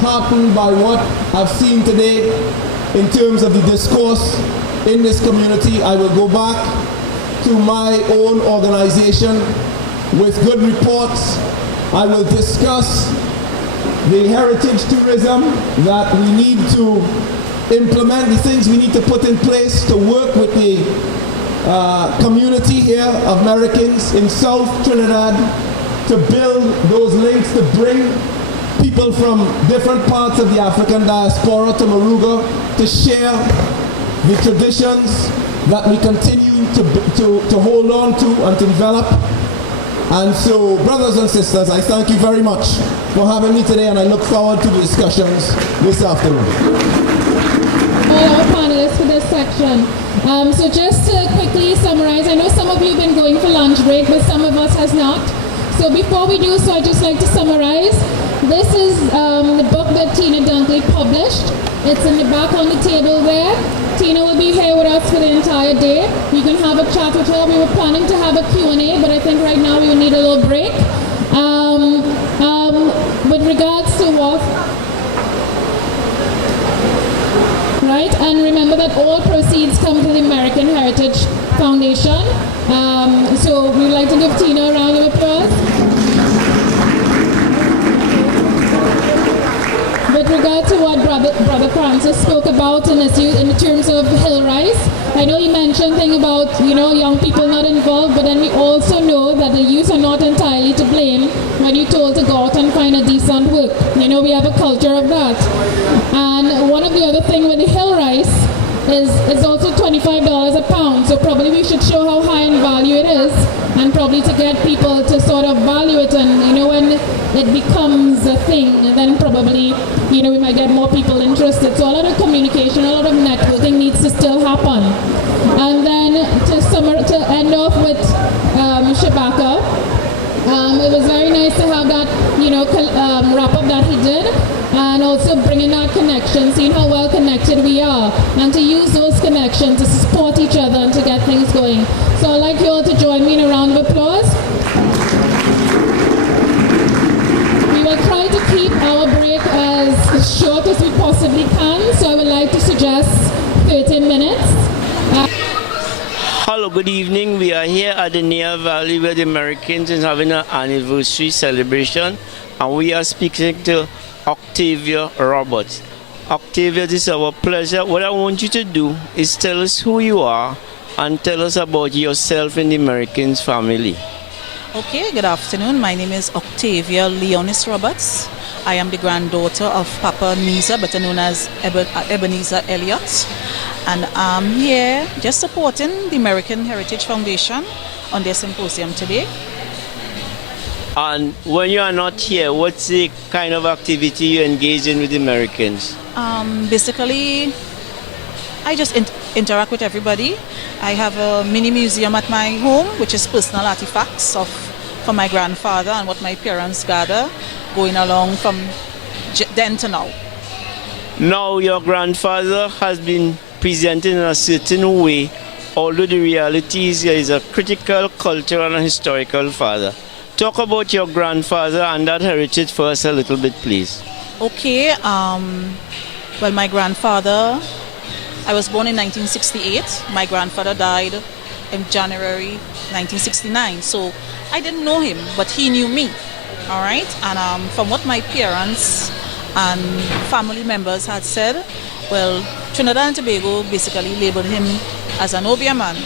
heartened by what I've seen today in terms of the discourse in this community. I will go back to my own organization with good reports. I will discuss the heritage tourism that we need to implement, the things we need to put in place to work with the community here of Merikins in South Trinidad, to build those links, to bring people from different parts of the African diaspora to Moruga, to share the traditions that we continue to hold on to and to develop. And so, brothers and sisters, I thank you very much for having me today, and I look forward to the discussions this afternoon. All our panelists for this section. So just to quickly summarize, I know some of you have been going for lunch break, but some of us has not. So before we do so, I'd just like to summarize. This is the book that Tina Dunkley published. It's in the back on the table there. Tina will be here with us for the entire day. You can have a chat with her. We were planning to have a Q&A, but I think right now we will need a little break. With regards to what... Right, and remember that all proceeds come to the American Heritage Foundation. So we'd like to give Tina a round of applause. With regard to what Brother Francis spoke about in terms of hill rise, I know he mentioned thing about young people not involved, but then we also know that the youth are not entirely to blame when you're told to go out and find a decent work. We have a culture of that. And one of the other thing with the hill rise is also $25 a pound. So probably we should show how high in value it is, and probably to get people to sort of value it. And when it becomes a thing, and then probably we might get more people interested. So a lot of communication, a lot of networking needs to still happen. And then to end off with Shabaka, it was very nice to have that wrap up that he did, and also bringing that connection, seeing how well connected we are, and to use those connections to support each other and to get things going. So I'd like you all to join me in a round of applause. We will try to keep our break as short as we possibly can, so I would like to suggest 30 minutes. Hello, good evening. We are here at the Nia Valley where the Americans is having an anniversary celebration, and we are speaking to Octavia Roberts. Octavia, this is our pleasure. What I want you to do is tell us who you are and tell us about yourself and the Americans family. Okay, good afternoon. My name is Octavia Leonis Roberts. I am the granddaughter of Papa Nisa, better known as Ebenezer Elliott. And I'm here just supporting the American Heritage Foundation on their symposium today. And when you are not here, what's the kind of activity you engage in with the Americans? Basically, I just interact with everybody. I have a mini museum at my home, which is personal artifacts from my grandfather and what my parents gather, going along from then to now. Now your grandfather has been presented in a certain way, although the reality is he is a critical, cultural and historical father. Talk about your grandfather and that heritage for us a little bit, please. Okay, well, my grandfather, I was born in 1968. My grandfather died in January 1969, so I didn't know him, but he knew me, all right? And from what my parents and family members had said, well, Trinidad and Tobago basically labeled him as an Obeah man,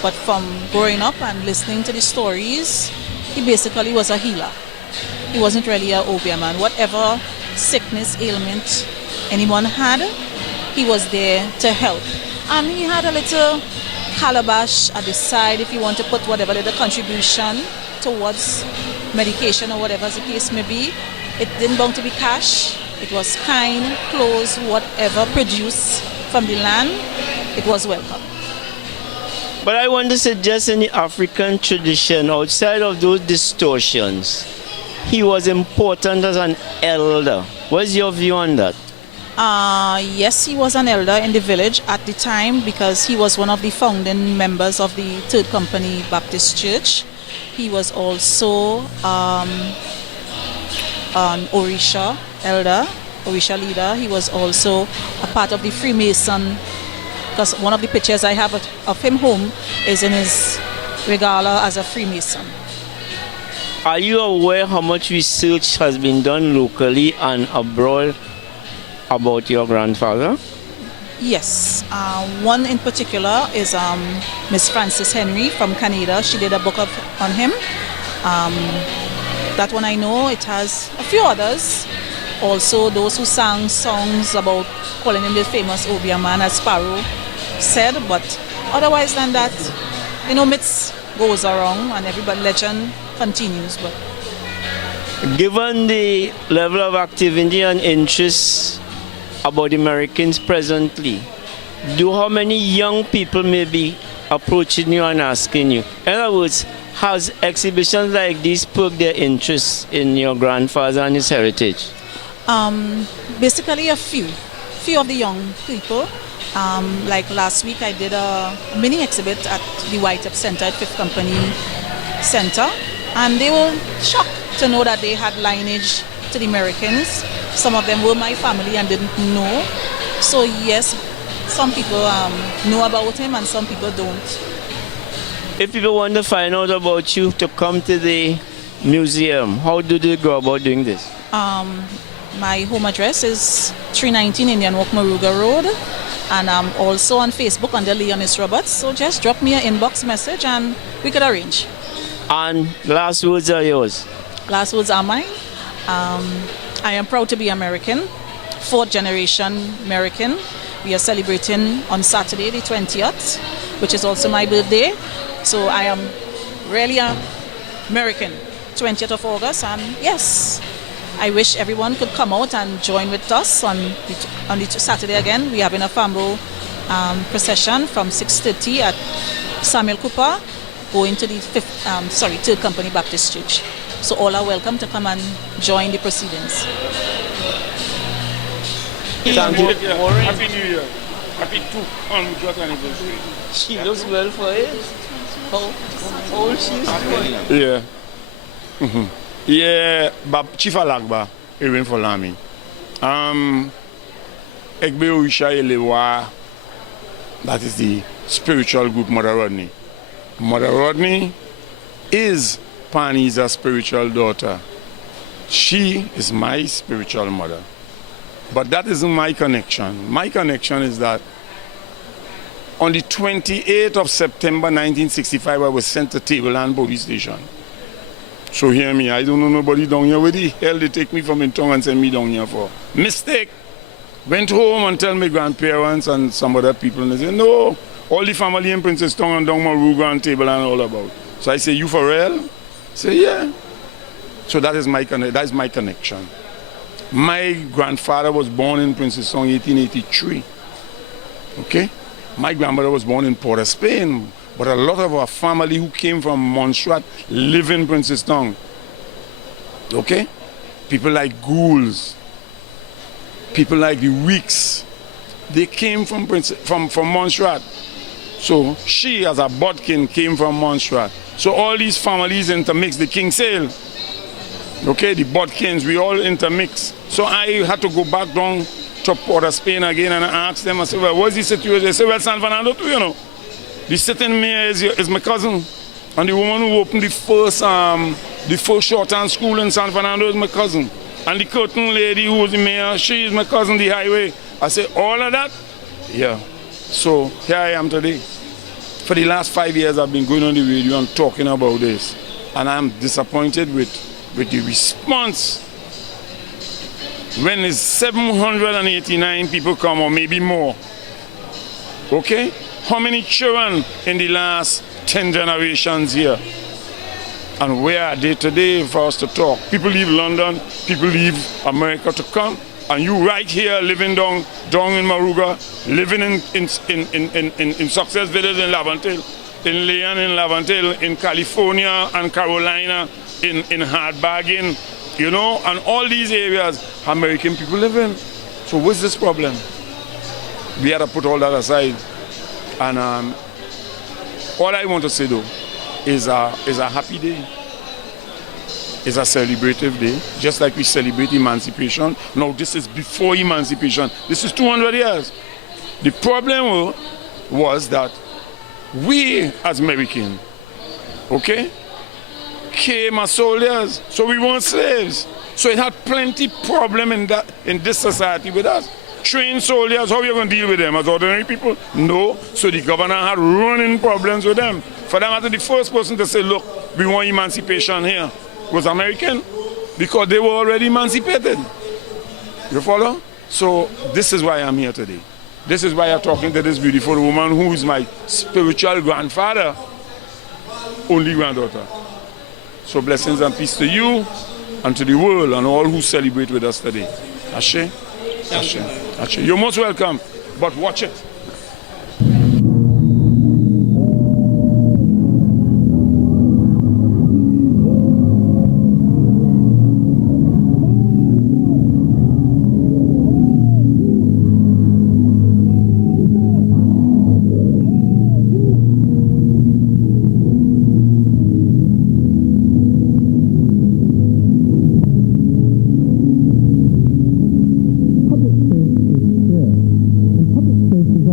but from growing up and listening to the stories, he basically was a healer. He wasn't really an Obeah man. Whatever sickness, ailment anyone had, he was there to help. And he had a little calabash at the side if you want to put whatever little contribution towards medication or whatever the case may be. It didn't bound to be cash. It was kind, clothes, whatever produced from the land, it was welcome. But I want to suggest in the African tradition, outside of those distortions, he was important as an elder. What's your view on that? Yes, he was an elder in the village at the time because he was one of the founding members of the Third Company Baptist Church. He was also an Orisha elder, Orisha leader. He was also a part of the Freemason, because one of the pictures I have of him home is in his regala as a Freemason. Are you aware how much research has been done locally and abroad about your grandfather? Yes. One in particular is Miss Frances Henry from Canada. She did a book on him. That one I know. It has a few others. Also, those who sang songs about calling him the famous Obeah man, as Sparrow said. But otherwise than that, myths goes around and everybody legend continues. But given the level of activity and interest about the Americans presently, how many young people may be approaching you and asking you? In other words, has exhibitions like these perked their interest in your grandfather and his heritage? Basically a few of the young people. Like last week I did a mini exhibit at the White Up Center at Fifth Company Center, and they were shocked to know that they had lineage to the Americans. Some of them were my family and didn't know. So yes, some people know about him and some people don't. If people want to find out about you to come to the museum, how do they go about doing this? My home address is 319 Indian Walk, Maruga Road, and I'm also on Facebook under Leonis Roberts. So just drop me an inbox message and we could arrange. And last words are yours. Last words are mine. I am proud to be American, fourth generation American. We are celebrating on Saturday the 20th, which is also my birthday. So I am really American, 20th of August, and yes, I wish everyone could come out and join with us on the Saturday again. We're having a family procession from 6:30 at Samuel Cooper, going to the Third Company Baptist Church. So all are welcome to come and join the proceedings. Thank you. Happy New Year. Happy 200th anniversary. She looks well for it. How old she is? Yeah. Yeah, but Chief Alagba, even for Lami. Ekbe Oisha Elewa, that is the spiritual group Mother Rodney. Mother Rodney is Pani's spiritual daughter. She is my spiritual mother. But that isn't my connection. My connection is that on the 28th of September 1965, I was sent to Tableland Police Station. So hear me, I don't know nobody down here. Where the hell they take me from in town and send me down here for? Mistake. Went home and tell my grandparents and some other people, and they say, no, all the family in Princess Town and down Maruga and Tableland all about. So I say, you for real? Say, yeah. So that is my connection. My grandfather was born in Princess Town in 1883. Okay? My grandmother was born in Port of Spain, but a lot of our family who came from Montserrat live in Princess Town. Okay? People like Ghouls, people like the Weeks, they came from Montserrat. So she, as a Bodkin, came from Montserrat. So all these families intermix, the Kingsale, okay, the Bodkins, we all intermix. So I had to go back down to Port of Spain again and I asked them, I said, well, what's the situation? They said, well, San Fernando too, you know. The sitting mayor is my cousin. And the woman who opened the first shorthand school in San Fernando is my cousin. And the curtain lady who was the mayor, she is my cousin, the highway. I said, all of that? Yeah. So here I am today. For the last 5 years, I've been going on the radio and talking about this. And I'm disappointed with the response. When it's 789 people come, or maybe more. Okay? How many children in the last 10 generations here? And where are they today for us to talk? People leave London, people leave America to come, and you right here living down in Maruga, living in Success Village in Laventille, in Leon in Laventille, in California and Carolina, in Hardbagging, you know, and all these areas, American people live in. So what's this problem? We had to put all that aside. And all I want to say though is a happy day. It's a celebrative day, just like we celebrate emancipation. Now this is before emancipation. This is 200 years. The problem was that we as Merikin, okay, came as soldiers, so we weren't slaves. So it had plenty problem in this society with us. Trained soldiers, how are you going to deal with them as ordinary people? No. So the governor had running problems with them. For them, the first person to say, look, we want emancipation here was American, because they were already emancipated. You follow? So this is why I'm here today. This is why I'm talking to this beautiful woman who is my spiritual grandfather, only granddaughter. So blessings and peace to you and to the world and all who celebrate with us today. Ashe? Ashe. Ashe. You're most welcome, but watch it. Public space is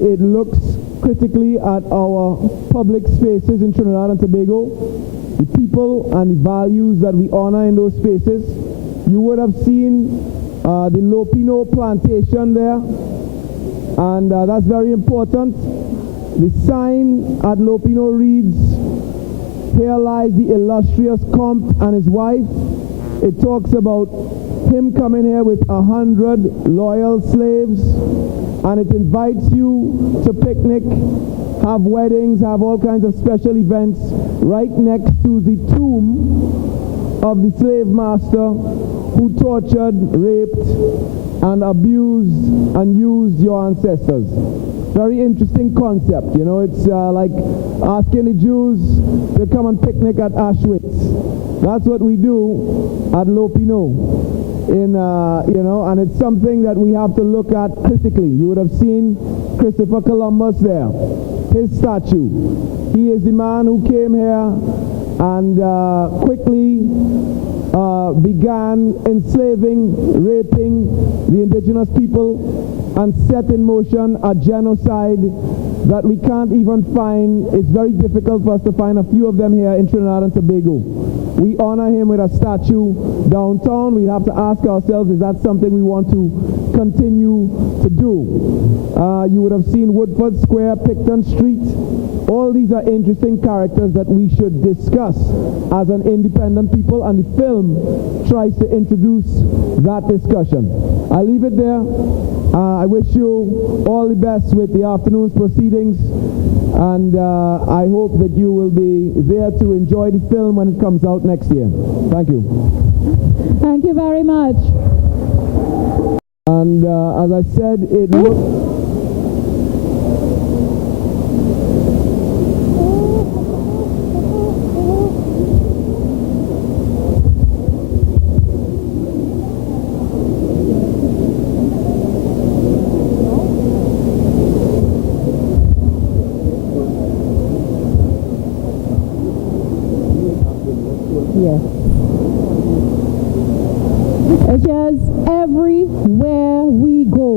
it looks critically at our public spaces in Trinidad and Tobago, the people and the values that we honor in those spaces. You would have seen the Lopino plantation there, and that's very important. The sign at Lopino reads, "Here lies the illustrious Comte and his wife." It talks about him coming here with 100 loyal slaves, and it invites you to picnic, have weddings, have all kinds of special events right next to the tomb of the slave master who tortured, raped, and abused and used your ancestors. Very interesting concept, you know. It's like asking the Jews to come and picnic at Auschwitz. That's what we do at Lopino. You know, and it's something that we have to look at critically. You would have seen Christopher Columbus there, his statue. He is the man who came here and quickly began enslaving, raping the indigenous people, and set in motion a genocide that we can't even find. It's very difficult for us to find a few of them here in Trinidad and Tobago. We honor him with a statue downtown. We have to ask ourselves, is that something we want to continue to do? You would have seen Woodford Square, Picton Street. All these are interesting characters that we should discuss as an independent people, and the film tries to introduce that discussion. I leave it there. I wish you all the best with the afternoon's proceedings, and I hope that you will be there to enjoy the film when it comes out next year. Thank you. Thank you very much. And as I said, it looks... Yes. It's just everywhere we go.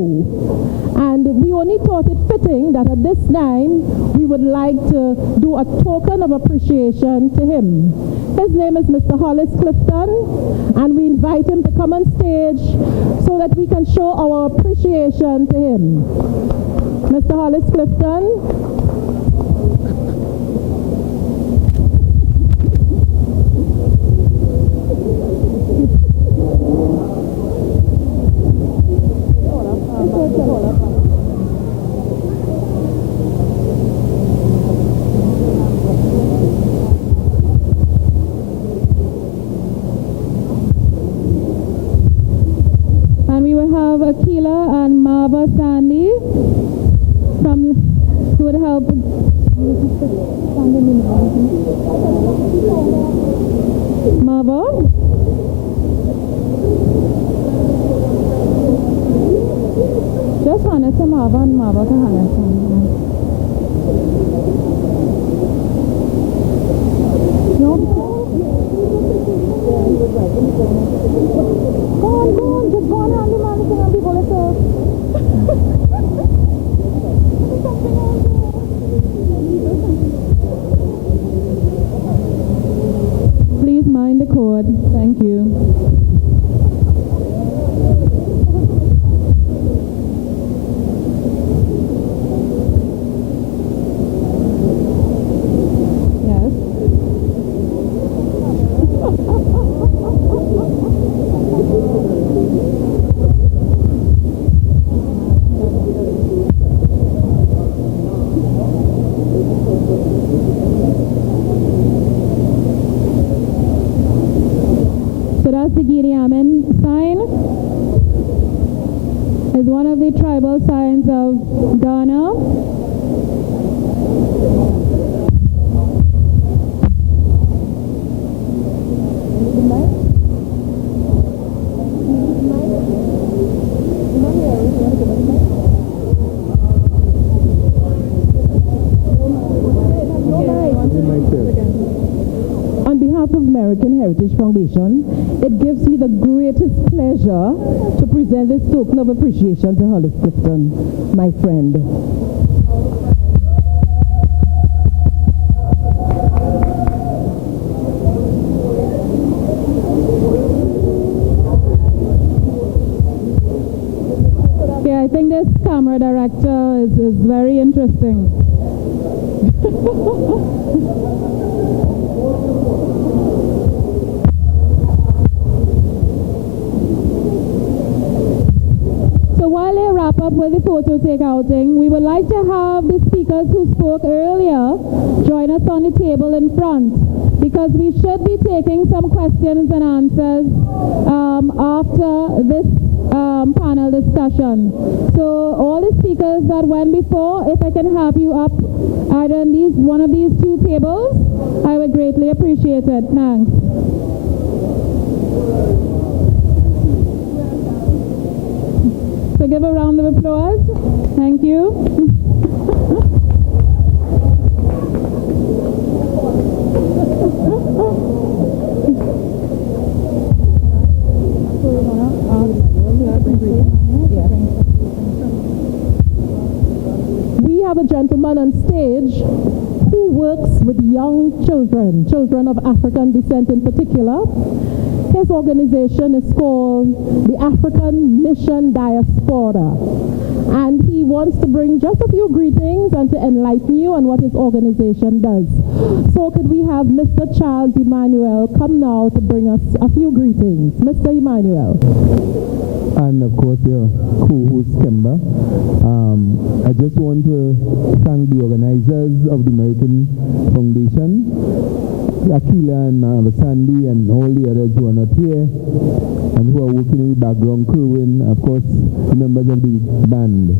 And we only thought it fitting that at this time we would like to do a token of appreciation to him. His name is Mr. Hollis Clifton, and we invite him to come on stage so that we can show our appreciation to him. Mr. Hollis Clifton. And we will have Akila and Mava Sandy who would help. Mava? Just harness to Mava and Mava to harness him. No? Go on, just go on and the mannequin and people Please mind the cord. Thank you. Is one of the tribal signs of Ghana. On behalf of Merikin Heritage Foundation, it gives me the greatest pleasure to present this token of appreciation to Hollis Clifton, my friend. former director is very interesting. So while they wrap up with the photo take outing, we would like to have the speakers who spoke earlier join us on the table in front, because we should be taking some questions and answers after this panel discussion. So all the speakers that went before, if I can have you up either in one of these two tables, I would greatly appreciate it. Thanks. So give a round of applause. Thank you. We have a gentleman on stage who works with young children, children of African descent in particular. His organization is called the African Mission Diaspora, and he wants to bring just a few greetings and to enlighten you on what his organization does. So could we have Mr. Charles Emmanuel come now to bring us a few greetings. Mr. Emmanuel. And of course your co-host Kemba. I just want to thank the organizers of the Merikin Foundation, Akila and Sandy and all the others who are not here and who are working in the background crew, and of course the members of the band.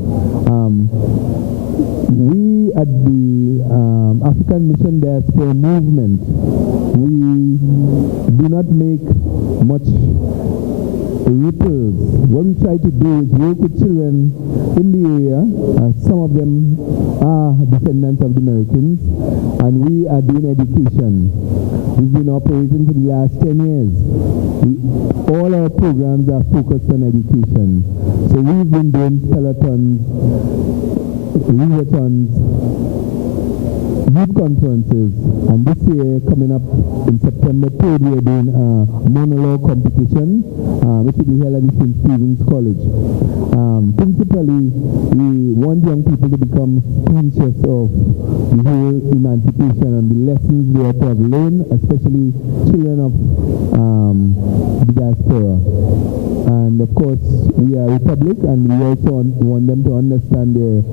We at the African Mission Diaspora movement, we do not make much ripples. What we try to do is work with children in the area. Some of them are descendants of the Americans, and we are doing education. We've been operating for the last 10 years. All our programs are focused on education. So we've been doing telethons, readathons, youth conferences, and this year coming up in September 3rd we are doing a monologue competition which will be held at the St. Stephen's College. Principally, we want young people to become conscious of the whole emancipation and the lessons they have to have learned, especially children of the diaspora. And of course, we are a republic, and we also want them to understand their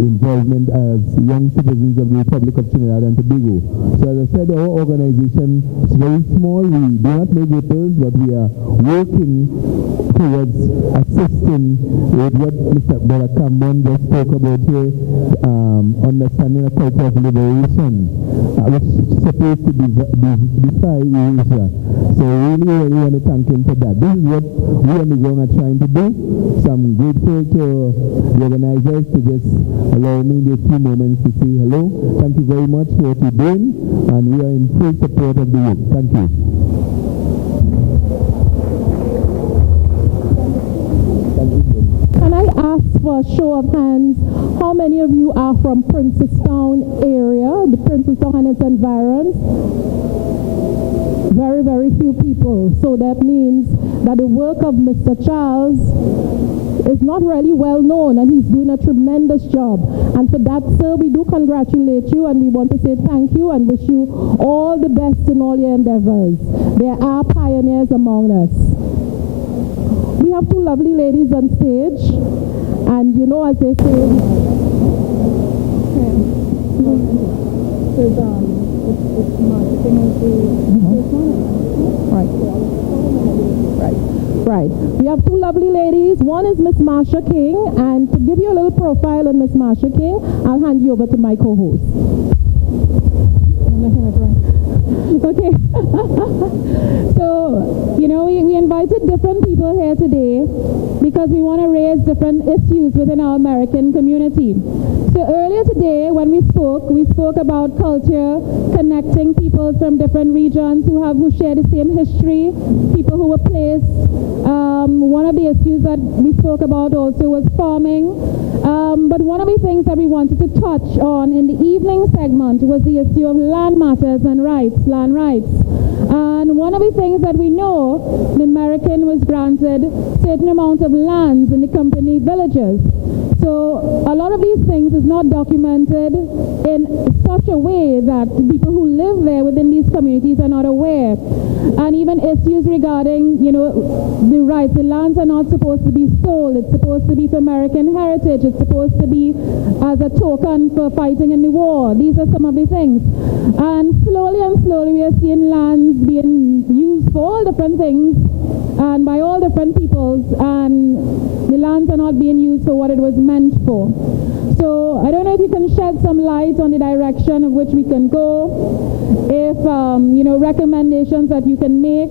involvement as young citizens of the Republic of Trinidad and Tobago. So as I said, our organization is very small. We do not make ripples, but we are working towards assisting with what Mr. Brother Cameron just spoke about here, understanding a culture of liberation, which is supposed to defy erasure. So we really want to thank him for that. This is what we on the ground are trying to do. So I'm grateful to the organizers to just allow me a few moments to say hello. Thank you very much for what you're doing, and we are in full support of the work. Thank you. Can I ask for a show of hands, how many of you are from Princestown area, the Princestown and its environs? Very, very few people. So that means that the work of Mr. Charles is not really well known, and he's doing a tremendous job. And for that, sir, we do congratulate you, and we want to say thank you and wish you all the best in all your endeavors. There are pioneers among us. We have two lovely ladies on stage, and you know, as they say, it's marketing as Right. We have two lovely ladies. One is Miss Marsha King, and to give you a little profile on Miss Marsha King, I'll hand you over to my co-host. Okay. So, you know, we invited different people here today because we want to raise different issues within our American community. So earlier today when we spoke about culture, connecting people from different regions who share the same history, people who were placed. One of the issues that we spoke about also was farming. But one of the things that we wanted to touch on in the evening segment was the issue of land matters and land rights. And one of the things that we know, the Merikin was granted certain amount of lands in the company villages. So a lot of these things is not documented in such a way that people who live there within these communities are not aware. And even issues regarding, the rights. The lands are not supposed to be sold. It's supposed to be for American heritage. It's supposed to be as a token for fighting in the war. These are some of the things. And slowly we are seeing lands being used for all different things and by all different peoples, and the lands are not being used for what it was meant for. So I don't know if you can shed some light on the direction of which we can go, if recommendations that you can make.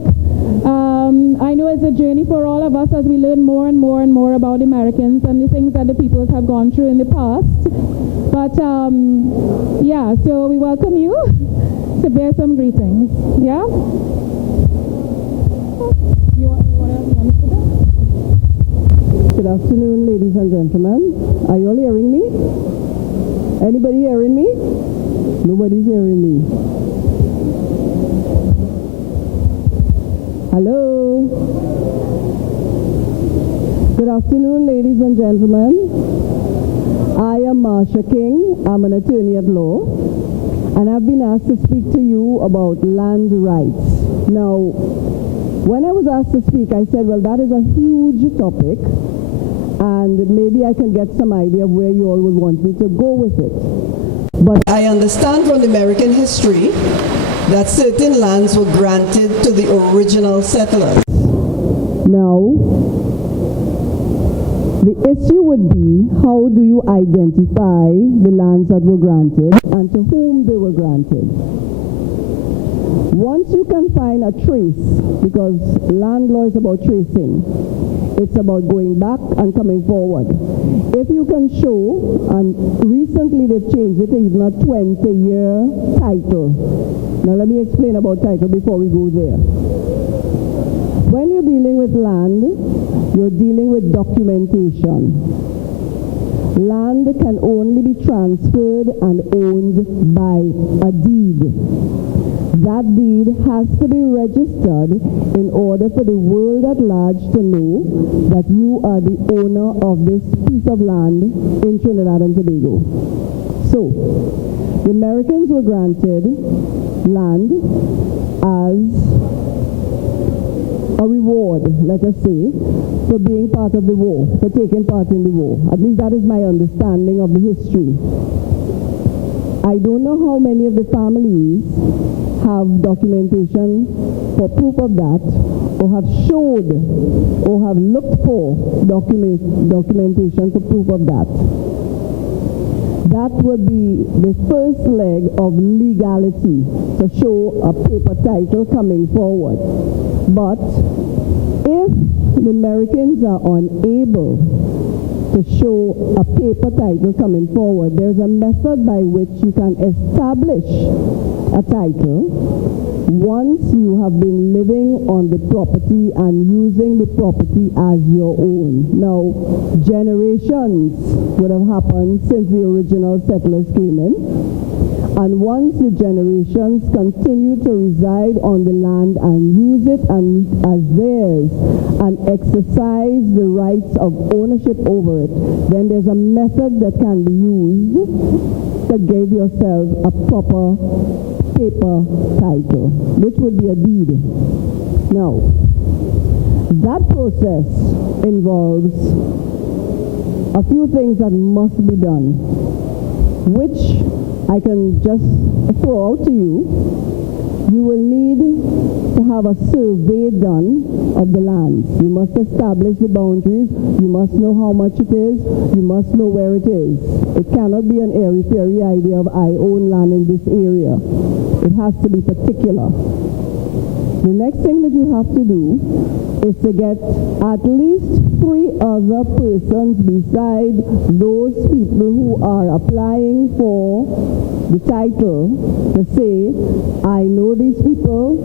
I know it's a journey for all of us as we learn more and more and more about Americans and the things that the peoples have gone through in the past. But so we welcome you to bear some greetings. Yeah? Good afternoon, ladies and gentlemen. Are you all hearing me? Anybody hearing me? Nobody's hearing me. Hello? Good afternoon, ladies and gentlemen. I am Marsha King. I'm an attorney at law, and I've been asked to speak to you about land rights. Now, when I was asked to speak, I said, well, that is a huge topic, and maybe I can get some idea of where you all would want me to go with it. But I understand from the American history that certain lands were granted to the original settlers. Now, the issue would be, how do you identify the lands that were granted and to whom they were granted? Once you can find a trace, because land law is about tracing, it's about going back and coming forward. If you can show, and recently they've changed it to even a 20-year title. Now let me explain about title before we go there. When you're dealing with land, you're dealing with documentation. Land can only be transferred and owned by a deed. That deed has to be registered in order for the world at large to know that you are the owner of this piece of land in Trinidad and Tobago. So, the Americans were granted land as a reward, let us say, for being part of the war, for taking part in the war. At least that is my understanding of the history. I don't know how many of the families have documentation for proof of that, or have showed, or have looked for documentation for proof of that. That would be the first leg of legality, to show a paper title coming forward. But if the Americans are unable to show a paper title coming forward, there's a method by which you can establish a title once you have been living on the property and using the property as your own. Now, generations would have happened since the original settlers came in, and once the generations continue to reside on the land and use it as theirs and exercise the rights of ownership over it, then there's a method that can be used to give yourself a proper paper title, which would be a deed. Now, that process involves a few things that must be done, which I can just throw out to you. You will need to have a survey done of the land. You must establish the boundaries. You must know how much it is. You must know where it is. It cannot be an airy-fairy idea of I own land in this area. It has to be particular. The next thing that you have to do is to get at least 3 other persons beside those people who are applying for the title to say, I know these people,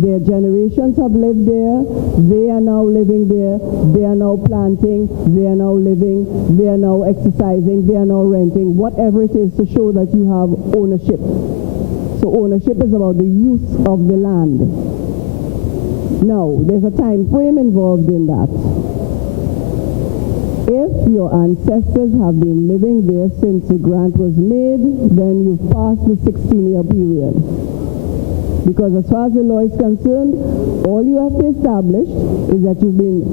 their generations have lived there, they are now living there, they are now planting, they are now living, they are now exercising, they are now renting, whatever it is, to show that you have ownership. So ownership is about the use of the land. Now, there's a time frame involved in that. If your ancestors have been living there since the grant was made, then you've passed the 16-year period. Because as far as the law is concerned, all you have to establish is that you've been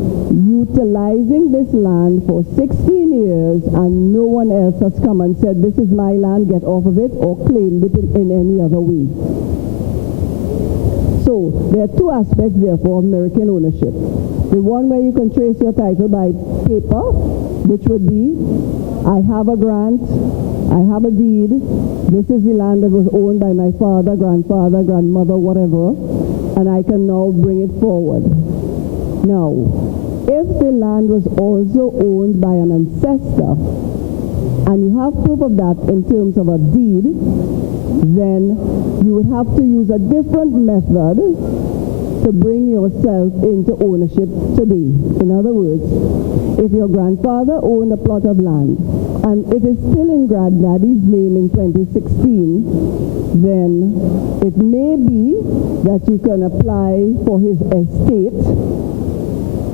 utilizing this land for 16 years and no one else has come and said, this is my land, get off of it, or claimed it in any other way. So there are two aspects, therefore, of Merikin ownership. The one where you can trace your title by paper, which would be, I have a grant, I have a deed, this is the land that was owned by my father, grandfather, grandmother, whatever, and I can now bring it forward. Now, if the land was also owned by an ancestor, and you have proof of that in terms of a deed, then you would have to use a different method to bring yourself into ownership today. In other words, if your grandfather owned a plot of land and it is still in Granddaddy's name in 2016, then it may be that you can apply for his estate,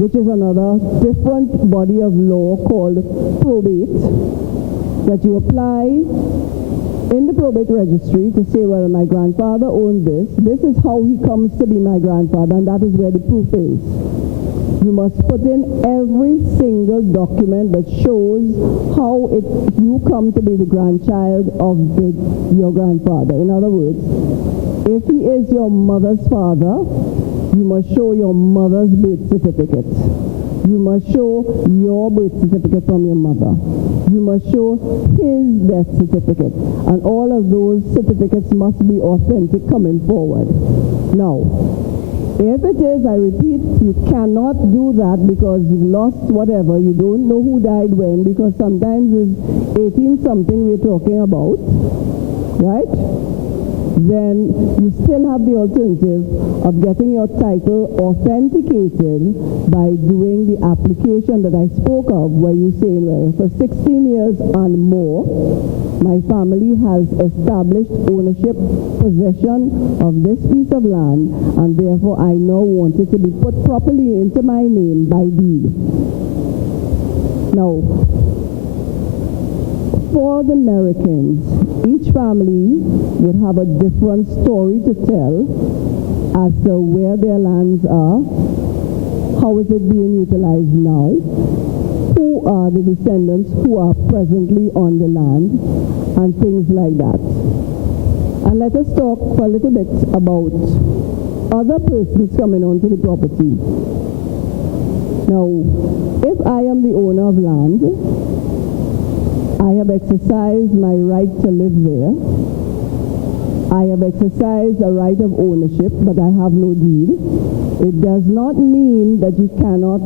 which is another different body of law called probate, that you apply in the probate registry to say, well, my grandfather owned this. This is how he comes to be my grandfather, and that is where the proof is. You must put in every single document that shows how you come to be the grandchild of your grandfather. In other words, if he is your mother's father, you must show your mother's birth certificate. You must show your birth certificate from your mother. You must show his death certificate. And all of those certificates must be authentic coming forward. Now, if it is, I repeat, you cannot do that because you've lost whatever. You don't know who died when, because sometimes it's 18-something we're talking about, right? Then you still have the alternative of getting your title authenticated by doing the application that I spoke of, where you say, well, for 16 years and more, my family has established ownership, possession of this piece of land, and therefore I now want it to be put properly into my name by deed. Now, for the Merikins, each family would have a different story to tell as to where their lands are, how is it being utilized now, who are the descendants who are presently on the land, and things like that. And let us talk for a little bit about other persons coming onto the property. Now, if I am the owner of land, I have exercised my right to live there. I have exercised a right of ownership, but I have no deed. It does not mean that you cannot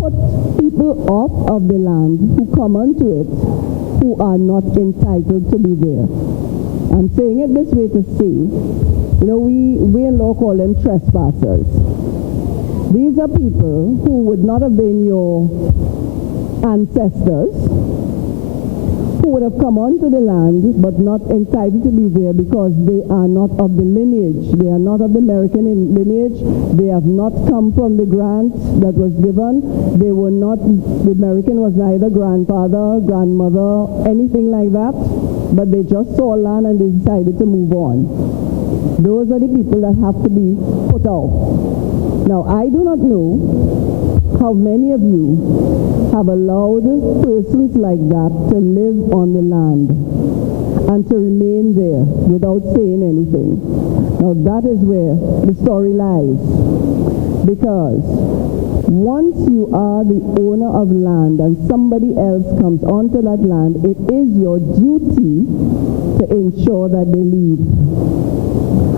put people off of the land who come onto it who are not entitled to be there. I'm saying it this way to say, we in law call them trespassers. These are people who would not have been your ancestors, who would have come onto the land but not entitled to be there because they are not of the lineage. They are not of the Merikin lineage. They have not come from the grant that was given. They were not, the Merikin was neither grandfather, grandmother, anything like that, but they just saw land and they decided to move on. Those are the people that have to be put off. Now, I do not know how many of you have allowed persons like that to live on the land and to remain there without saying anything. Now that is where the story lies. Because once you are the owner of land and somebody else comes onto that land, it is your duty to ensure that they leave.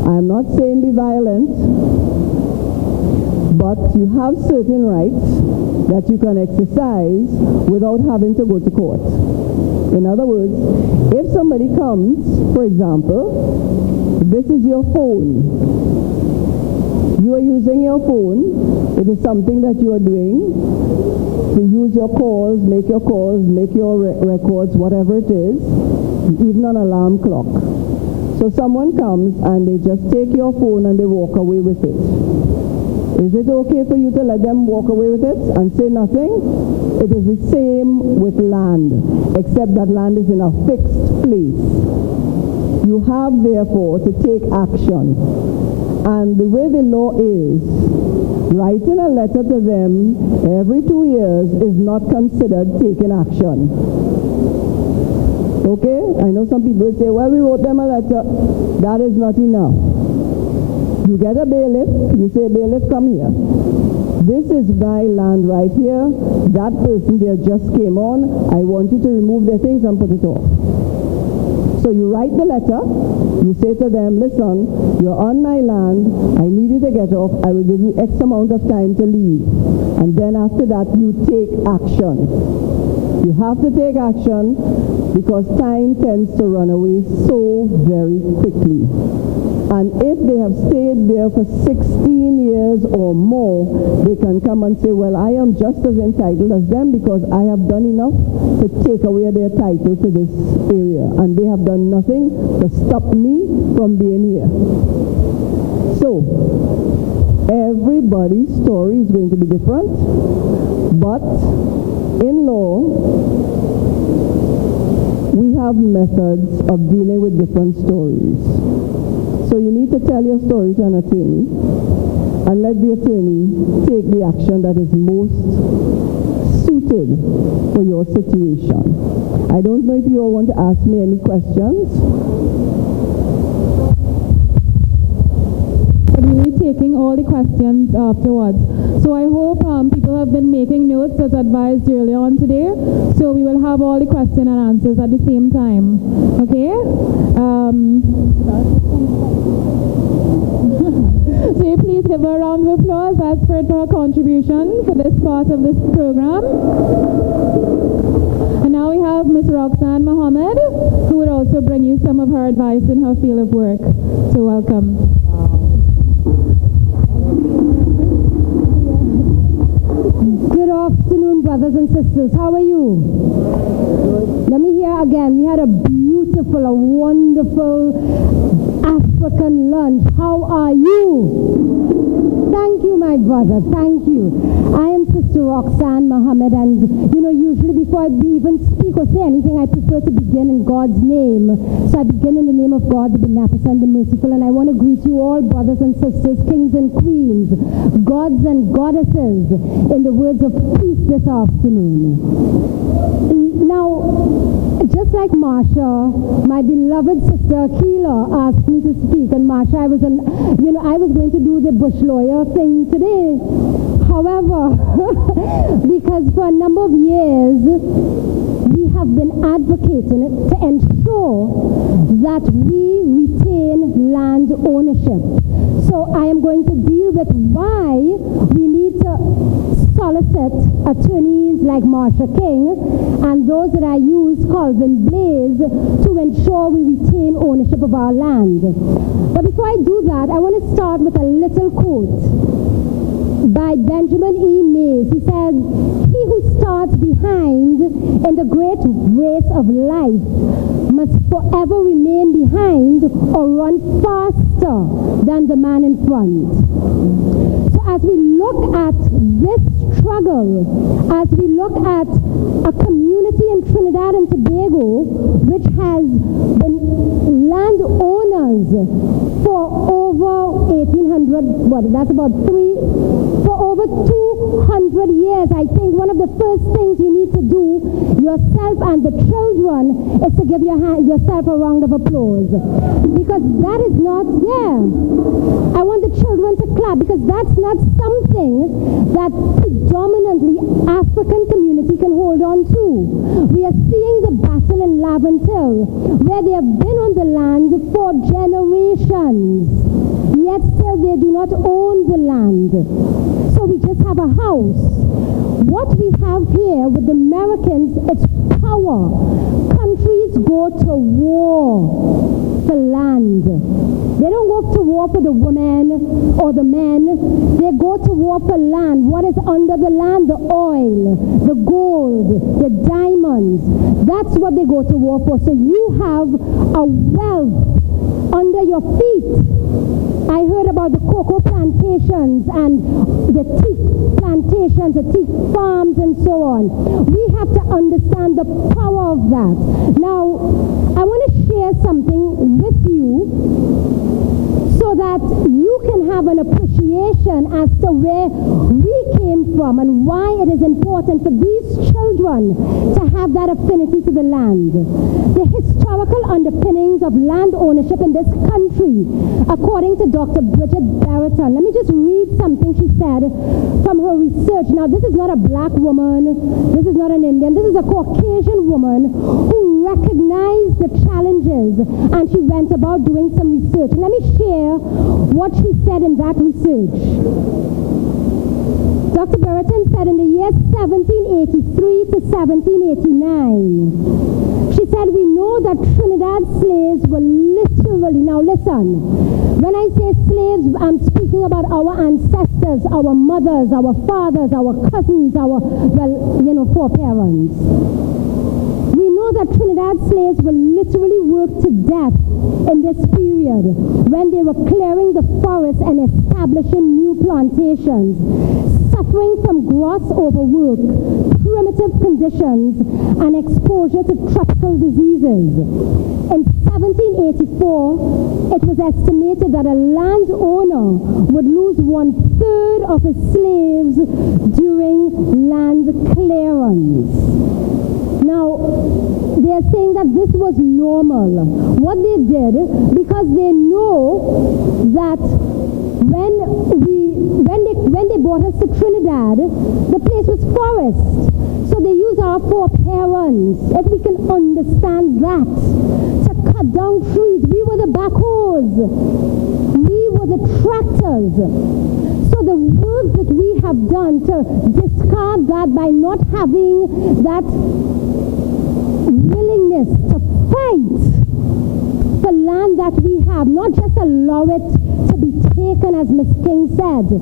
I'm not saying be violent, but you have certain rights that you can exercise without having to go to court. In other words, if somebody comes, for example, this is your phone. You are using your phone. It is something that you are doing to use your calls, make your records, whatever it is, even an alarm clock. So someone comes and they just take your phone and they walk away with it. Is it okay for you to let them walk away with it and say nothing? It is the same with land, except that land is in a fixed place. You have, therefore, to take action. And the way the law is, writing a letter to them every 2 years is not considered taking action. Okay? I know some people say, well, we wrote them a letter. That is not enough. You get a bailiff, you say, bailiff, come here. This is my land right here. That person there just came on. I want you to remove their things and put it off. So you write the letter, you say to them, listen, you're on my land, I need you to get off, I will give you X amount of time to leave. And then after that, you take action. You have to take action because time tends to run away so very quickly. And if they have stayed there for 16 years or more, they can come and say, well, I am just as entitled as them because I have done enough to take away their title to this area. And they have done nothing to stop me from being here. So, everybody's story is going to be different, but in law, we have methods of dealing with different stories. So you need to tell your story to an attorney and let the attorney take the action that is most suited for your situation. I don't know if you all want to ask me any questions. We'll be taking all the questions afterwards. So I hope people have been making notes as advised earlier on today. So we will have all the question and answers at the same time. Okay? So please give her a round of applause as for her contribution for this part of this program. And now we have Ms. Roxanne Mohammed, who will also bring you some of her advice in her field of work. So welcome. Good afternoon, brothers and sisters. How are you? Let me hear again. We had a beautiful, a wonderful African lunch. How are you? Thank you, my brother. Thank you. I am Sister Roxanne Mohammed, and usually before I even speak or say anything, I prefer to begin in God's name. So I begin in the name of God, the Beneficent, the Merciful, and I want to greet you all, brothers and sisters, kings and queens, gods and goddesses, in the words of peace this afternoon. Now, just like Marsha, my beloved sister Akila asked me to speak, and Marsha, I was going to do the bush lawyer thing today. However, because for a number of years, we have been advocating to ensure that we retain land ownership. So I am going to deal with why we need to solicit attorneys like Marsha King and those that I use, Calvin Blaze, to ensure we retain ownership of our land. But before I do that, I want to start with a little quote by Benjamin E. Mays. He said, "He who starts behind in the great race of life must forever remain behind or run faster than the man in front." So as we look at this struggle, as we look at a community in Trinidad and Tobago which has been landowners for over 200 years, I think one of the first things you need to do, yourself and the children, is to give yourself a round of applause. Because that is not, I want the children to clap, because that's not something that predominantly African community can hold on to. We are seeing the battle in Laventil, where they have been on the land for generations, yet still they do not own the land. So we just have a house. What we have here with the Americans, it's power. Countries go to war for land. They don't go to war for the women or the men. They go to war for land. What is under the land? The oil, the gold, the diamonds. That's what they go to war for. So you have a wealth under your feet. I heard about the cocoa plantations and the teak plantations, the teak farms and so on. We have to understand the power of that. Now, I want to share something with you so that you can have an appreciation as to where we came from and why it is important for these children to have that affinity to the land. The historical underpinnings of land ownership in this country, according to Dr. Bridget Barrington. Let me just read something she said from her research. Now, this is not a black woman, this is not an Indian, this is a Caucasian woman who recognized the challenges, and she went about doing some research. And let me share what she said in that research. Dr. Barrington said in the years 1783 to 1789, she said, we know that Trinidad slaves were literally, now listen, when I say slaves, I'm speaking about our ancestors, our mothers, our fathers, our cousins, our, foreparents. We know that Trinidad slaves were literally worked to death in this period when they were clearing the forest and establishing new plantations, suffering from gross overwork, primitive conditions, and exposure to tropical diseases. In 1784, it was estimated that a landowner would lose 1/3 of his slaves during land clearance. Now, they're saying that this was normal. What they did, because they know that when they brought us to Trinidad, the place was forest. So they used our foreparents, if we can understand that, to cut down trees. We were the backhoes. We were the tractors. So the work that we have done to discard that by not having that willingness to fight the land that we have, not just allow it to be taken, as Ms. King said.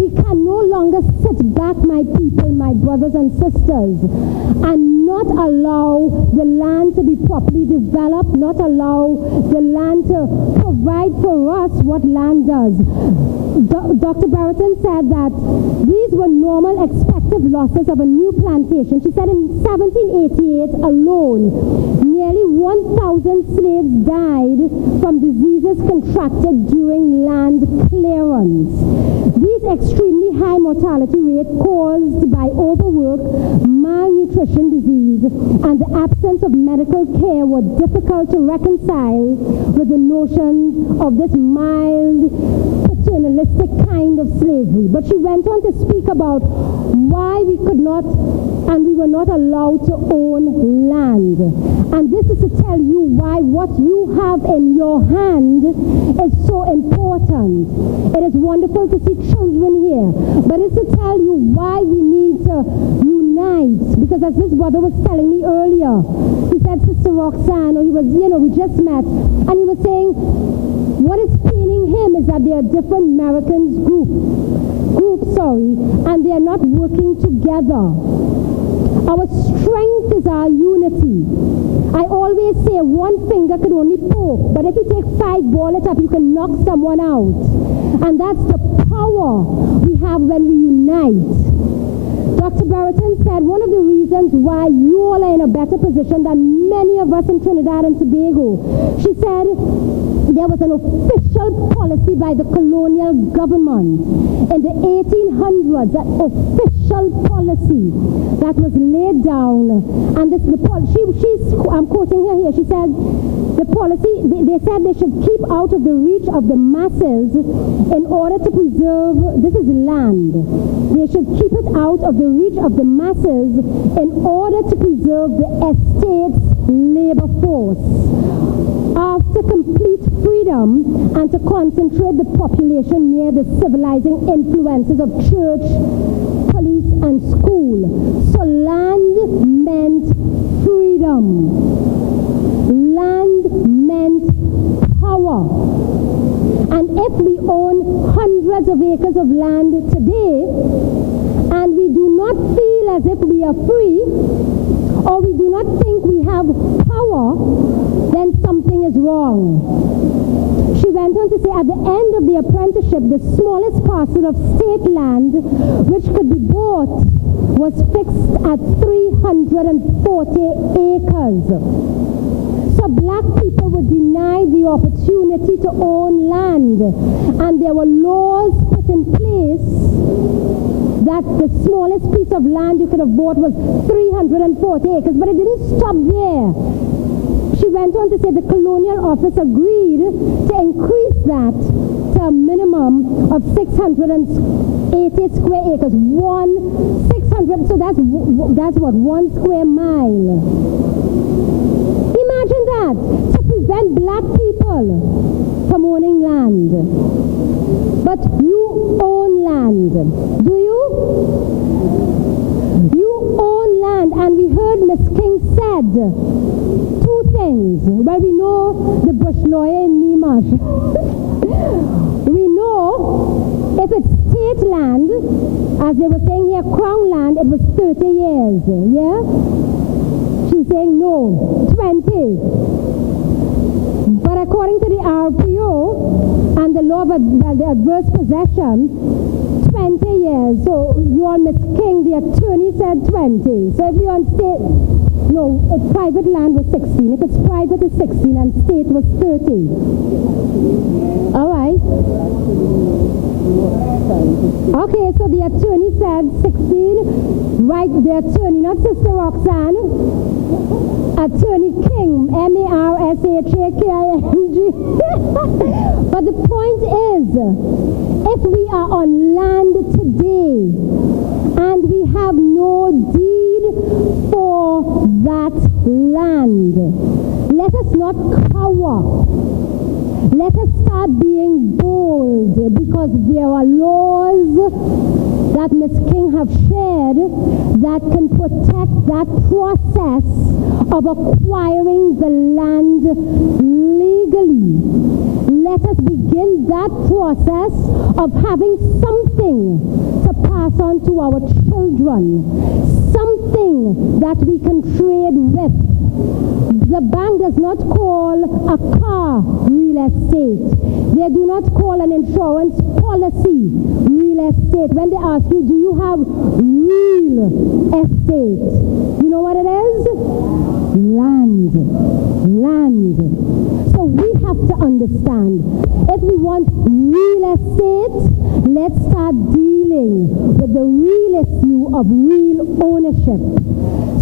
We can no longer sit back, my people, my brothers and sisters, and not allow the land to be properly developed, not allow the land to provide for us what land does. Dr. Barrington said that these were normal expected losses of a new plantation. She said in 1788 alone, nearly 1,000 slaves died from diseases contracted during land clearance. These extremely high mortality rates caused by overwork, malnutrition disease, and the absence of medical care were difficult to reconcile with the notion of this mild, paternalistic kind of slavery. But she went on to speak about why we could not and we were not allowed to own land. And this is to tell you why what you have in your hand is so important. It is wonderful to see children here, but it's to tell you why we need to unite. Because as this brother was telling me earlier, he said, Sister Roxanne, or he was, we just met, and he was saying, what is paining him is that there are different Americans groups, and they are not working together. Our strength is our unity. I always say one finger could only poke, but if you take 5, ball it up, you can knock someone out. And that's the power we have when we unite. Dr. Barrington said one of the reasons why you all are in a better position than many of us in Trinidad and Tobago, she said, there was an official policy by the colonial government in the 1800s, an official policy that was laid down, and I'm quoting her here, she said, the policy, they said they should keep out of the reach of the masses in order to preserve, this is land, they should keep it out of the reach of the masses in order to preserve the estate's labor force. After complete freedom and to concentrate the population near the civilizing influences of church, police, and school. So land meant freedom. Land meant power. And if we own hundreds of acres of land today, and we do not feel as if we are free, or we do not think we have power, then something is wrong. She went on to say, at the end of the apprenticeship, the smallest parcel of state land which could be bought was fixed at 340 acres. So black people were denied the opportunity to own land, and there were laws put in place that the smallest piece of land you could have bought was 340 acres, but it didn't stop there. She went on to say the colonial office agreed to increase that to a minimum of 680 square acres. 600, so that's what, 1 square mile. Imagine that, to prevent black people from owning land. But you own land, do you? You own land, and we heard Ms. King said two things. Well, we know the bush lawyer in Nemash. We know if it's state land, as they were saying here, crown land, it was 30 years, yeah? She's saying no, 20. But according to the RPO and the law of the adverse possession, 20 years. So you on Ms. King, the attorney said 20. So if you're on state, no, if private land was 16. If it's private, it's 16, and state was 30. All right. Okay, so the attorney said 16. Right, the attorney, not Sister Roxanne. Attorney King, Marshakking. But the point is, if we are on land today and we have no deed for that land, let us not cower. Let us start being bold, because there are laws that Ms. King have shared that can protect that process of acquiring the land legally. Let us begin that process of having something to pass on to our children, something that we can trade with. The bank does not call a car real estate. They do not call an insurance policy real estate. When they ask you, do you have real estate? You know what it is? Land. Land. So we have to understand, if we want real estate, let's start dealing with the real issue of real ownership.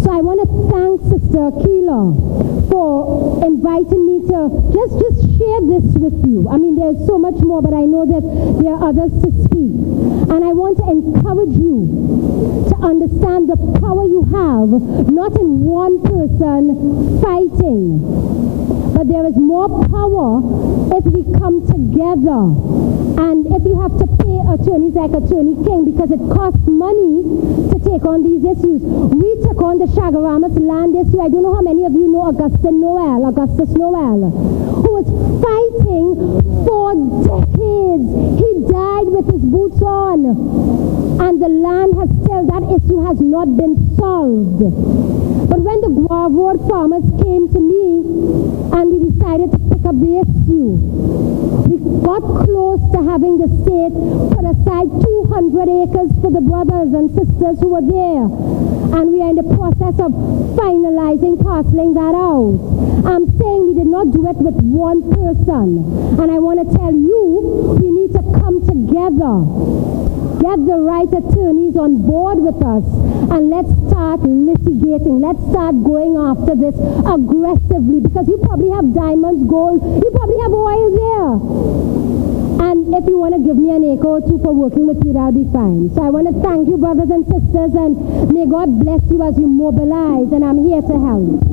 So I want to thank Sister Keela for inviting me to just share this with you. I mean, there's so much more, but I know that there are others to speak. And I want to encourage you to understand the power you have, not in one person fighting, but there is more power if we come together. And if you have to pay attorneys like Attorney King, because it costs money to take on these issues. We took on the Shagaramas land issue. I don't know how many of you know Augustus Noel, who was fighting for decades. He died with his boots on, and the land has still, that issue has not been solved. But when the Guavord farmers came to me and we decided to pick up the issue, we got close to having the state put aside 200 acres for the brothers and sisters who were there. And we are in the process of finalizing, parceling that out. I'm saying we did not do it with one person. And I want to tell you, we need to come together. Get the right attorneys on board with us, and let's start litigating. Let's start going after this aggressively, because you probably have diamonds, gold, you probably have oil there. And if you want to give me an acre or two for working with you, that'll be fine. So I want to thank you, brothers and sisters, and may God bless you as you mobilize, and I'm here to help.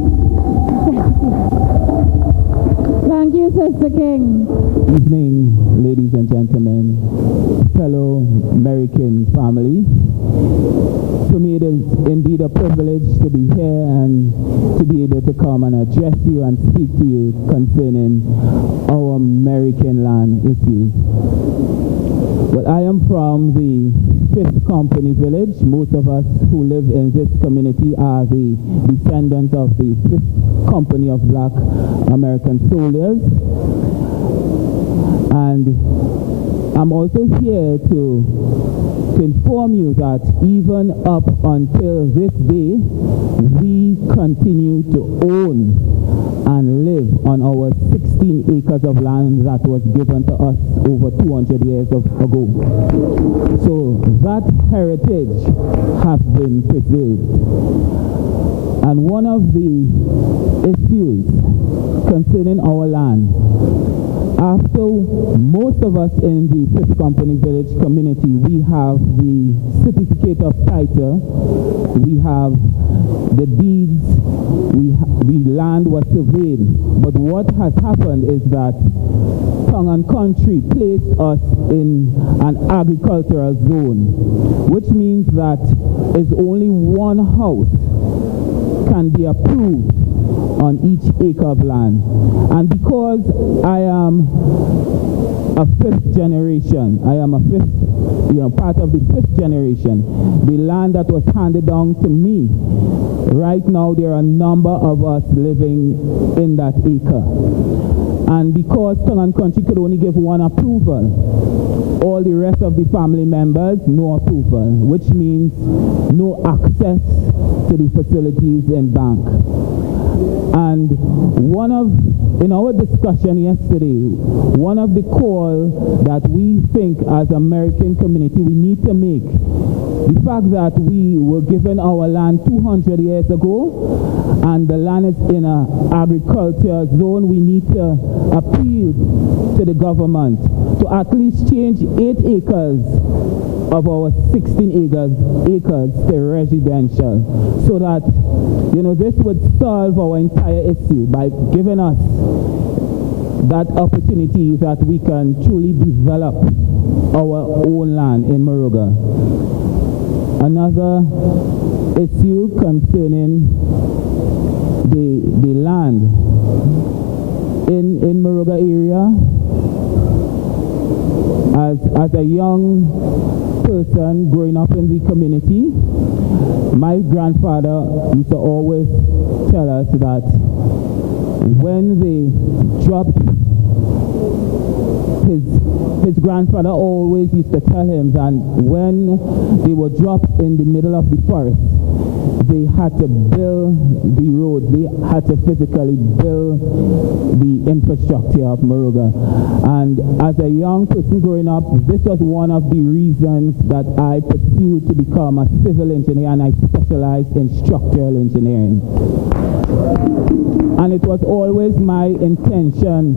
Thank you, Sister King. Good evening, ladies and gentlemen, fellow Merikin family. For me, it is indeed a privilege to be here and to be able to come and address you and speak to you concerning our Merikin land issues. Well, I am from the 5th Company village. Most of us who live in this community are the descendants of the 5th Company of Black American soldiers. And I'm also here to inform you that even up until this day, we continue to own and live on our 16 acres of land that was given to us over 200 years ago. So that heritage has been preserved. And one of the issues concerning our land, after most of us in the Fifth Company Village community, we have the certificate of title, we have the deeds, the land was surveyed. But what has happened is that Tongue and Country placed us in an agricultural zone, which means that is only one house can be approved on each acre of land. And because I am a fifth generation, I am a part of the fifth generation, the land that was handed down to me, right now there are a number of us living in that acre. And because Tongue and Country could only give one approval, all the rest of the family members, no approval, which means no access to the facilities in bank. And in our discussion yesterday, one of the calls that we think as American community we need to make, the fact that we were given our land 200 years ago and the land is in an agriculture zone, we need to appeal to the government to at least change 8 acres of our 16 acres to residential, so that this would solve our entire issue by giving us that opportunity that we can truly develop our own land in Moruga. Another issue concerning the land in Moruga area, as a young person growing up in the community, my grandfather used to always tell us that when they dropped, his grandfather always used to tell him that when they were dropped in the middle of the forest, they had to build the roads, they had to physically build the infrastructure of Moruga. And as a young person growing up, this was one of the reasons that I pursued to become a civil engineer, and I specialized in structural engineering. And it was always my intention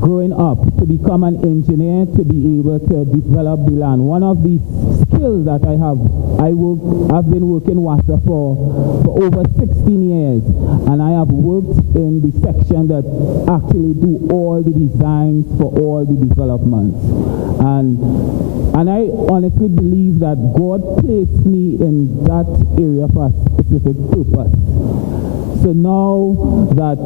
growing up to become an engineer, to be able to develop the land. One of the skills that I have, I've been working WASA for over 16 years, and I have worked in the section that actually do all the designs for all the developments. And I honestly believe that God placed me in that area for a specific purpose. So now that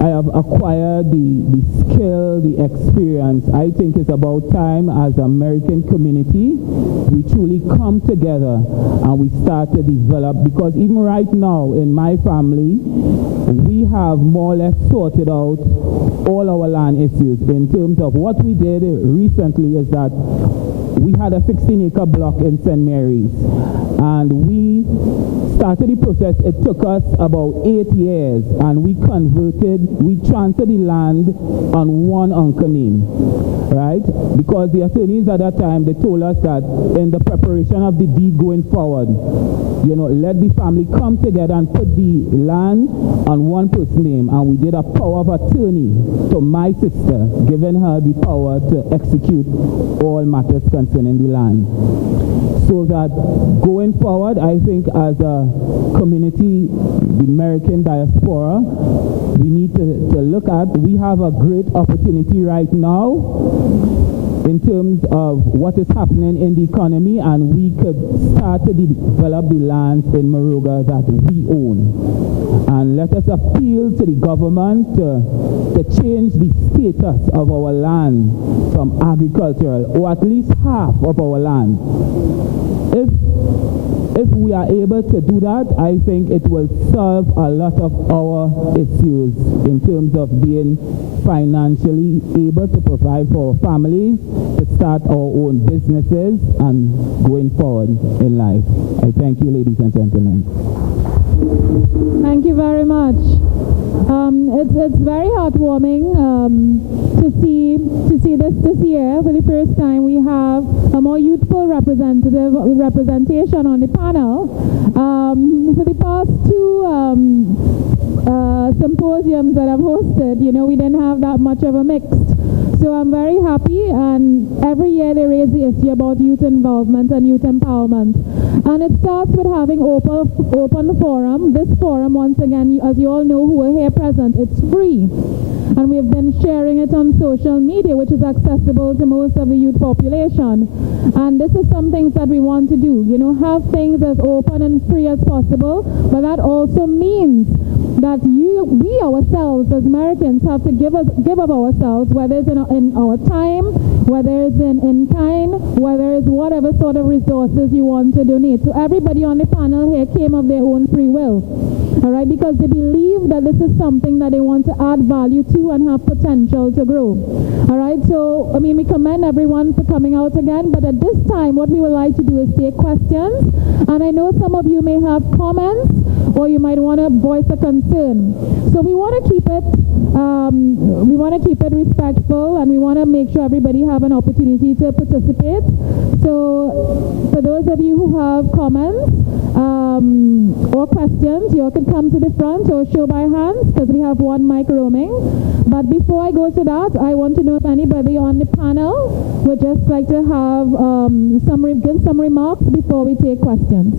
I have acquired the skill, the experience, I think it's about time as an American community we truly come together and we start to develop, because even right now in my family we have more or less sorted out all our land issues. In terms of what we did recently is that we had a 16-acre block in St. Mary's, and we started the process. It took us about 8 years, and we transferred the land on one uncle name, right? Because the attorneys at that time, they told us that in the preparation of the deed going forward, let the family come together and put the land on one person's name, and we did a power of attorney to my sister, giving her the power to execute all matters concerning the land. So that going forward, I think as a community, the Merikin Diaspora, we need to look at, we have a great opportunity right now in terms of what is happening in the economy, and we could start to develop the lands in Moruga that we own. And let us appeal to the government to change the status of our land from agricultural, or at least half of our land. If we are able to do that, I think it will solve a lot of our issues in terms terms of being financially able to provide for our families, to start our own businesses, and going forward in life. I thank you, ladies and gentlemen. Thank you very much. It's very heartwarming to see this year. For the first time, we have a more youthful representation on the panel. For the past two symposiums that I've hosted, we didn't have that much of a mix. So I'm very happy, and every year they raise the issue about youth involvement and youth empowerment. And it starts with having open forum. This forum, once again, as you all know who are here present, it's free. And we've been sharing it on social media, which is accessible to most of the youth population. And this is some things that we want to do, have things as open and free as possible, but that also means that we ourselves as Americans have to give of ourselves, whether it's in our time, whether it's in kind, whether it's whatever sort of resources you want to donate. So everybody on the panel here came of their own free will, all right, because they believe that this is something that they want to add value to and have potential to grow. All right, so we commend everyone for coming out again, but at this time what we would like to do is take questions, and I know some of you may have comments or you might want to voice a concern. So we want to keep it respectful, and we want to make sure everybody have an opportunity to participate. So for those of you who have comments or questions, you can come to the front or show by hands, because we have one mic roaming. But before I go to that, I want to know if anybody on the panel would just like to have give some remarks before we take questions.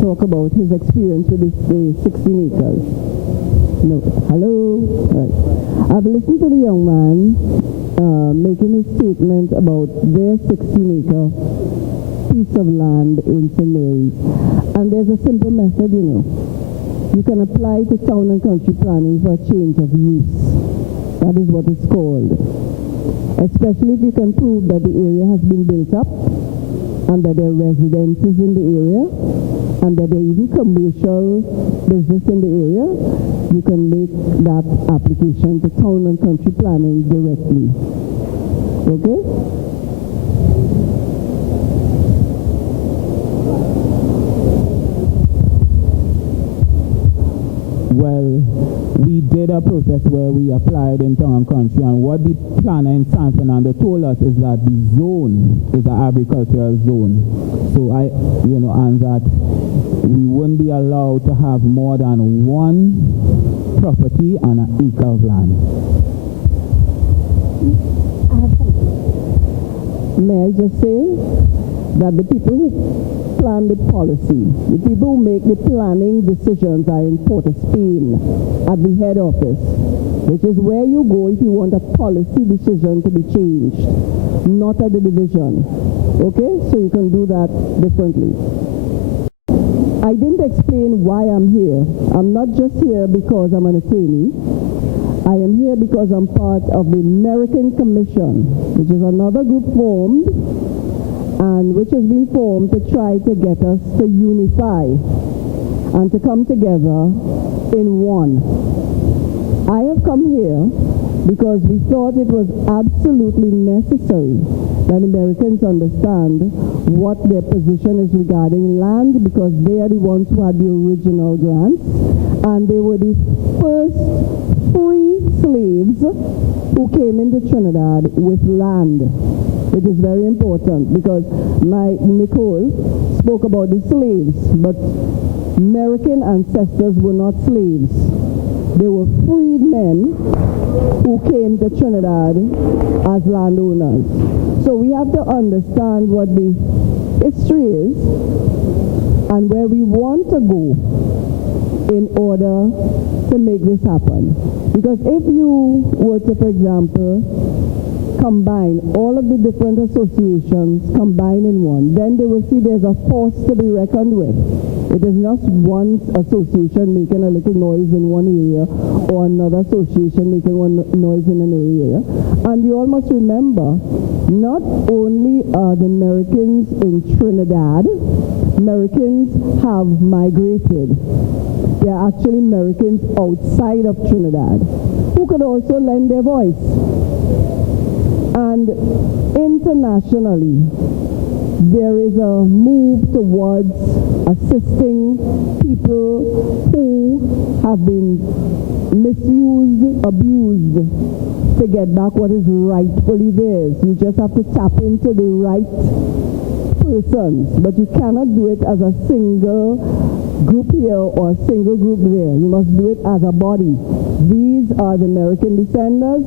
Talk about his experience with the 16 acres. No. Hello? Right. I've listened to the young man making his statement about their 16-acre piece of land in St. Mary's. And there's a simple method, You can apply to town and country planning for a change of use. That is what it's called. Especially if you can prove that the area has been built up, and that there are residences in the area, and that there are even commercial business in the area, you can make that application to town and country planning directly. Okay? Well, we did a process where we applied in town and country, and what the planner in San Fernando told us is that the zone is an agricultural zone. So and that we wouldn't be allowed to have more than one property on an acre of land. May I just say that the people who plan the policy, the people who make the planning decisions are in Port of Spain at the head office, which is where you go if you want a policy decision to be changed, not at the division. Okay? So you can do that differently. I didn't explain why I'm here. I'm not just here because I'm an attorney. I am here because I'm part of the Merikin Commission, which is another group formed and which has been formed to try to get us to unify and to come together in one. I have come here because we thought it was absolutely necessary that Americans understand what their position is regarding land, because they are the ones who had the original grants, and they were the first free slaves who came into Trinidad with land. It is very important, because Nicole spoke about the slaves, but American ancestors were not slaves. They were freed men who came to Trinidad as landowners. So we have to understand what the history is and where we want to go in order to make this happen. Because if you were to, for example, combine all of the different associations, combine in one, then they will see there's a force to be reckoned with. It is not one association making a little noise in one area or another association making one noise in an area. And you all must remember, not only are the Americans in Trinidad, Americans have migrated. There are actually Americans outside of Trinidad who could also lend their voice. And internationally, there is a move towards assisting people who have been misused, abused, to get back what is rightfully theirs. You just have to tap into the right persons, but you cannot do it as a single group here or a single group there. You must do it as a body. These are the American descendants.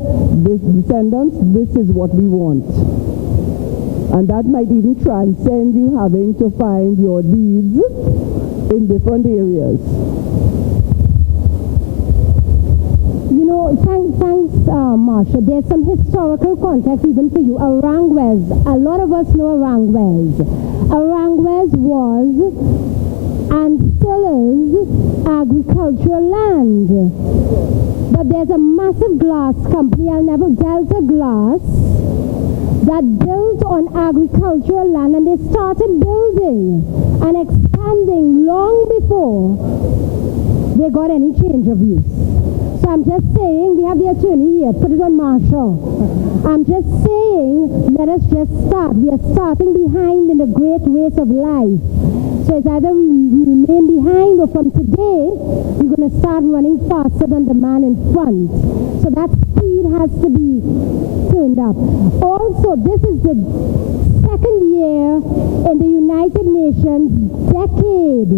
This is what we want. And that might even transcend you having to find your deeds in different areas. You know, thanks, Marsha. There's some historical context even for you. Arangwes, a lot of us know Arangwes. Arangwes was and still is agricultural land. But there's a massive glass company, Delta Glass, that built on agricultural land, and they started building and expanding long before they got any change of use. So I'm just saying, we have the attorney here, put it on Marshall. I'm just saying, let us just start. We are starting behind in the great race of life. So it's either we remain behind, or from today, we're going to start running faster than the man in front. So that speed has to be turned up. Also, this is the second year in the United Nations decade.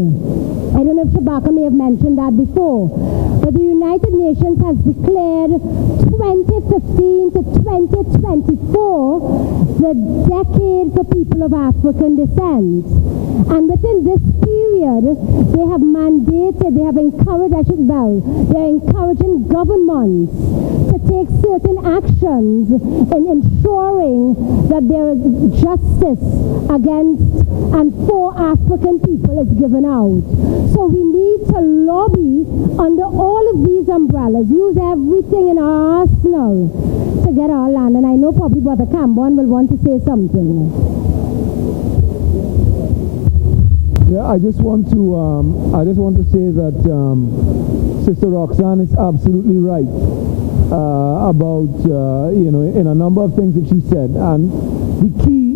I don't know if Shabaka may have mentioned that before, but the United Nations has declared 2015 to 2024 the decade for people of African descent. And within this period, they have mandated, they have encouraged, they're encouraging governments to take certain actions in ensuring that there is justice against and for African people is given out. So we need to lobby under all of these umbrellas, use everything in our arsenal to get our land. And I know probably Brother Cambon will want to say something. Yeah, I just want to say that Sister Roxanne is absolutely right about in a number of things that she said, and the key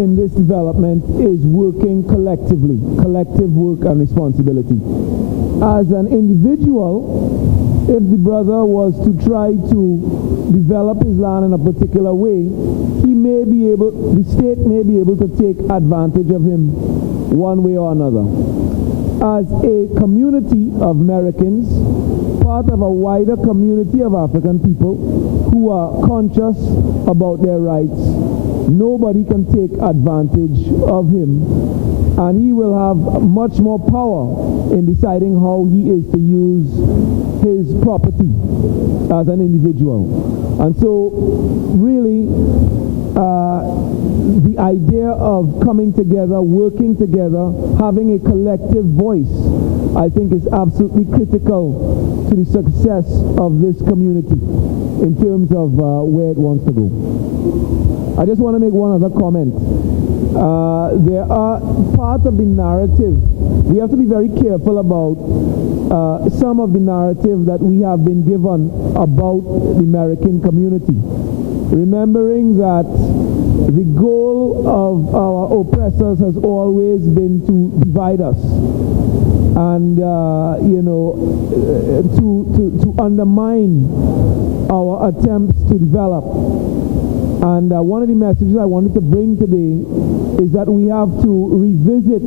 in this development is working collectively, collective work and responsibility. As an individual, if the brother was to try to develop his land in a particular way, the state may be able to take advantage of him one way or another. As a community of Americans, part of a wider community of African people who are conscious about their rights, nobody can take advantage of him, and he will have much more power in deciding how he is to use his property as an individual. And so really the idea of coming together, working together, having a collective voice, I think is absolutely critical to the success of this community in terms of where it wants to go. I just want to make one other comment. There are parts of the narrative, we have to be very careful about some of the narrative that we have been given about the American community. Remembering that the goal of our oppressors has always been to divide us and to undermine our attempts to develop. And one of the messages I wanted to bring today is that we have to revisit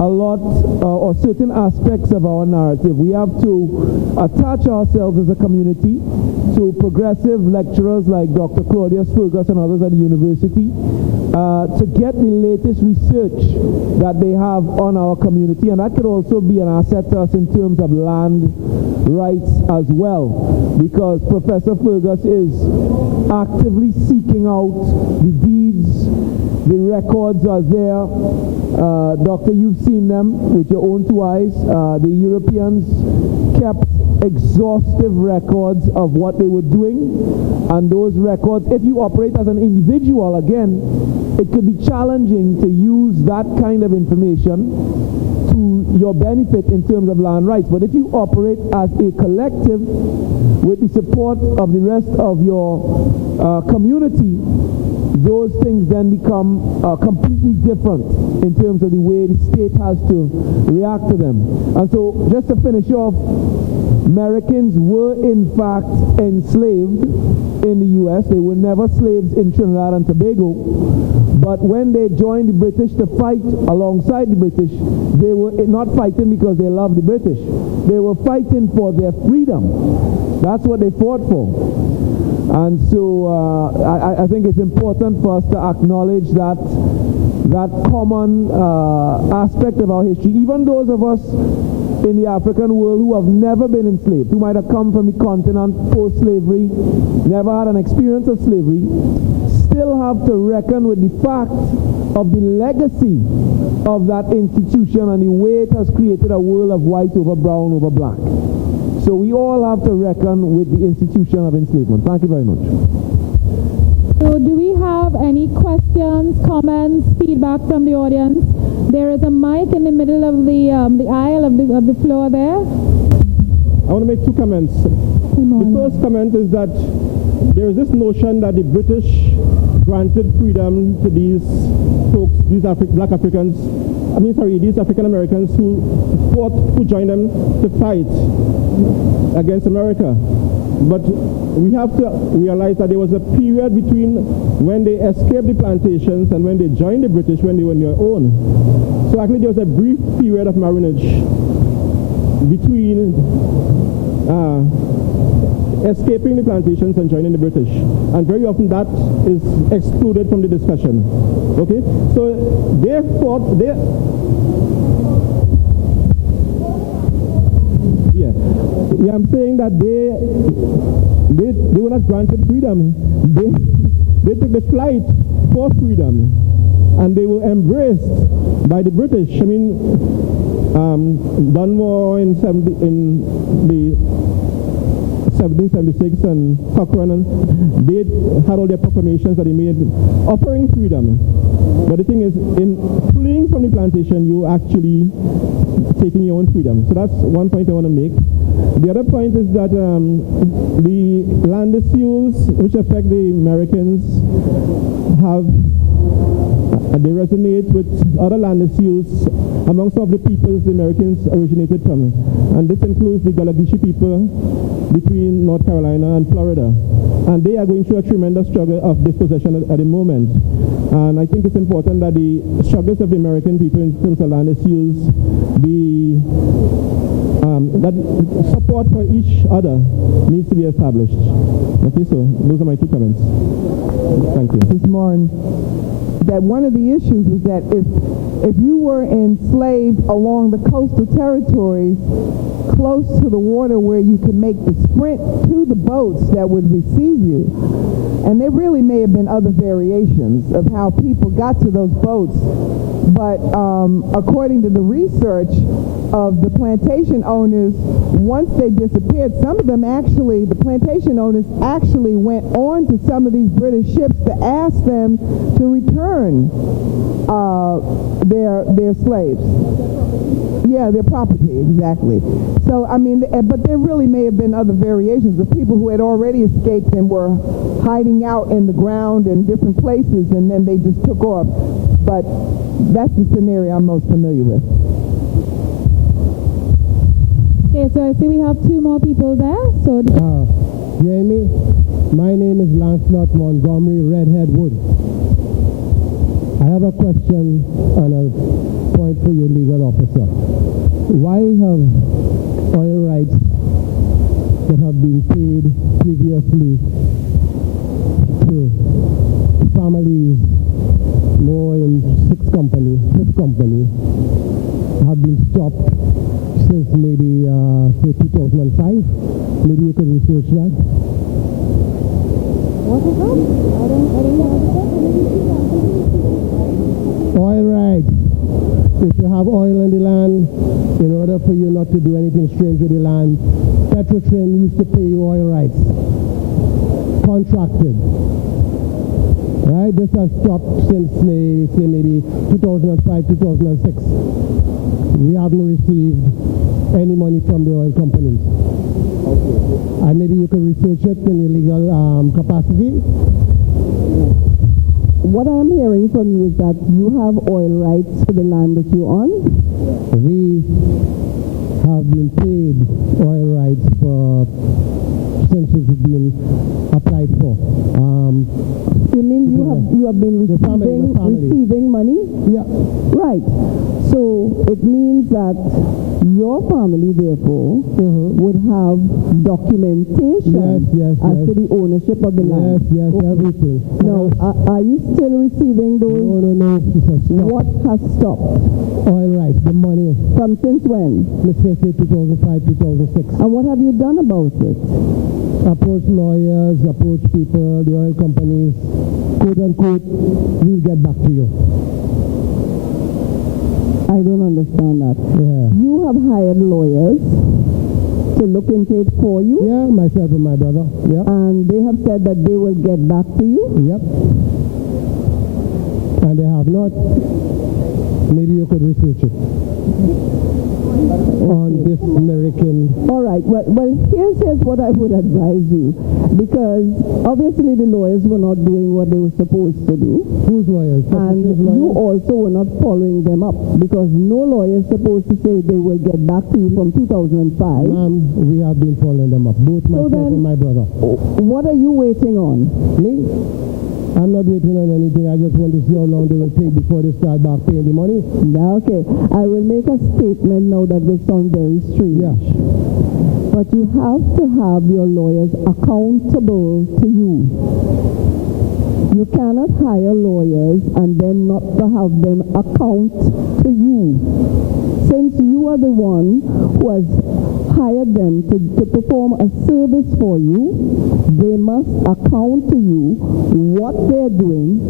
a lot or certain aspects of our narrative. We have to attach ourselves as a community to progressive lecturers like Dr. Claudius Fergus and others at the university to get the latest research that they have on our community, and that could also be an asset to us in terms of land rights as well, because Professor Fergus is actively seeking out the deeds The records are there. Doctor, you've seen them with your own two eyes. The Europeans kept exhaustive records of what they were doing, and those records, if you operate as an individual, again, it could be challenging to use that kind of information to your benefit in terms of land rights. But if you operate as a collective with the support of the rest of your community, those things then become completely different in terms of the way the state has to react to them. And so, just to finish off, Americans were in fact enslaved in the U.S. They were never slaves in Trinidad and Tobago. But when they joined the British to fight alongside the British, they were not fighting because they loved the British. They were fighting for their freedom. That's what they fought for. And so I think it's important for us to acknowledge that common aspect of our history. Even those of us in the African world who have never been enslaved, who might have come from the continent post-slavery, never had an experience of slavery, still have to reckon with the fact of the legacy of that institution and the way it has created a world of white over brown over black. So we all have to reckon with the institution of enslavement. Thank you very much. So do we have any questions, comments, feedback from the audience? There is a mic in the middle of the aisle of the floor there. I want to make two comments. The first comment is that there is this notion that the British granted freedom to these folks, these black Africans, these African Americans who joined them to fight against America. But we have to realize that there was a period between when they escaped the plantations and when they joined the British, when they were on their own. So actually there was a brief period of marriage between escaping the plantations and joining the British. And very often that is excluded from the discussion. Okay? So they fought, I'm saying that they were not granted freedom. They took the fight for freedom, and they were embraced by the British. Dunmore in the 1776 and Cochrane, they had all their proclamations that they made offering freedom. But the thing is, in fleeing from the plantation, you actually taking your own freedom. So that's one point I want to make. The other point is that the land issues which affect the Americans they resonate with other land issues among some of the peoples the Americans originated from. And this includes the Galagishi people between North Carolina and Florida. And they are going through a tremendous struggle of dispossession at the moment. And I think it's important that the struggles of the American people in terms of land issues that support for each other needs to be established. Okay, so those are my two comments. Thank you. This morning, that one of the issues was that if you were enslaved along the coastal territories close to the water where you could make the sprint to the boats that would receive you, and there really may have been other variations of how people got to those boats, but according to the research of the plantation owners, once they disappeared, some of them actually, the plantation owners actually went on to some of these British ships to ask them to return their slaves. Yeah, their property, exactly. So, but there really may have been other variations of people who had already escaped and were hiding out in the ground in different places, and then they just took off. But that's the scenario I'm most familiar with. Okay, so I see we have two more people there. So, Jamie, my name is Lancelot Montgomery, Redhead Wood. I have a question and a point for your legal officer. Why have oil rights that have been paid previously to families more in fifth company, have been stopped since maybe say 2005? Maybe you could research that. What is that? I don't know. for you not to do anything strange with the land. Petrotrin used to pay you oil rights, contracted. Right? This has stopped since say maybe 2005, 2006. We haven't received any money from the oil companies. Okay. And maybe you can research it in your legal capacity. What I'm hearing from you is that you have oil rights for the land that you own? We have been paid oil rights for since it's been applied for. You mean you have been receiving money? Yeah. Right. So it means that your family, therefore, would have documentation as to the ownership of the land. Yes, everything. Now, are you still receiving those? No. What has stopped? Oil rights, the money. From since when? Let's say 2005, 2006. And what have you done about it? Approach lawyers, approach people, the oil companies, quote unquote, we'll get back to you. I don't understand that. Yeah. You have hired lawyers to look into it for you? Yeah, myself and my brother. Yeah. And they have said that they will get back to you? Yep. And they have not. Maybe you could research it. On this Merikin. All right. Well, here's what I would advise you, because obviously the lawyers were not doing what they were supposed to do. Whose lawyers? And you also were not following them up, because no lawyer is supposed to say they will get back to you from 2005. We have been following them up, both myself and my brother. What are you waiting on? Me? I'm not waiting on anything. I just want to see how long they will take before they start back paying the money. Okay. I will make a statement now that will sound very strange. Yeah. But you have to have your lawyers accountable to you. You cannot hire lawyers and then not to have them account to you. Since you are the one who has hired them to perform a service for you, they must account to you what they're doing,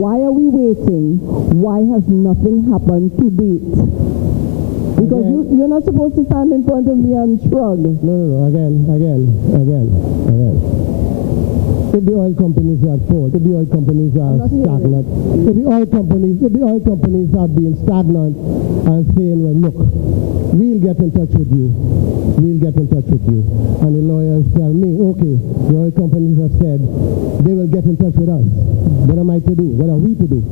why are we waiting, why has nothing happened to date. Because you're not supposed to stand in front of me and shrug. No, again. If the oil companies are at fault, if the oil companies are stagnant, if the oil companies have been stagnant and saying, well, look, we'll get in touch with you. And the lawyers tell me, okay, the oil companies have said they will get in touch with us. What am I to do? What are we to do?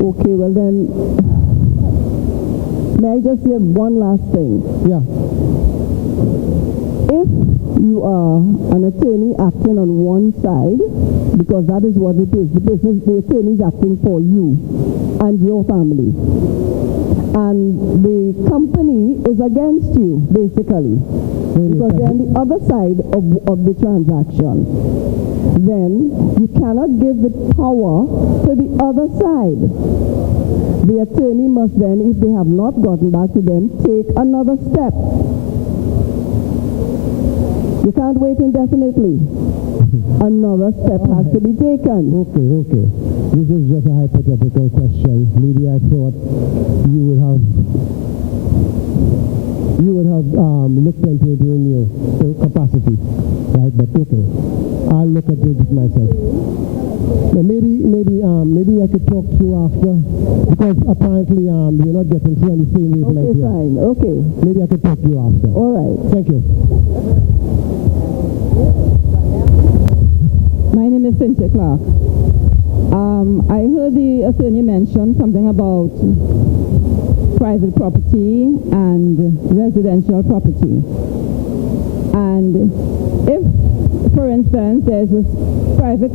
Okay, well then, may I just say one last thing? Yeah. If you are an attorney acting on one side, because that is what it is, the attorney is acting for you and your family, and the company is against you, basically, because they're on the other side of the transaction, then you cannot give the power to the other side. The attorney must then, if they have not gotten back to them, take another step. You can't wait indefinitely. Another step has to be taken. Okay. This is just a hypothetical question. Maybe I thought you would have looked into it in your capacity, right? But okay, I'll look at it myself. Now maybe I could talk to you after, because apparently you're not getting through on the same wavelength here. Fine. Okay. Maybe I could talk to you after. All right. Thank you. My name is Cynthia Clark. I heard the attorney mention something about private property and residential property. And if, for instance, there's this private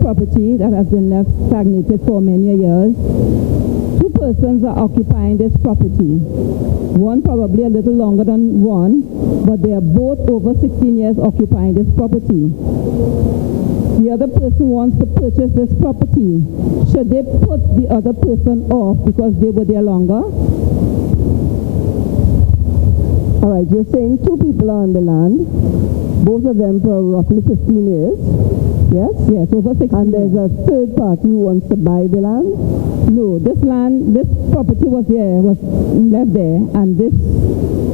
property that has been left stagnated for many years, two persons are occupying this property. One probably a little longer than one, but they are both over 16 years occupying this property. The other person wants to purchase this property. Should they put the other person off because they were there longer? All right, you're saying two people are on the land, both of them for roughly 15 years. Yes? Yes, over 16 And there's a third party who wants to buy the land? No, this land, this property was left there, and this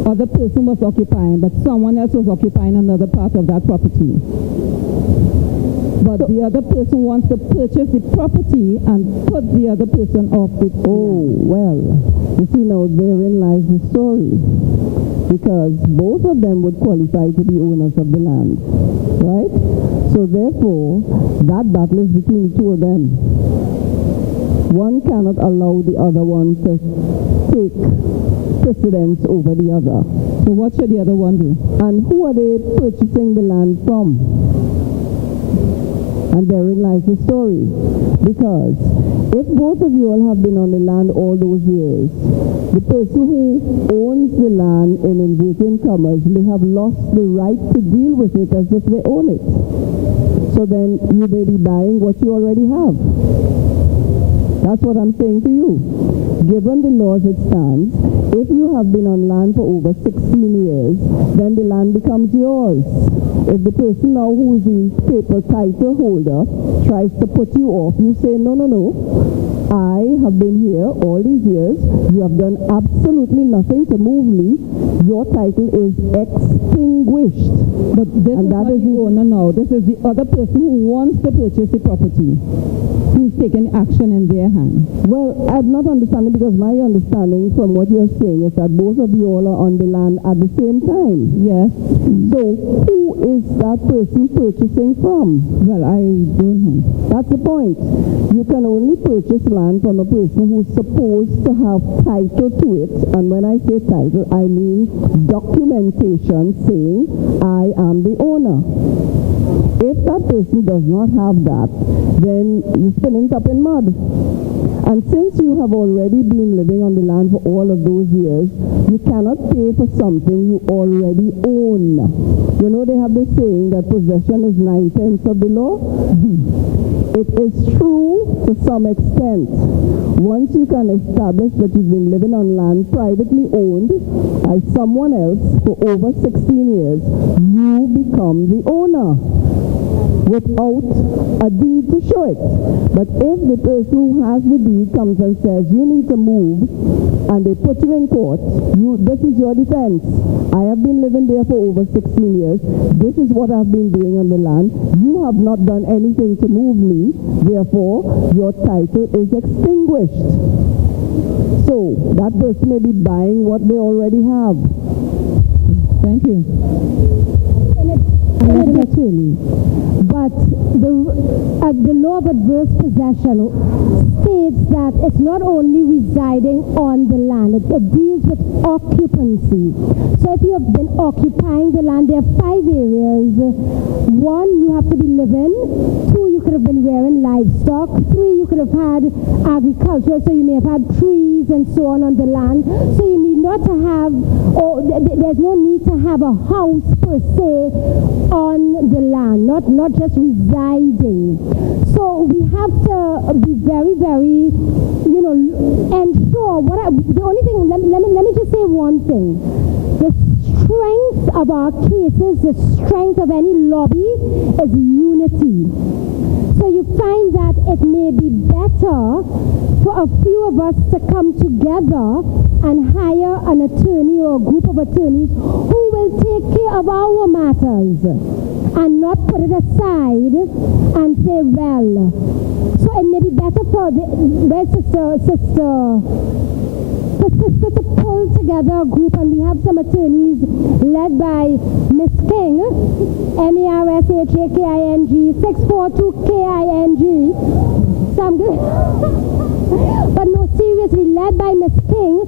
other person was occupying, but someone else was occupying another part of that property. But the other person wants to purchase the property and put the other person off it. Oh, well, you see now therein lies the story. Because both of them would qualify to be owners of the land, right? So therefore, that battle is between the two of them. One cannot allow the other one to take precedence over the other. So what should the other one do? And who are they purchasing the land from? And therein lies the story. Because if both of you all have been on the land all those years, the person who owns the land, in inverted commas, may have lost the right to deal with it as if they own it. So then you may be buying what you already have. That's what I'm saying to you. Given the laws it stands, if you have been on land for over 16 years, then the land becomes yours. If the person now who is the paper title holder tries to put you off, you say, no, no, no. I have been here all these years. You have done absolutely nothing to move me. Your title is extinguished. But this is not the owner now. This is the other person who wants to purchase the property, who's taking action in their hand. Well, I'm not understanding, because my understanding from what you're saying is that both of you all are on the land at the same time. Yes. So who is that person purchasing from? Well, I don't know. That's the point. You can only purchase land from a person who's supposed to have title to it. And when I say title, I mean documentation saying I am the owner. If that person does not have that, then you're spinning top in mud. And since you have already been living on the land for all of those years, you cannot pay for something you already own. You know, they have this saying that possession is 9/10 of the law. It is true to some extent. Once you can establish that you've been living on land privately owned by someone else for over 16 years, you become the owner without a deed to show it. But if the person who has the deed comes and says, you need to move, and they put you in court, this is your defense. I have been living there for over 16 years. This is what I've been doing on the land. You have not done anything to move me. Therefore, your title is extinguished. So, that person may be buying what they already have. Thank you. I'm not an attorney, but the law of adverse possession states that it's not only residing on the land, it deals with occupancy. So if you have been occupying the land, there are 5 areas. 1, you have to be living. 2, you could have been rearing livestock. 3, you could have had agriculture, so you may have had trees and so on the land. So you need not to have, or there's no need to have a house per se on the land, not just residing. So we have to be very, very, ensure. The only thing, let me just say one thing. The strength of our cases, the strength of any lobby is unity. So you find that it may be better for a few of us to come together and hire an attorney or a group of attorneys who will take care of our matters and not put it aside and say, well. So it may be better for sister to pull together a group, and we have some attorneys led by Miss King, MERSHAKING, 642KING. Some good. But no, seriously, led by Miss King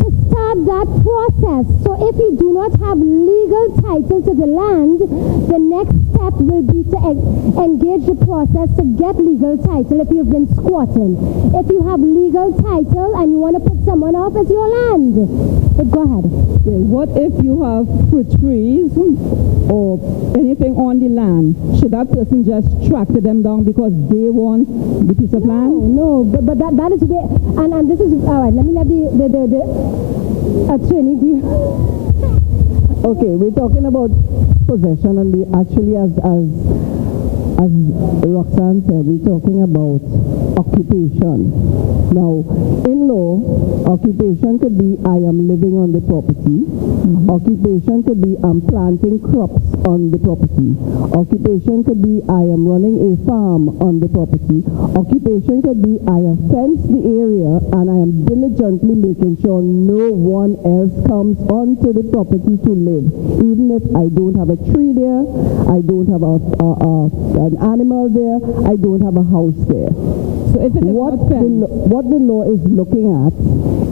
to start that process. So if you do not have legal title to the land, the next step will be to engage the process to get legal title if you've been squatting. If you have legal title and you want to put someone off, it's your land. But go ahead. Okay, what if you have fruit trees or anything on the land? Should that person just track them down because they want the piece of land? No, but that is where, and this is, all right, let me let the attorney do. Okay, we're talking about possession, and actually, as Roxanne said, we're talking about occupation. Now, in law, occupation could be I am living on the property. Occupation could be I'm planting crops on the property. Occupation could be I am running a farm on the property. Occupation could be I have fenced the area and I am diligently making sure no one else comes onto the property to live. Even if I don't have a tree there, I don't have an animal there, I don't have a house there. So if it is what the law is looking at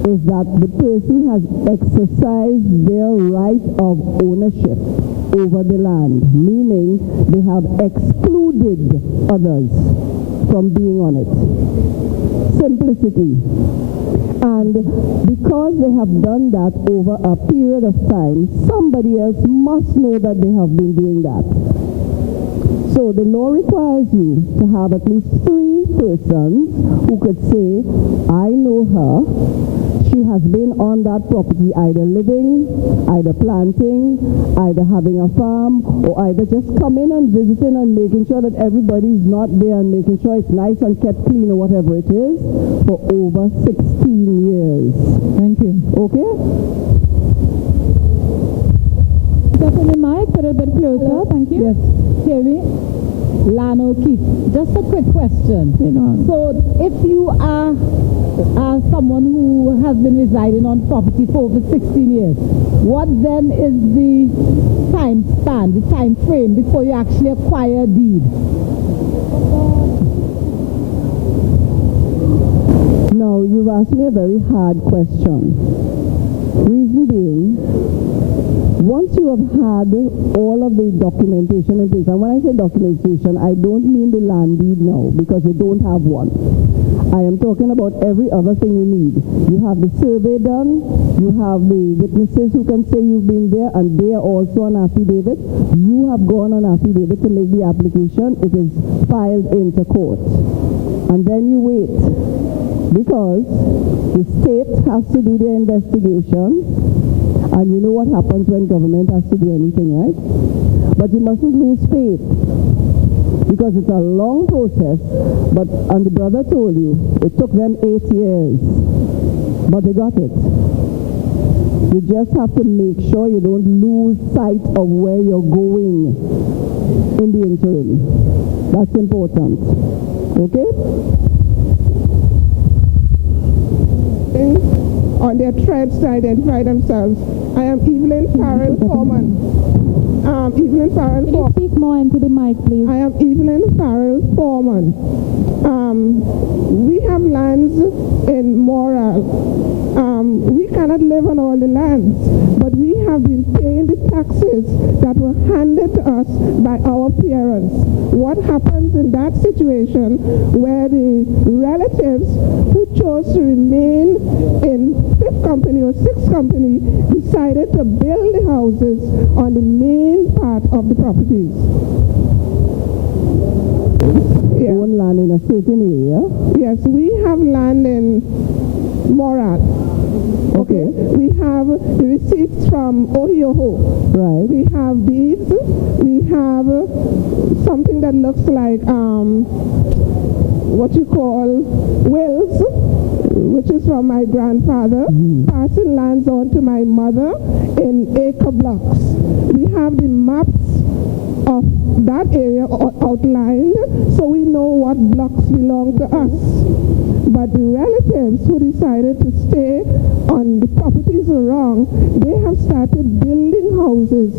is that the person has exercised their right of ownership over the land, meaning they have excluded others from being on it. Simplicity. And because they have done that over a period of time, somebody else must know that they have been doing that. So the law requires you to have at least 3 persons who could say, I know her, she has been on that property either living, either planting, either having a farm, or either just coming and visiting and making sure that everybody's not there and making sure it's nice and kept clean or whatever it is for over 16 years. Thank you. Okay? Step in the mic, put it a bit closer. Hello. Thank you. Yes. Terry, Lano Keith. Just a quick question. So if you are someone who has been residing on property for over 16 years, what then is the time span, the time frame before you actually acquire a deed? Now, you've asked me a very hard question. Reason being, once you have had all of the documentation in place, and when I say documentation, I don't mean the land deed now, because you don't have one. I am talking about every other thing you need. You have the survey done, you have the witnesses who can say you've been there, and they are also on affidavit. You have gone on affidavit to make the application, it is filed into court. And then you wait, because the state has to do their investigation. And you know what happens when government has to do anything, right? But you mustn't lose faith, because it's a long process. But, and the brother told you, it took them 8 years, but they got it. You just have to make sure you don't lose sight of where you're going in the interim. That's important. Okay? On their threads to identify themselves. I am Evelyn Farrell Foreman. Evelyn Farrell Foreman. Speak more into the mic, please. I am Evelyn Farrell Foreman. We have lands in Moral. We cannot live on all the lands, but we have been paying the taxes that were handed to us by our parents. What happens in that situation where the relatives who chose to remain in 5th Company or 6th Company decided to build the houses on the main part of the properties? Own land in a certain area? Yes, we have land in Morat. Okay. We have the receipts from Ohioho. Right. We have deeds. We have something that looks like what you call wills, which is from my grandfather, passing lands on to my mother in acre blocks. We have the maps of that area outlined, so we know what blocks belong to us. But the relatives who decided to stay on the properties wrong, they have started building houses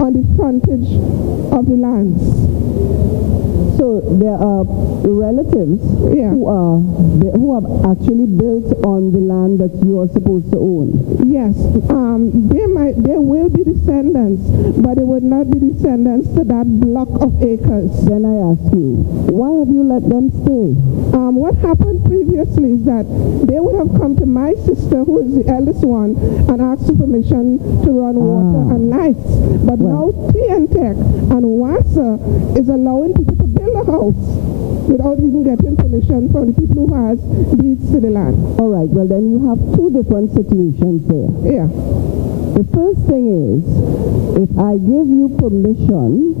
on the frontage of the lands. So there are relatives who have actually built on the land that you are supposed to own. Yes, there will be descendants, but it would not be descendants to that block of acres. Then I ask you, why have you let them stay? What happened previously is that they would have come to my sister, who is the eldest one, and asked for permission to run water and lights. But now TNTech and WASA is allowing people to build a house without even getting permission from the people who has deeds to the land. All right, well then you have two different situations there. Yeah. The first thing is, If I give you permission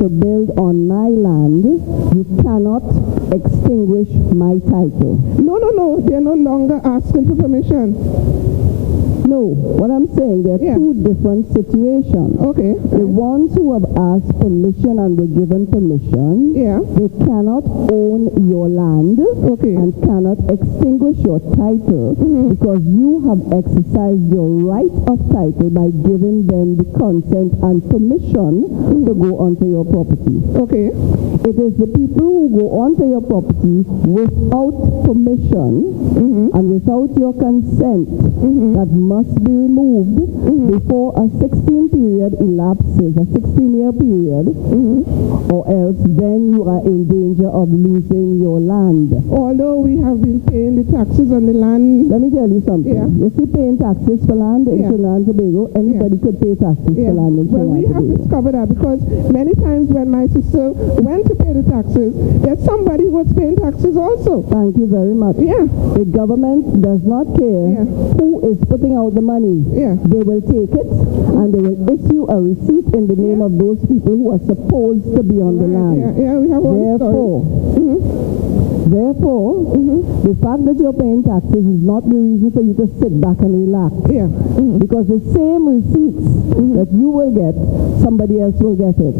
to build on my land, you cannot extinguish my title. No, they're no longer asking for permission. No, what I'm saying, there are two different situations. Okay. The ones who have asked permission and were given permission, they cannot own your land and cannot extinguish your title because you have exercised your right of title by giving them the consent and permission to go onto your property. Okay. It is the people who go onto your property without permission and without your consent that must be removed before a 16 period elapses, a 16-year period, or else then you are in danger of losing your land. Although we have been paying the taxes on the land. Let me tell you something. You see, paying taxes for land in Trinidad and Tobago, anybody could pay taxes for land in Trinidad and Tobago. Well, we have discovered that because many times when my sister went to pay the taxes, there's somebody who was paying taxes also. Thank you very much. The government does not care who is putting out the money. They will take it and they will issue a receipt in the name of those people who are supposed to be on the land. We have Therefore, the fact that you're paying taxes is not the reason for you to sit back and relax. Because the same receipts that you will get, somebody else will get it.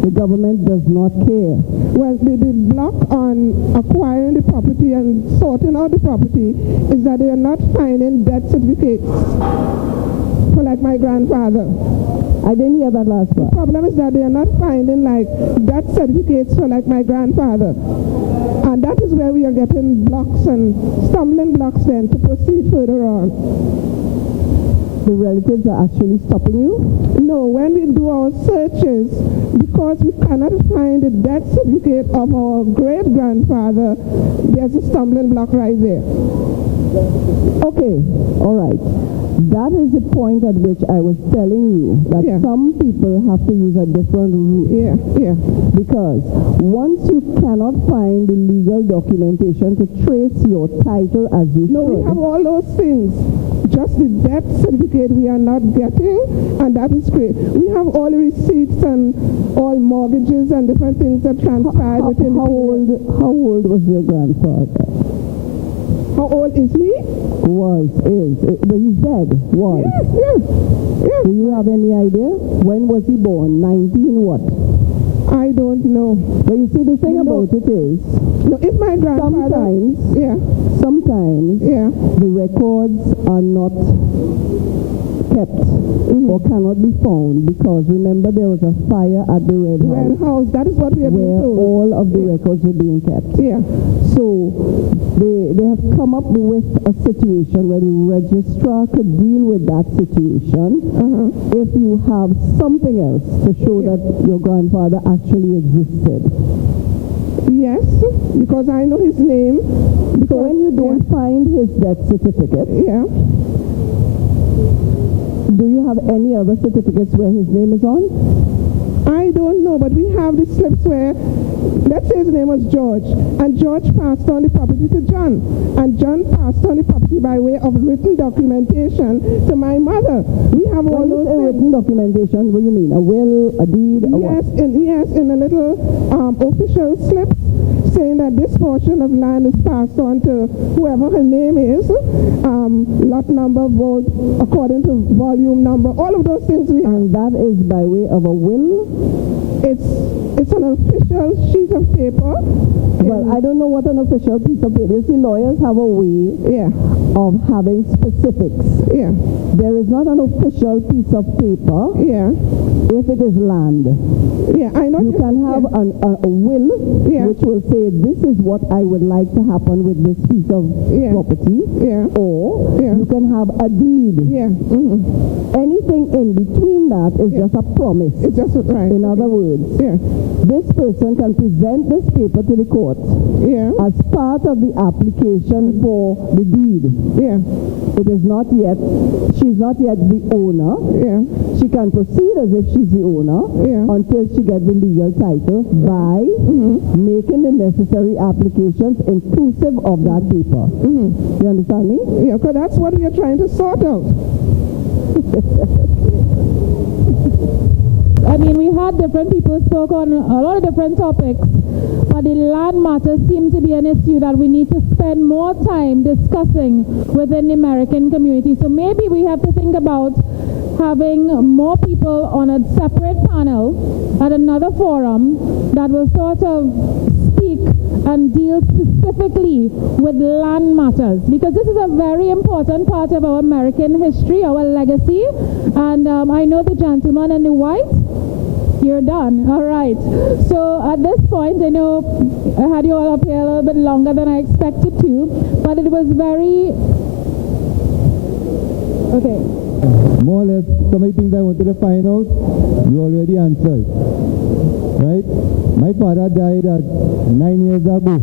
The government does not care. Well, the block on acquiring the property and sorting out the property is that they are not finding death certificates for like my grandfather. I didn't hear that last part. The problem is that they are not finding like death certificates for like my grandfather. And that is where we are getting blocks and stumbling blocks then to proceed further on. The relatives are actually stopping you? No, when we do our searches, because we cannot find the death certificate of our great-grandfather, there's a stumbling block right there. Okay, all right. That is the point at which I was telling you that some people have to use a different route. Because once you cannot find the legal documentation to trace your title as you should. We have all those things. Just the death certificate we are not getting, and that is great. We have all the receipts and all mortgages and different things that transpired within the period. How old was your grandfather? How old is he? But he's dead. Was. Yes. Do you have any idea? When was he born? 19 what? I don't know. But you see, the thing about it is, if my grandfather... Sometimes the records are not kept or cannot be found because remember there was a fire at the Red House. That is what we have been told. Where all of the records were being kept. So they have come up with a situation where the registrar could deal with that situation if you have something else to show that your grandfather actually existed. Yes, because I know his name. So when you don't find his death certificate, do you have any other certificates where his name is on? I don't know, but we have the slips where, let's say his name was George, and George passed on the property to John, and John passed on the property by way of written documentation to my mother. We have all those written documentation. What do you mean? A will, a deed, a what? In a little official slip saying that this portion of land is passed on to whoever her name is, lot number, vote, according to volume number, all of those things we have. And that is by way of a will? It's an official sheet of paper. Well, I don't know what an official piece of paper is. You see, lawyers have a way of having specifics. There is not an official piece of paper if it is land. I know. You can have a will which will say this is what I would like to happen with this piece of property, or you can have a deed. Anything in between that is just a promise. It's just right. In other words, this person can present this paper to the court as part of the application for the deed. It is not yet, she's not yet the owner. She can proceed as if she's the owner until she gets the legal title by making the necessary applications inclusive of that paper. You understand me? Because that's what we are trying to sort out. had different people spoke on a lot of different topics, but the land matters seem to be an issue that we need to spend more time discussing within the American community. So maybe we have to think about having more people on a separate panel at another forum that will sort of speak and deal specifically with land matters, because this is a very important part of our American history, our legacy. And I know the gentleman in the white. You're done. All right. So at this point, I know I had you all up here a little bit longer than I expected to, but it was very... Okay. More or less, some of the things I wanted to find out, you already answered. Right? My father died at 9 years ago.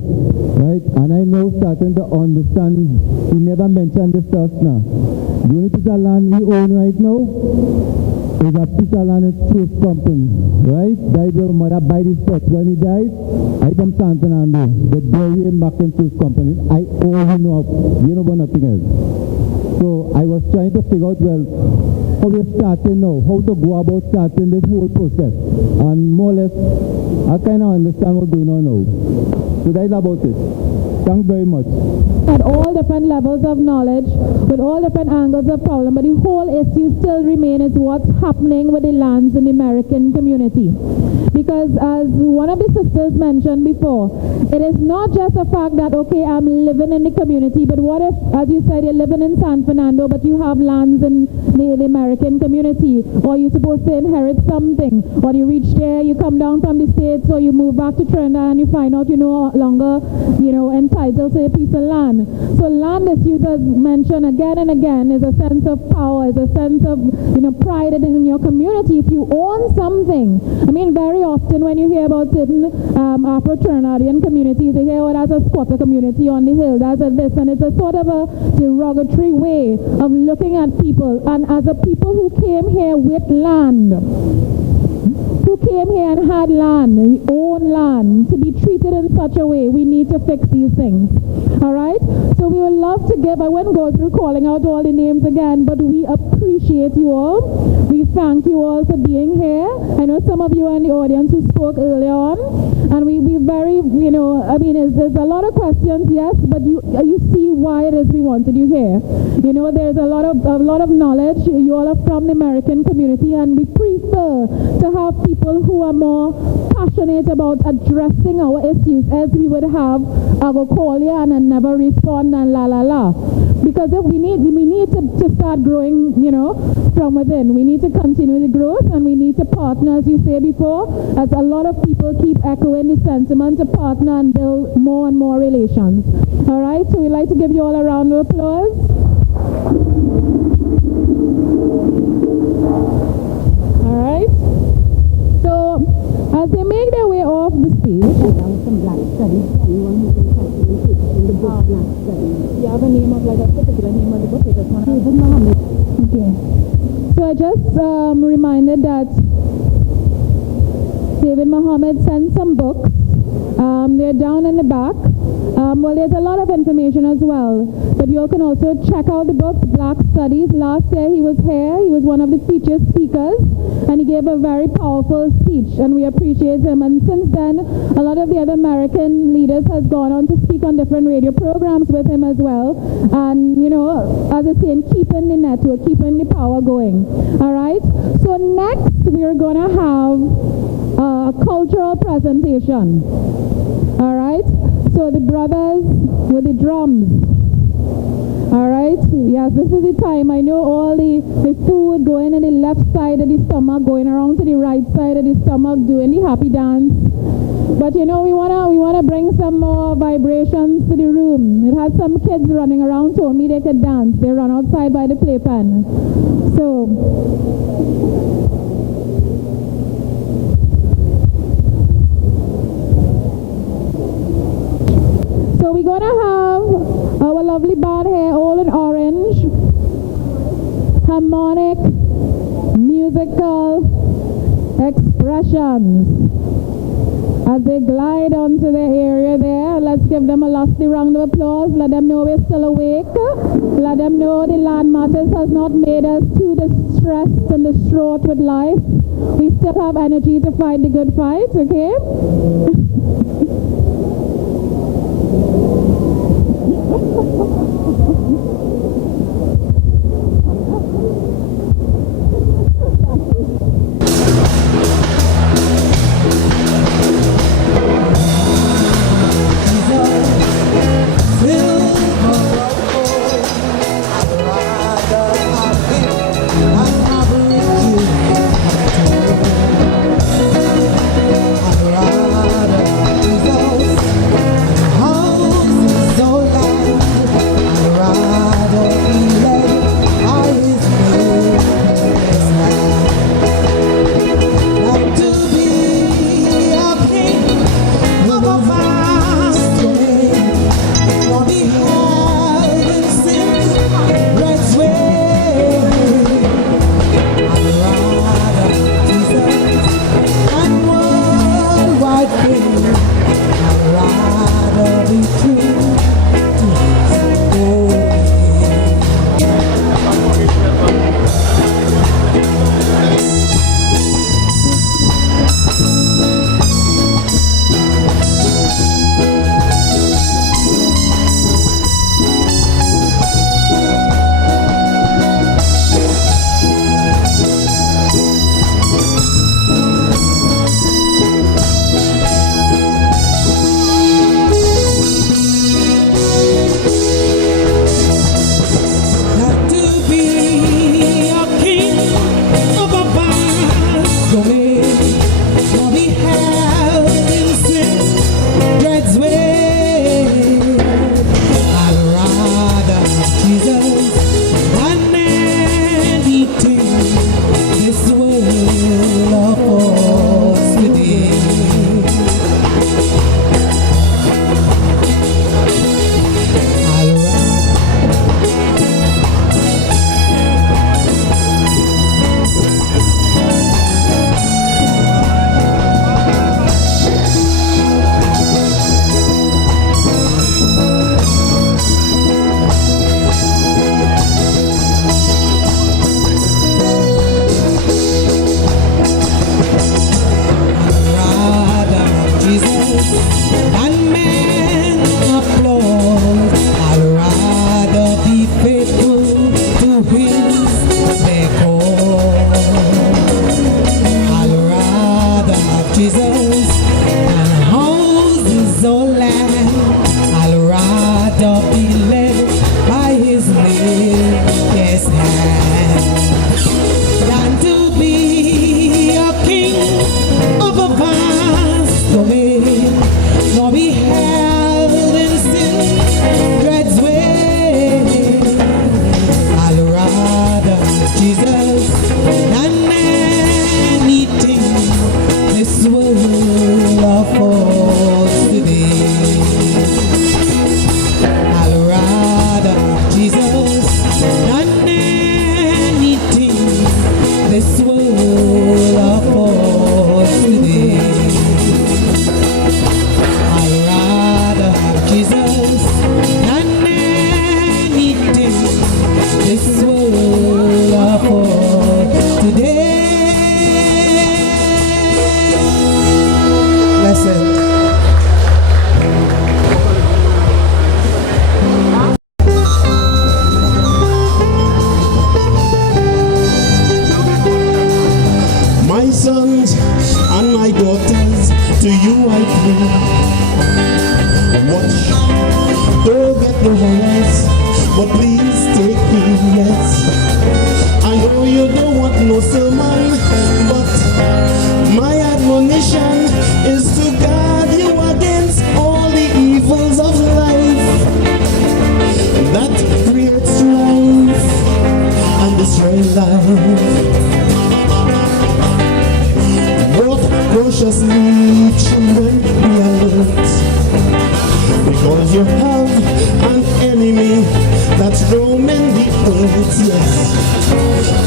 Right? And I now starting to understand, he never mentioned this to us now. The only piece of land we own right now is a piece of land in Truth Company. Right? Died with my mother by this spot. When he died, I from San Fernando. They buried him back in Truth Company. I only know, you know about nothing else. So I was trying to figure out, well, how we're starting now, how to go about starting this whole process. And more or less, I kind of understand what's going on now. So that's about it. Thanks very much. At all different levels of knowledge, with all different angles of problem, but the whole issue still remains is what's happening with the lands in the American community. Because as one of the sisters mentioned before, it is not just a fact that, okay, I'm living in the community, but what if, as you said, you're living in San Fernando, but you have lands in the American community, or you're supposed to inherit something, or you reach there, you come down from the States, or you move back to Trinidad, and you find out you're no longer, entitled to a piece of land. So land issues, as mentioned again and again, is a sense of power, is a sense of, pride in your community. If you own something, I mean, very often when you hear about certain Afro-Trinidadian communities, they hear, that's a squatter community on the hill, that's a this, and it's a sort of a derogatory way of looking at people. And as a people who came here with land, who came here and had land, own land, to be treated in such a way, we need to fix these things. All right? So we would love to give, I wouldn't go through calling out all the names again, but we appreciate you all. We thank you all for being here. I know some of you are in the audience who spoke earlier on, and we very, there's a lot of questions, yes, but you see why it is we wanted you here. There's a lot of knowledge. You all are from the American community, and we prefer to have people who are more passionate about addressing our issues, as we would have I will call you and never respond and la la la. Because if we need to start growing, from within. We need to continue the growth, and we need to partner, as you say before, as a lot of people keep echoing the sentiment to partner and build more and more relations. All right, so we'd like to give you all a round of applause. All right. So as they make their way off the stage, some black studies. Anyone who can participate in the book black studies. You have a name of like a particular name of the book? David Muhammad. Okay. So I just reminded that David Muhammad sent some books. They're down in the back. There's a lot of information as well. But you all can also check out the books, Black Studies. Last year he was here. He was one of the featured speakers. And he gave a very powerful speech. And we appreciate him. And since then, a lot of the other American leaders has gone on to speak on different radio programs with him as well. And, as I say, keeping the network, keeping the power going. All right? So next, we're going to have a cultural presentation. All right? So the brothers with the drums. All right? Yes, this is the time. I know all the food going in the left side of the stomach, going around to the right side of the stomach, doing the happy dance. But we wanna bring some more vibrations to the room. It has some kids running around, told me they could dance. They run outside by the playpen. So we're going to have our lovely band here, all in orange. Harmonic, musical expressions. As they glide onto the area there, let's give them a lusty round of applause. Let them know we're still awake. Let them know the land matters has not made us too distracted stressed and distraught with life, we still have energy to fight the good fight, okay?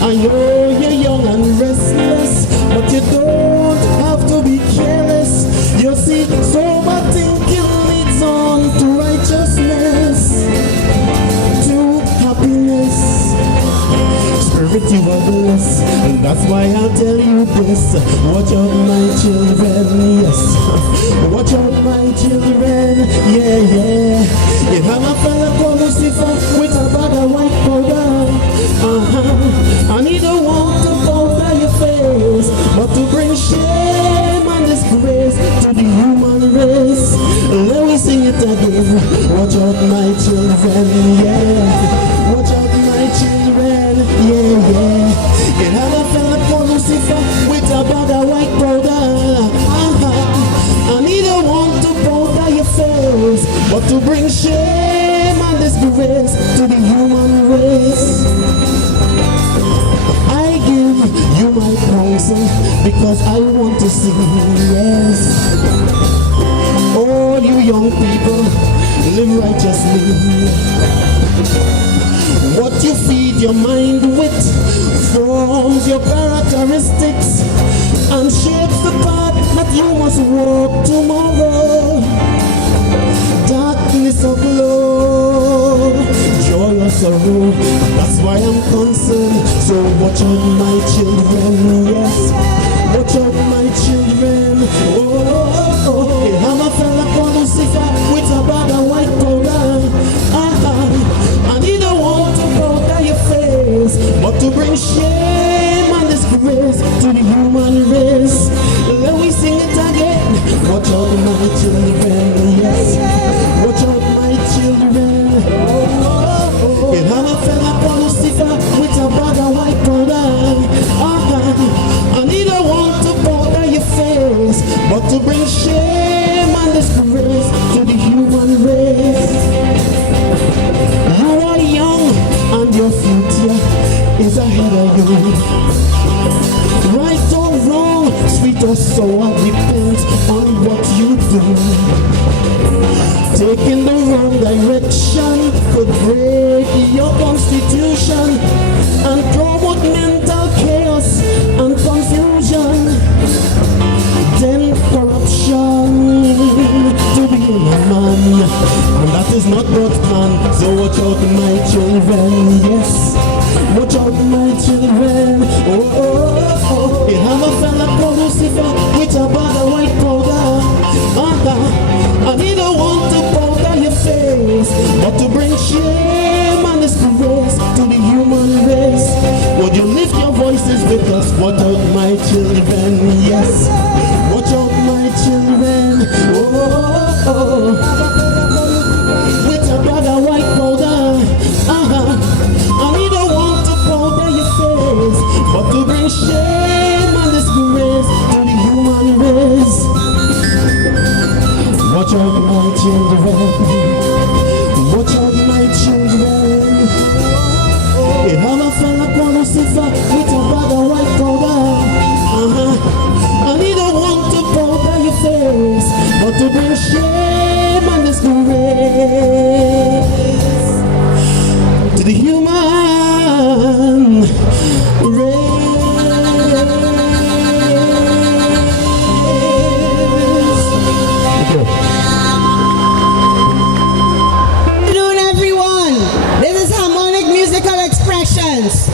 I know you're young and restless, but you don't have to be careful. yes. Watch out my children, yes. Watch out my children, yeah, yeah. You have a fella called Lucifer with a bag of white powder. And he don't want to powder your face, but to bring shame and disgrace to the human race. Let me sing it again. Watch out my children, yeah. Watch out my children, yeah, yeah. You have a fella called Lucifer with a bag of white powder. And he don't want to powder your face, but to bring shame and disgrace to the human race. I give you my counsel because I want to see, yes. All you young people, live righteously. What you feed your mind with forms your characteristics and shapes the path that you must walk tomorrow. Darkness or glow, joy or sorrow, that's why I'm concerned. So watch out my children, yes. Watch out my children, oh, oh, oh. You have a fella called Lucifer with a bag of white powder. And he don't want to powder your face, but to bring shame and disgrace to the human race. Let me sing it again. Watch out my children, yes. Watch out my children, oh, oh, oh. You have a fella called Lucifer with a bag of white powder. And he don't want to powder your face, but to bring shame and disgrace to the human race. You are young and your future is ahead of you. Right or wrong, sweet or sour, depends on what you do. Taking the wrong direction could break your constitution and promote mental chaos and confusion. Then corruption to be a man, and that is not God's plan. So watch out my children, yes. Watch out my children, oh, oh, oh. You have a fella called Lucifer with a bag of white powder. And he don't want to powder your face, but to bring shame and disgrace to the human race. Would you lift your voices with us? Watch out my children, yes. Watch out my children, oh, oh, oh. With a bag of white powder, and he don't want to powder your face, but to bring shame and disgrace to the human race. Watch out my children, watch out my children. You have a fella called Lucifer with a bag of white powder. And he don't want to powder your face, but to bring shame and disgrace to the human race. Good afternoon, everyone. This is Harmonic Musical Expressions.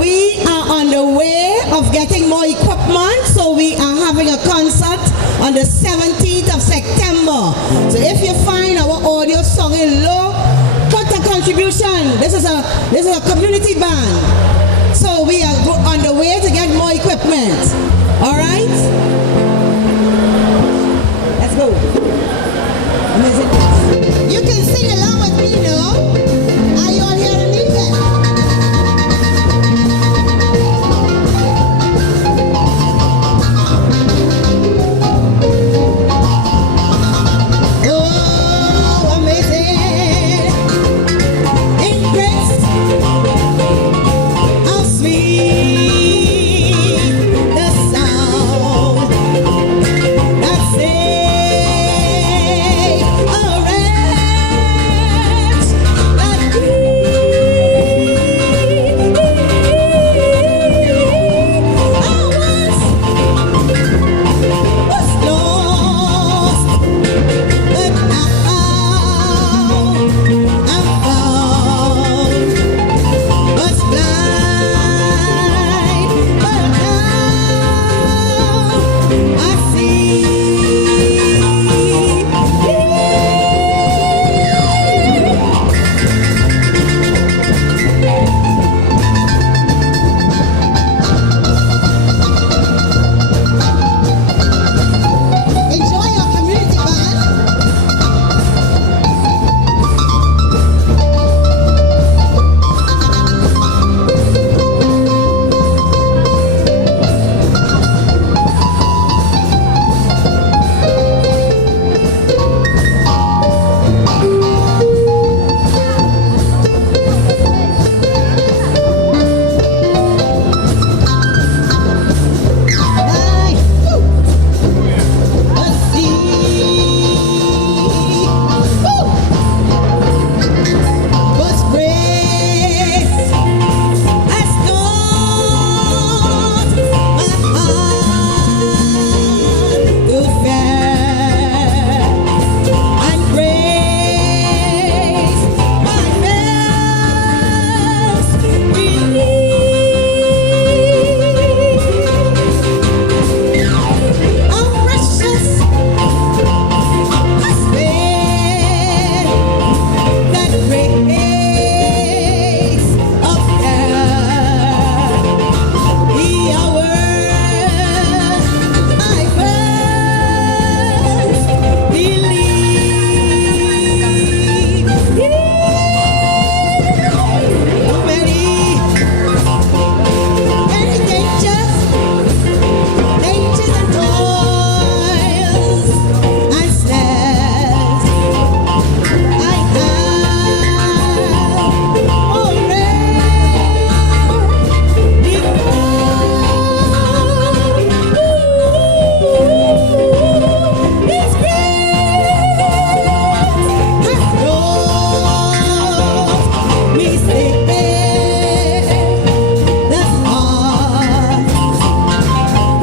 We are on the way of getting more equipment, so we are having a concert on the 17th of September. So if you find our audio song in low, put a contribution. This is a community band. So we are on the way to get more equipment. All right? Let's go. You can sing along with me, you know. Are you all hearing me? Oh, amazing. In grace, how sweet the sound that saved a wretch that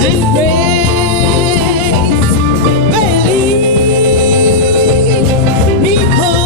and grace. Believe me home.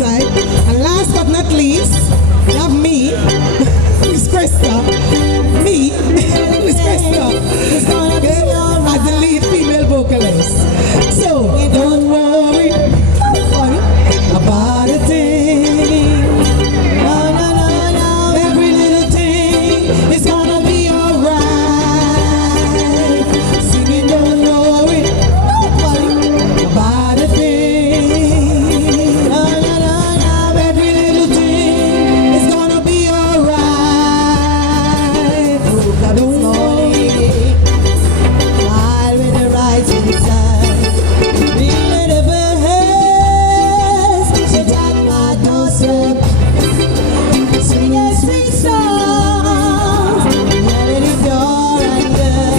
outside. And last but not least, we have me, Miss Krista. Me, Miss Krista, as the lead female vocalist. So, don't worry about a thing. No, no, no, no. Every little thing is gonna be alright. Singing, don't worry about a thing. No, no, no, no. Every little thing is gonna be alright. Don't worry. Smile with the rising sun. Real little birds sit at my doorstep, singing sweet songs, yelling it door and girl.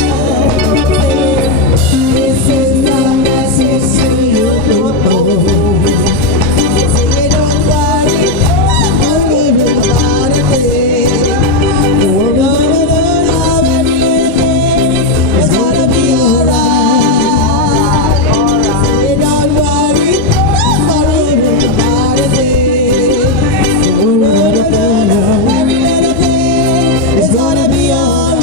This is the message to you. Say don't worry about a thing. No, no, no, no, every little thing is gonna be alright. Say don't worry about a thing. No, no, no, no, every little thing is gonna be alright.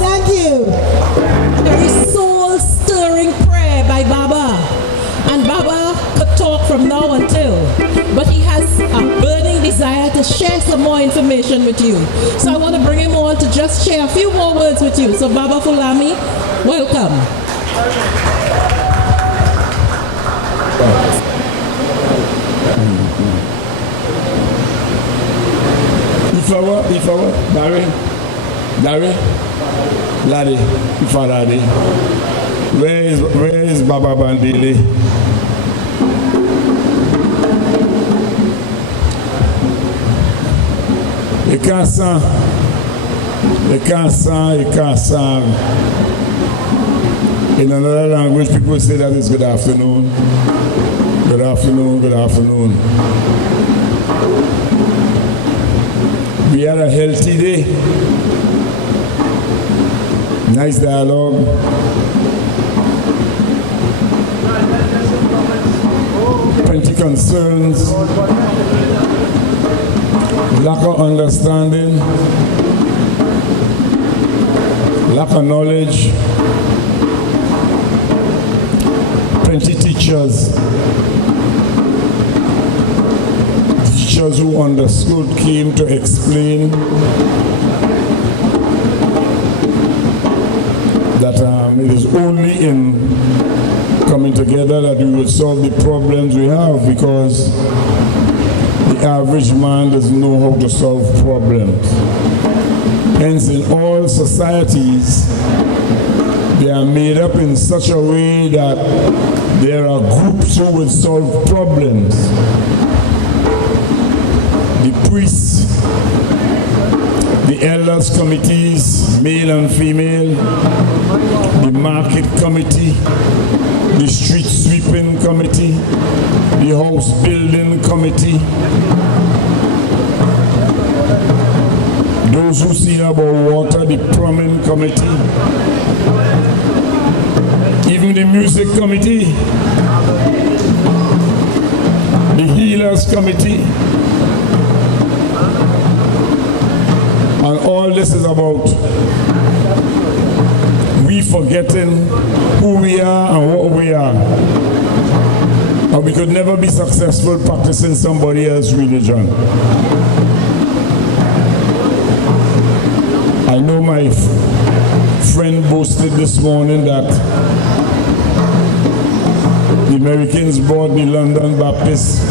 Thank you. Very soul-stirring prayer by Baba. And Baba could talk from now until, but he has a burning desire to share some more information with you. So I want to bring him on to just share a few more words with you. So Baba Fulami, welcome. Ifawa, Dari, Ladi, Ifaladi. Where is Baba Bandili? You can't sound. In another language, people say that it's good afternoon. Good afternoon, good afternoon. We had a healthy day. Nice dialogue. Plenty concerns. Lack of understanding. Lack of knowledge. Plenty teachers. Teachers who understood came to explain that it is only in coming together that we will solve the problems we have, because the average man doesn't know how to solve problems. Hence, in all societies, they are made up in such a way that there are groups who will solve problems. The priests, the elders committees, male and female, the market committee, the street sweeping committee, the house building committee, those who see about water, the plumbing committee, even the music committee, the healers committee. And all this is about we forgetting who we are and what we are. And we could never be successful practicing somebody else's religion. I know my friend boasted this morning that the Americans bought the London Baptists.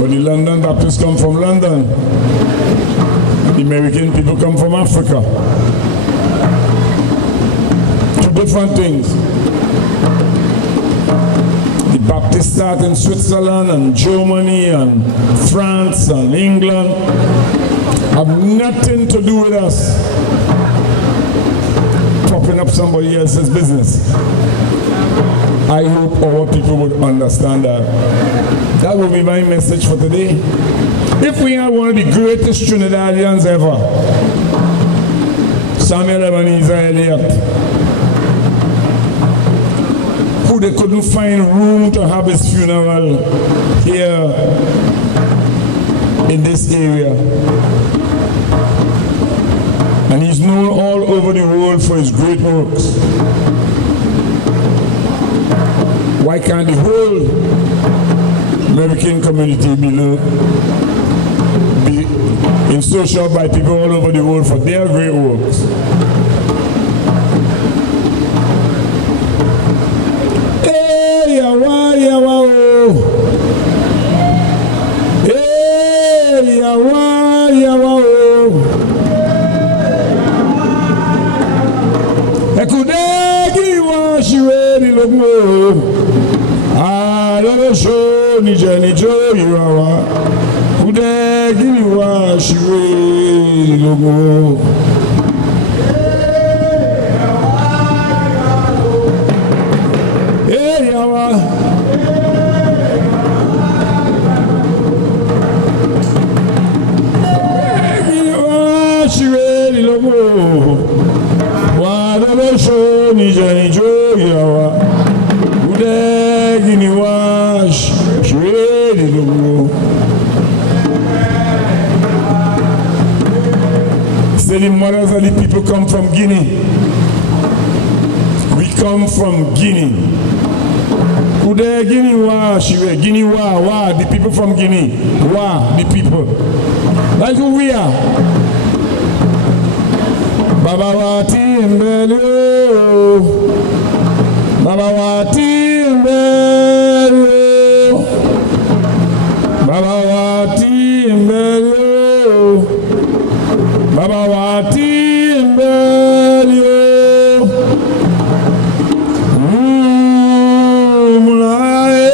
But the London Baptists come from London. The American people come from Africa. Two different things. The Baptists start in Switzerland and Germany and France and England. Have nothing to do with us propping up somebody else's business. I hope our people would understand that. That will be my message for today. If we are one of the greatest Trinidadians ever, Samuel Ebenezer Elliott, who they couldn't find room to have his funeral here in this area. And he's known all over the world for his great works. Why can't the whole Merikin community be in social by people all over the world for their great works? Hey, yawa, yawa, oh. Hey, yawa, yawa, oh. Ekudegi wa shiwe ni lomo. Adorosho ni jeni jo yawa. Kudegi wa shiwe ni lomo. Hey yawa. Kudegi wa shiwe ni lomo. Wadabasho ni janijo yawa udegi ni wash shweli lugu. Say the mothers of the people come from Guinea. We come from Guinea. Udegi ni wash shwe Guinea wa the people from Guinea wa the people. Like who we are. Baba wati mbele, Baba wati mbele, Baba wati mbele, Baba wati mbele. Mulae,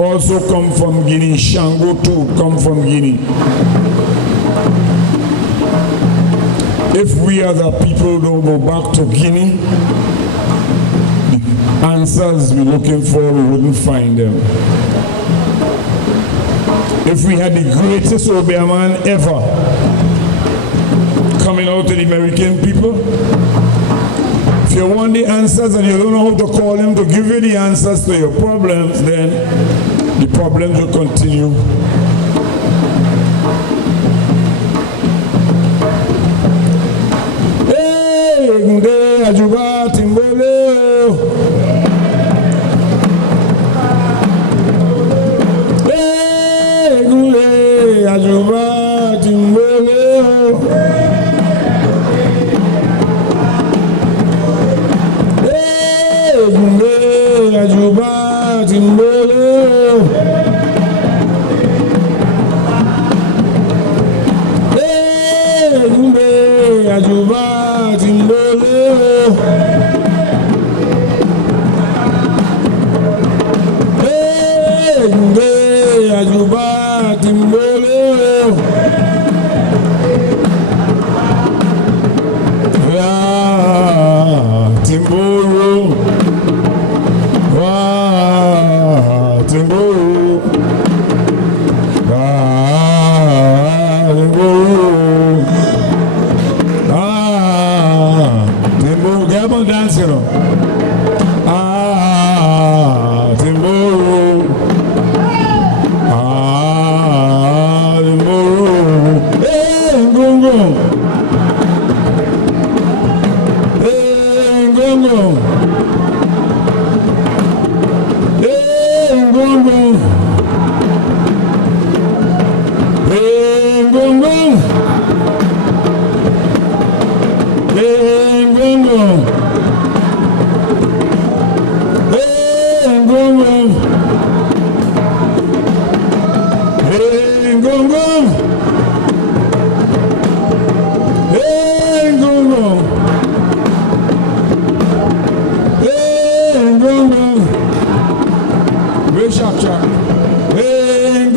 also come from Guinea. Shango too come from Guinea. If we as a people don't go back to Guinea, the answers we're looking for, we wouldn't find them. If we had the greatest Obeahman ever coming out to the American people, if you want the answers and you don't know how to call him to give you the answers to your problems, then the problems will continue. Hey, Gunde Ajuba Timbole. Hey, Gunde Ajuba Timbole. Ajuba Timbolo. Hey, Gumbe, Ajuba Timbolo. Hey, Gumbe, Ajuba Timbolo. Ah, Timbolo. Hey,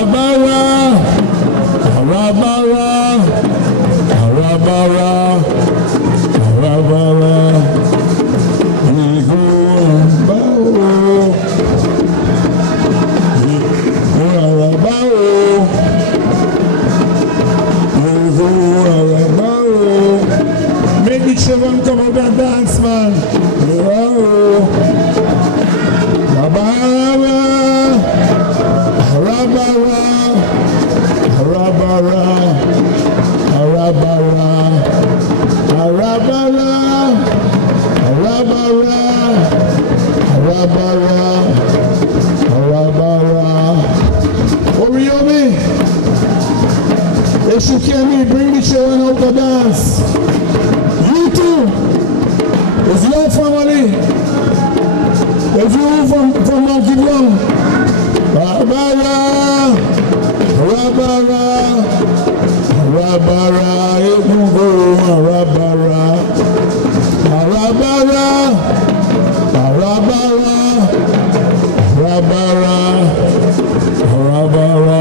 Arabara, Arabara, Arabara, Arabara. We go Arabara, we go Arabara, we go Arabara. Make the children come out and dance, man. Arabara, Arabara, Arabara, Arabara, Arabara, Arabara, Arabara, Arabara. Oriomi, if you can, bring the children out to dance. You too. It's your family. If you from Monkey Drum, Arabara, Arabara, Arabara, Arabara, Arabara, Arabara, Arabara, Arabara, Arabara,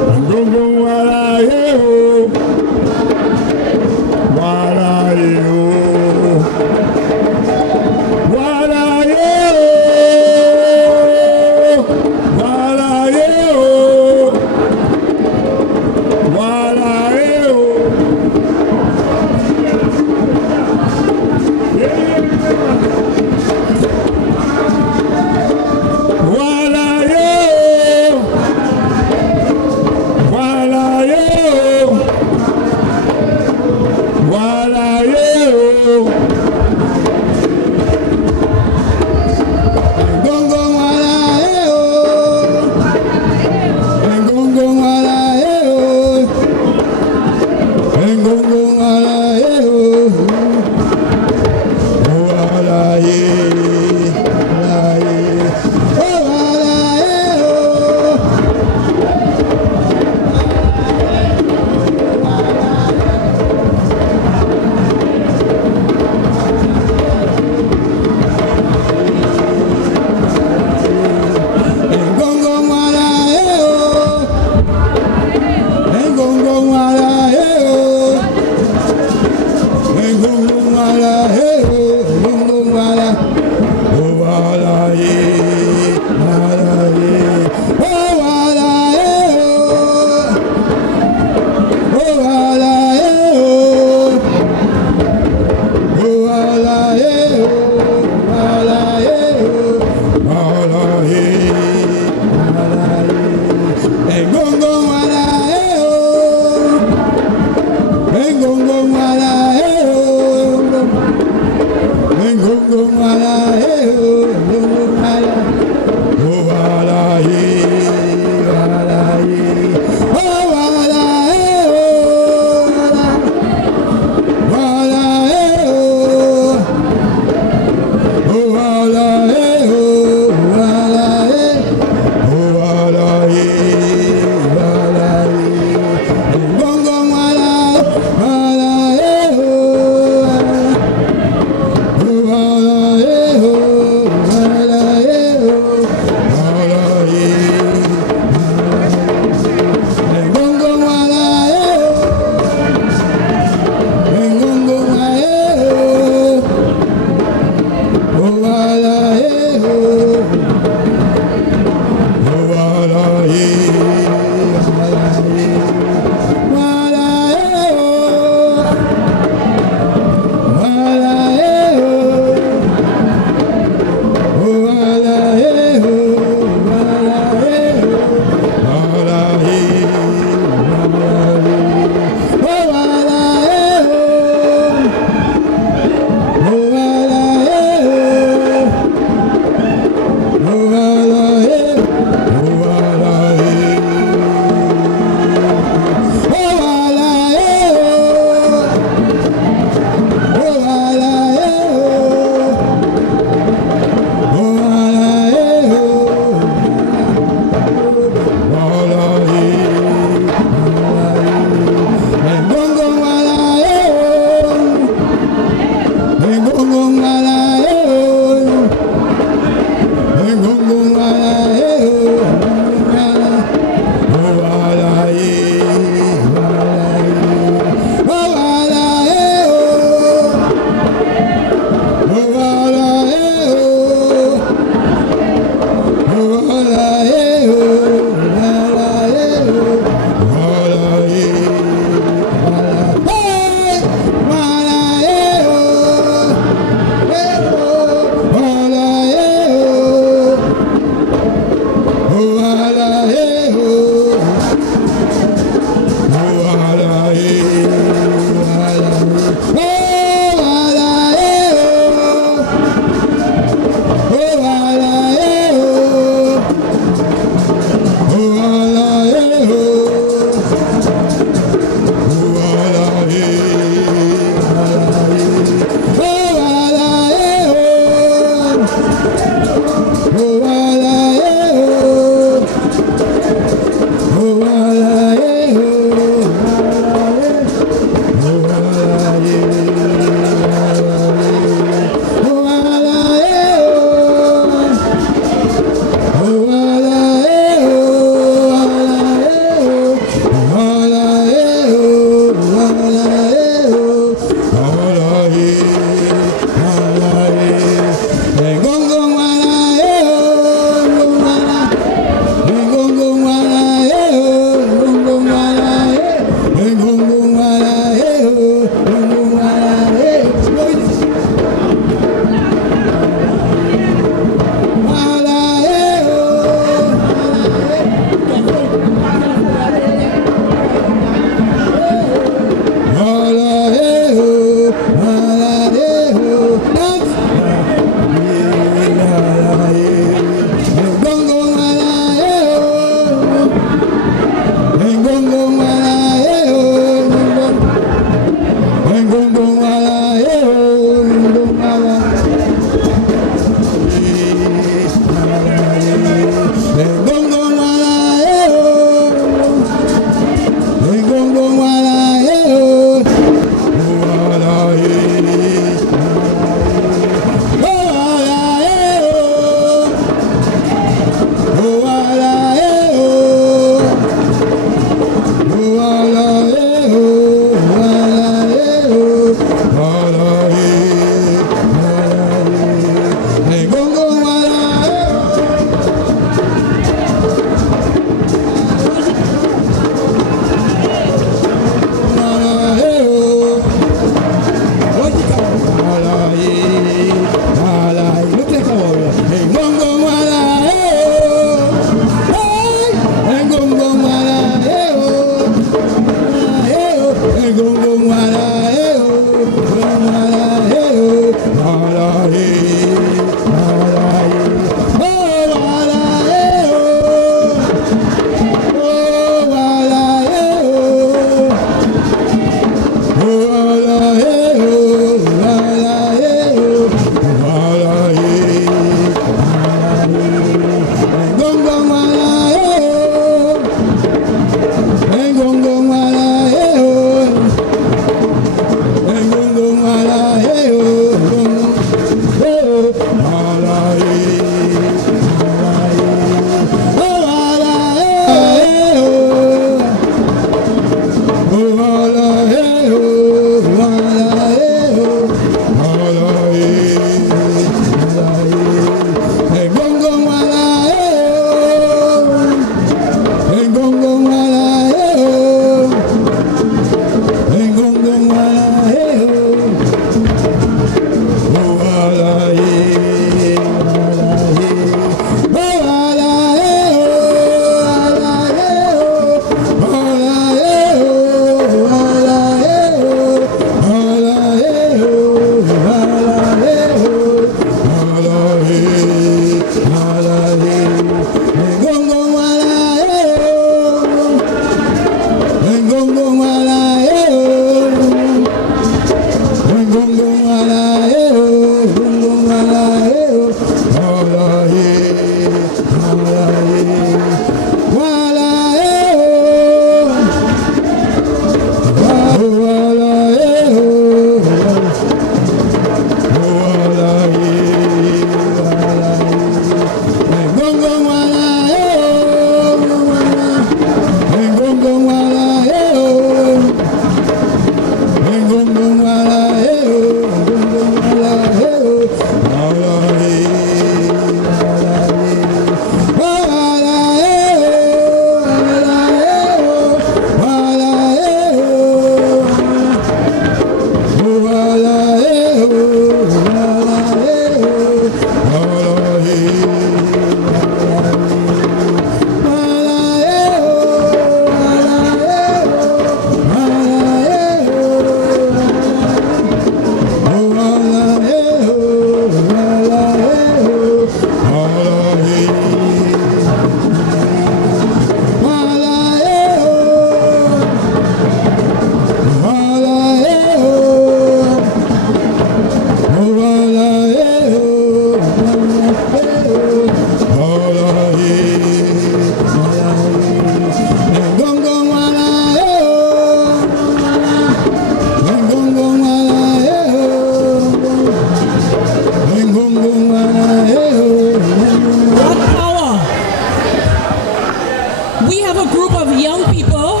we have a group of young people.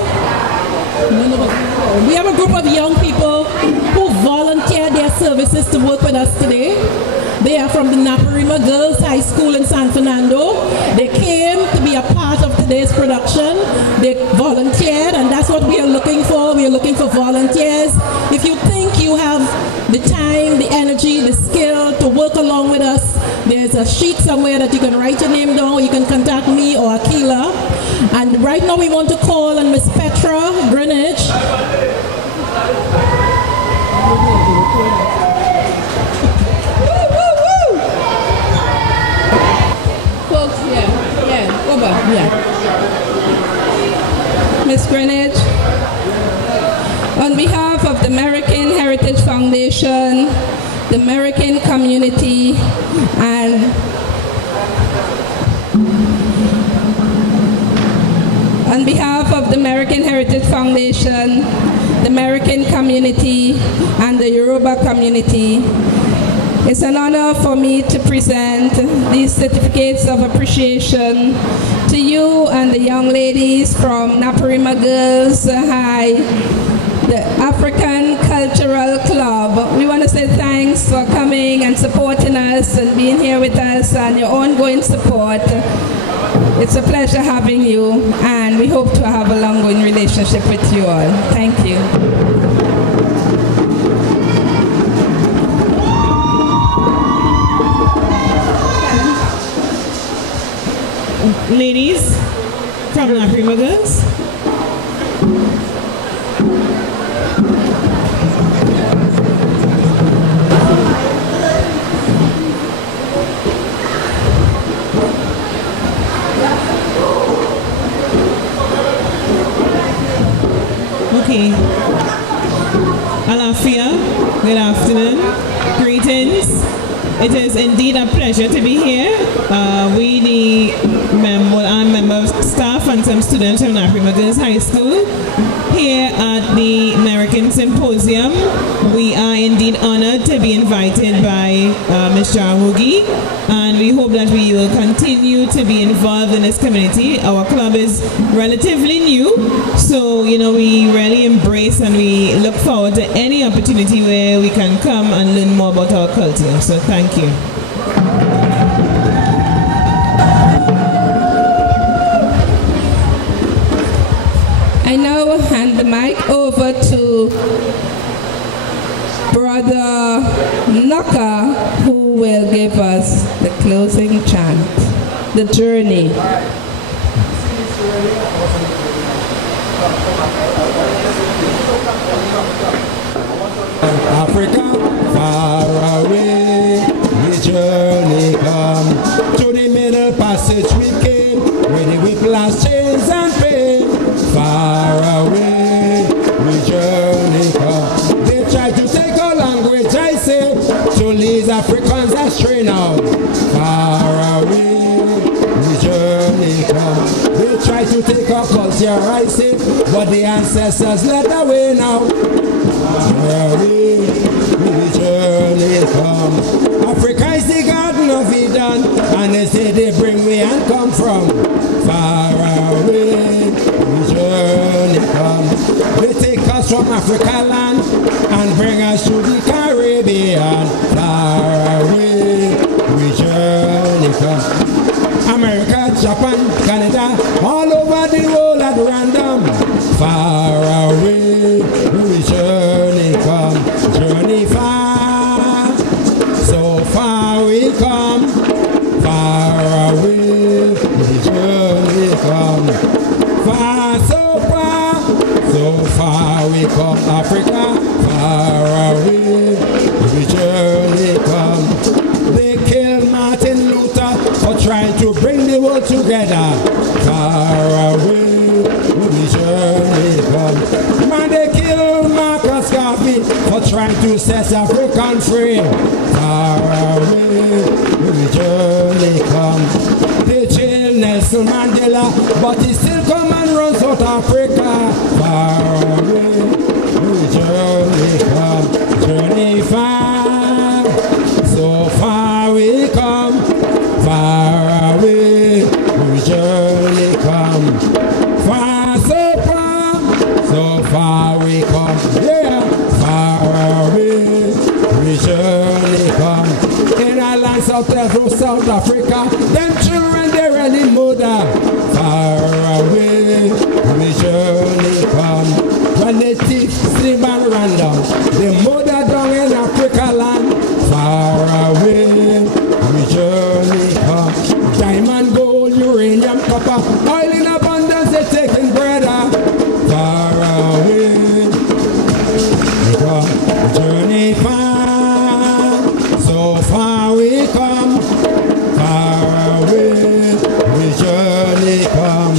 We have a group of young people who volunteered their services to work with us today. They are from the Naparima Girls High School in San Fernando. They came to be a part of today's production. They volunteered, and that's what we are looking for. We are looking for volunteers. If you think you have the time, the energy, the skill to work along with us, there's a sheet somewhere that you can write your name down. You can contact me or Akila. And right now we want to call on Miss Petra Greenwich. Folks, Miss Greenwich, on behalf of the Merikin Heritage Foundation, the Merikin community, and on behalf of the Merikin Heritage Foundation, the Merikin community, and the Yoruba community, it's an honor for me to present these certificates of appreciation to you and the young ladies from Naparima Girls High, the African Cultural Club. We want to say thanks for coming and supporting us and being here with us and your ongoing support. It's a pleasure having you, and we hope to have a long-going relationship with you all. Thank you. Ladies from Naparima Girls. Okay. Alafia, good afternoon. Greetings. It is indeed a pleasure to be here. We, the member staff and some students from Naparima Girls High School, here at the Merikin Symposium. We are indeed honored to be invited by Ms. Jaramogi, and we hope that we will continue to be involved in this community. Our club is relatively new, so we really embrace and we look forward to any opportunity where we can come and learn more about our culture. So thank you. I now hand the mic over to Brother Naka, who will give us the closing chant, the journey. Africa, far away, we journey come. To the middle passage we came, where the whiplash chains and pain. Far away, we journey come. They try to take our language, I say, to lead Africans astray now. Far away, we journey come. They try to take our culture, I say, but the ancestors led the way now. Far away, we journey come. Africa is the garden of Eden, and they say they bring me and come from. Far away, we journey come. They take us from Africa land and bring us to the Caribbean. Far away, we journey come. America, Japan, Canada, all over the world at random. Far away, we journey come. Journey far, so far we come. Far away, we journey come. Far, so far we come. Africa, far away, we journey come. They killed Martin Luther for trying to bring the world together. Far away, we journey come. Man, they killed Marcus Garvey for trying to set African free. Far away, we journey come. They jailed Nelson Mandela, but he still come and run South Africa. Far away, we journey come. Journey far, so far we come. Far away, we journey come. Far, so far we come. Yeah, far away, we surely come. In our land South Africa, them children they really mother. Far away, we surely come. When they thief, slim and random, the mother down in Africa land. Far away, we surely come. Diamond, gold, uranium, copper, oil in abundance, they taking brother. Far away, we come. Journey far, so far we come. Far away, we surely come.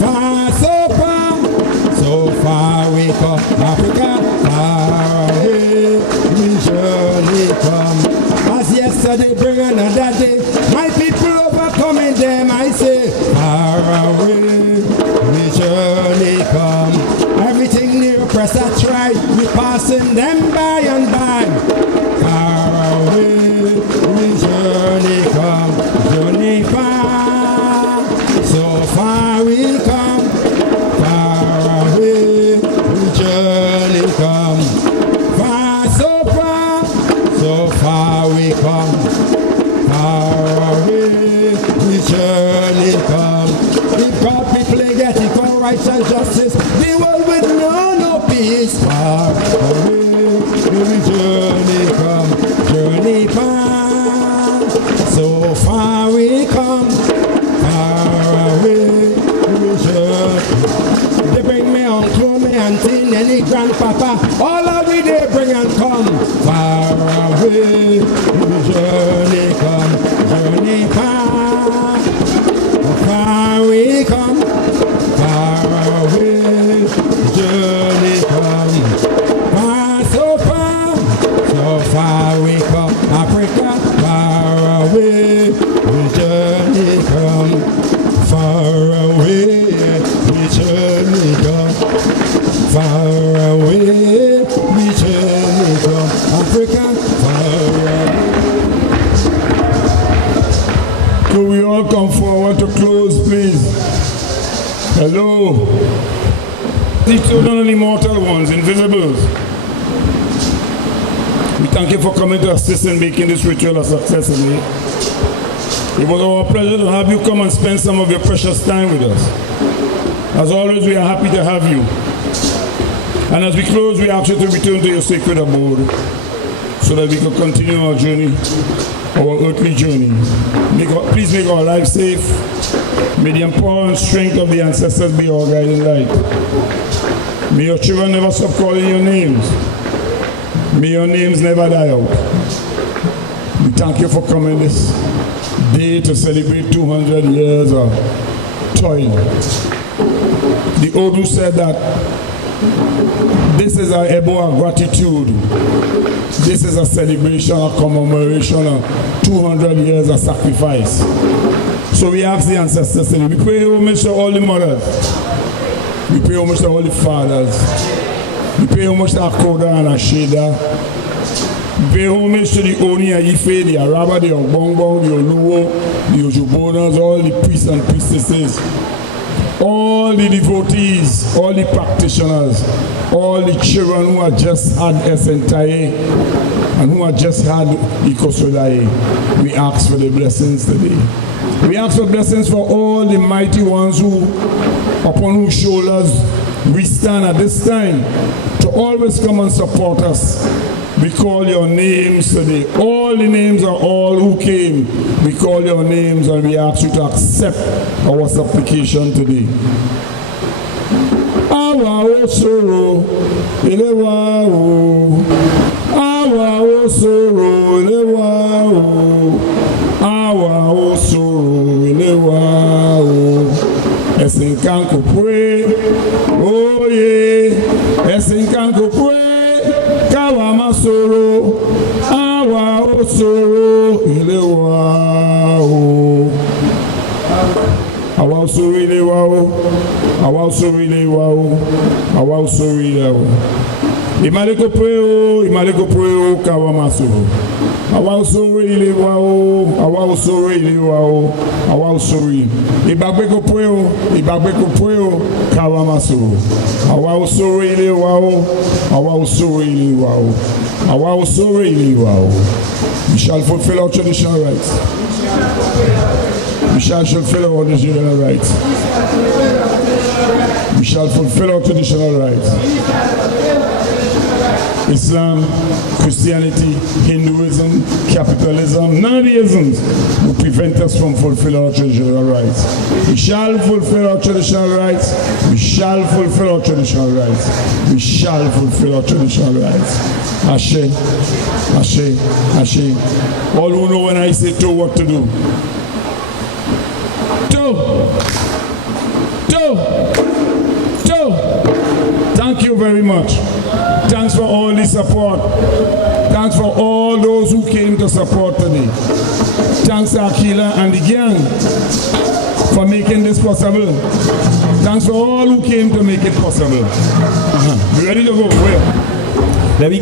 Far, so far we come. Africa, far away, we surely come. As yesterday bring another day, my people overcoming them, I say, far away, we surely come. Everything near press I try, we passing them by and by. Far away, we surely come. Journey far, so far we come. Far away, we surely come. Far, so far we come. Far away, we surely come. If God people ain't get equal rights and justice, the world will know no peace. Far away, we journey come. Journey far, so far we come. Far away, we journey. They bring me uncle, me auntie, any grandpapa, all of we they bring and come. Far away, we journey come. Journey far, far we come. Far away, journey come. Far, so far we come. Africa, far away, we journey come. Far away, we journey come. Far away, we journey come. Africa, far away. Could we all come forward to close, please? Hello. The children and immortal ones, invisibles. We thank you for coming to assist in making this ritual a success today. It was our pleasure to have you come and spend some of your precious time with us. As always, we are happy to have you. And as we close, we ask you to return to your sacred abode so that we can continue our journey, our earthly journey. Please make our life safe. May the empower and strength of the ancestors be our guiding light. May your children never stop calling your names. May your names never die out. We thank you for coming this day to celebrate 200 years of toil. The Odu said that this is our ebo of gratitude. This is a celebration, a commemoration of 200 years of sacrifice. So we ask the ancestors, we pray homage to all the mothers. We pray homage to all the fathers. We pay homage to Akoda and Asheda. We pay homage to the Oni and Ife, the Araba, the Ogbongbong, the Oluwo, the Ojubonas, all the priests and priestesses, all the devotees, all the practitioners, all the children who have just had Esentaye and who have just had Ikosolaye. We ask for the blessings today. We ask for blessings for all the mighty ones upon whose shoulders we stand at this time to always come and support us. We call your names today. All the names are all who came. We call your names and we ask you to accept our supplication today. Awa osoro elewa o. Awa osoro elewa o. Awa osoro elewa o. Ẹ̀sìn kan kò pé, oyè. Ẹ̀sìn kan kò pé, káwa má sọ̀rọ̀. Àwa ó sọ̀rọ̀ ilé wa o. Àwa ó sọ̀rọ̀ ilé wa o. Awa usuri wao. Awa usuri wao. Imaleko preo kawamasu. Awa usuri wao. Awa usuri wao. Awa usuri. Ibabeko preo kawamasu. Awa usuri wao. Awa usuri wao. Awa usuri wao. We shall fulfill our traditional rights. We shall fulfill our traditional rights. We shall fulfill our traditional rights. Islam, Christianity, Hinduism, capitalism, none of the isms will prevent us from fulfilling our traditional rights. We shall fulfill our traditional rights. We shall fulfill our traditional rights. We shall fulfill our traditional rights. Ashe, Ashe, Ashe. All who know when I say to, what to do. Thank you very much. Thanks for all the support. Thanks for all those who came to support today. Thanks to Akila and the gang for making this possible. Thanks for all who came to make it possible. You ready to go? Where? Let me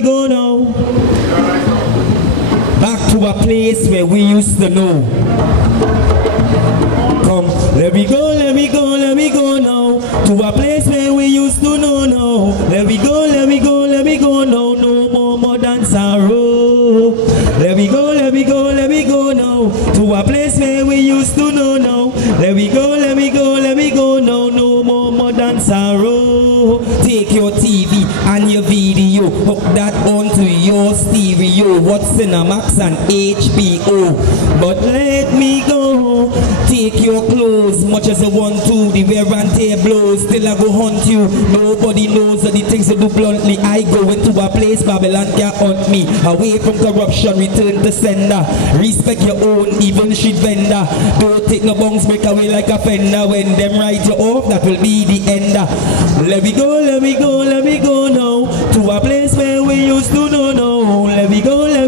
go now. Back to a place where we used to know. Come, let me go now. To a place where we used to know now. Let me go now. No more modern sorrow. Let me go now. To a place where we used to know now. Let me go now. No more modern sorrow. Take your TV and your video, hook that onto your stereo. What's Cinemax and HBO? But let me go. Take your clothes, much as I want to. The wear and tear blows, still I go hunt you. Nobody knows the things I do bluntly. I go into a place Babylon can't hunt me. Away from corruption, return to sender. Respect your own, even shit vendor. Don't take no bungs, break away like a fender. When them write you off, that will be the ender. Let me go now. To a place where we used to know now. Let me go now.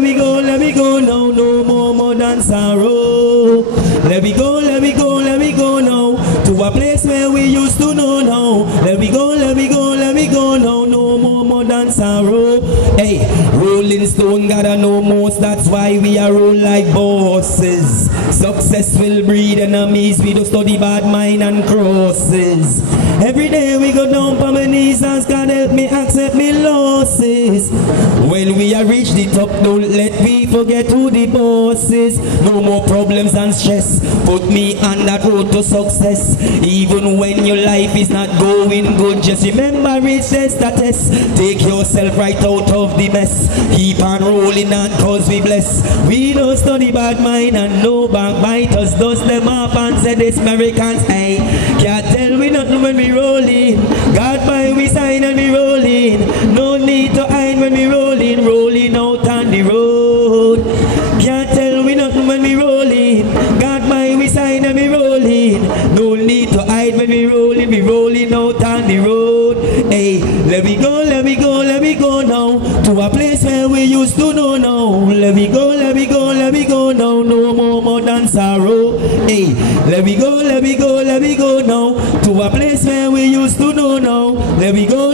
No more modern sorrow. Let me go now. To a place where we used to know now. Let me go now. No more modern sorrow. Hey, Rolling Stone gotta know most. That's why we are roll like bosses. Success will breed enemies. We don't study bad mind and crosses. Every day we go down on my knees, ask God help me accept me losses. When we are reach the top, don't let me forget who the boss is. No more problems and stress. Put me on that road to success. Even when your life is not going good, just remember it's just a test. Take yourself right out of the mess. Keep on rolling on cause we bless. We don't study bad mind and no backbiters. Dust them off and say this Americans, hey, can't tell we nothing when we rolling. God by we sign and we rolling. No need to hide when we rolling out on the road. Can't tell we nothing when we rolling. God by we sign and we rolling. No need to hide when we rolling out on the road. Hey, let me go now. To a place where we used to know now. Let me go now. No more modern sorrow. Hey, let me go now. To a place where we used to know now. Let me go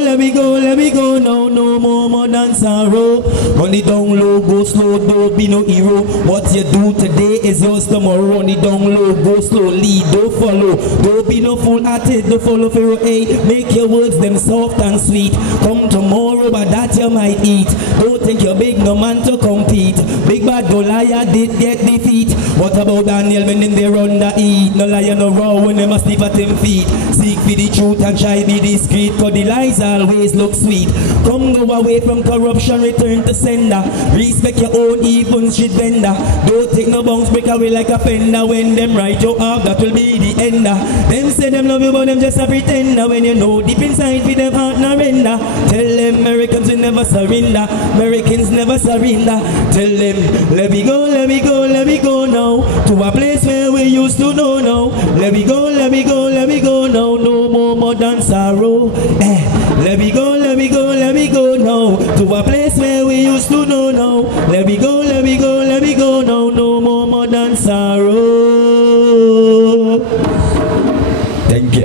now. No more modern sorrow. Run it down low, go slow, don't be no hero. What you do today is yours tomorrow. Run it down low, go slowly, don't follow. Don't be no fool at it, don't follow Pharaoh. Hey, make your words them soft and sweet. Come tomorrow, but that you might eat. Don't think you're big, no man to compete. Big bad Goliath did get defeat. What about Daniel when they run the eat? No lion no raw when they must sleep at him feet. Seek for the truth and try be discreet, cause the lies always look sweet. Come go away from corruption, return to sender. Respect your own, even shit vendor. Don't take no bounce, break away like a fender. When them write you off, that will be the ender. Them say them love you, but them just a pretender. When you know deep inside, with them heart no render. Tell them Americans will never surrender. Americans never surrender. Tell them, let me go now. To a place where we used to know now. Let me go now. No more modern sorrow. Let me go now. To a place where we used to know now. Let me go now. No more modern sorrow. Thank you.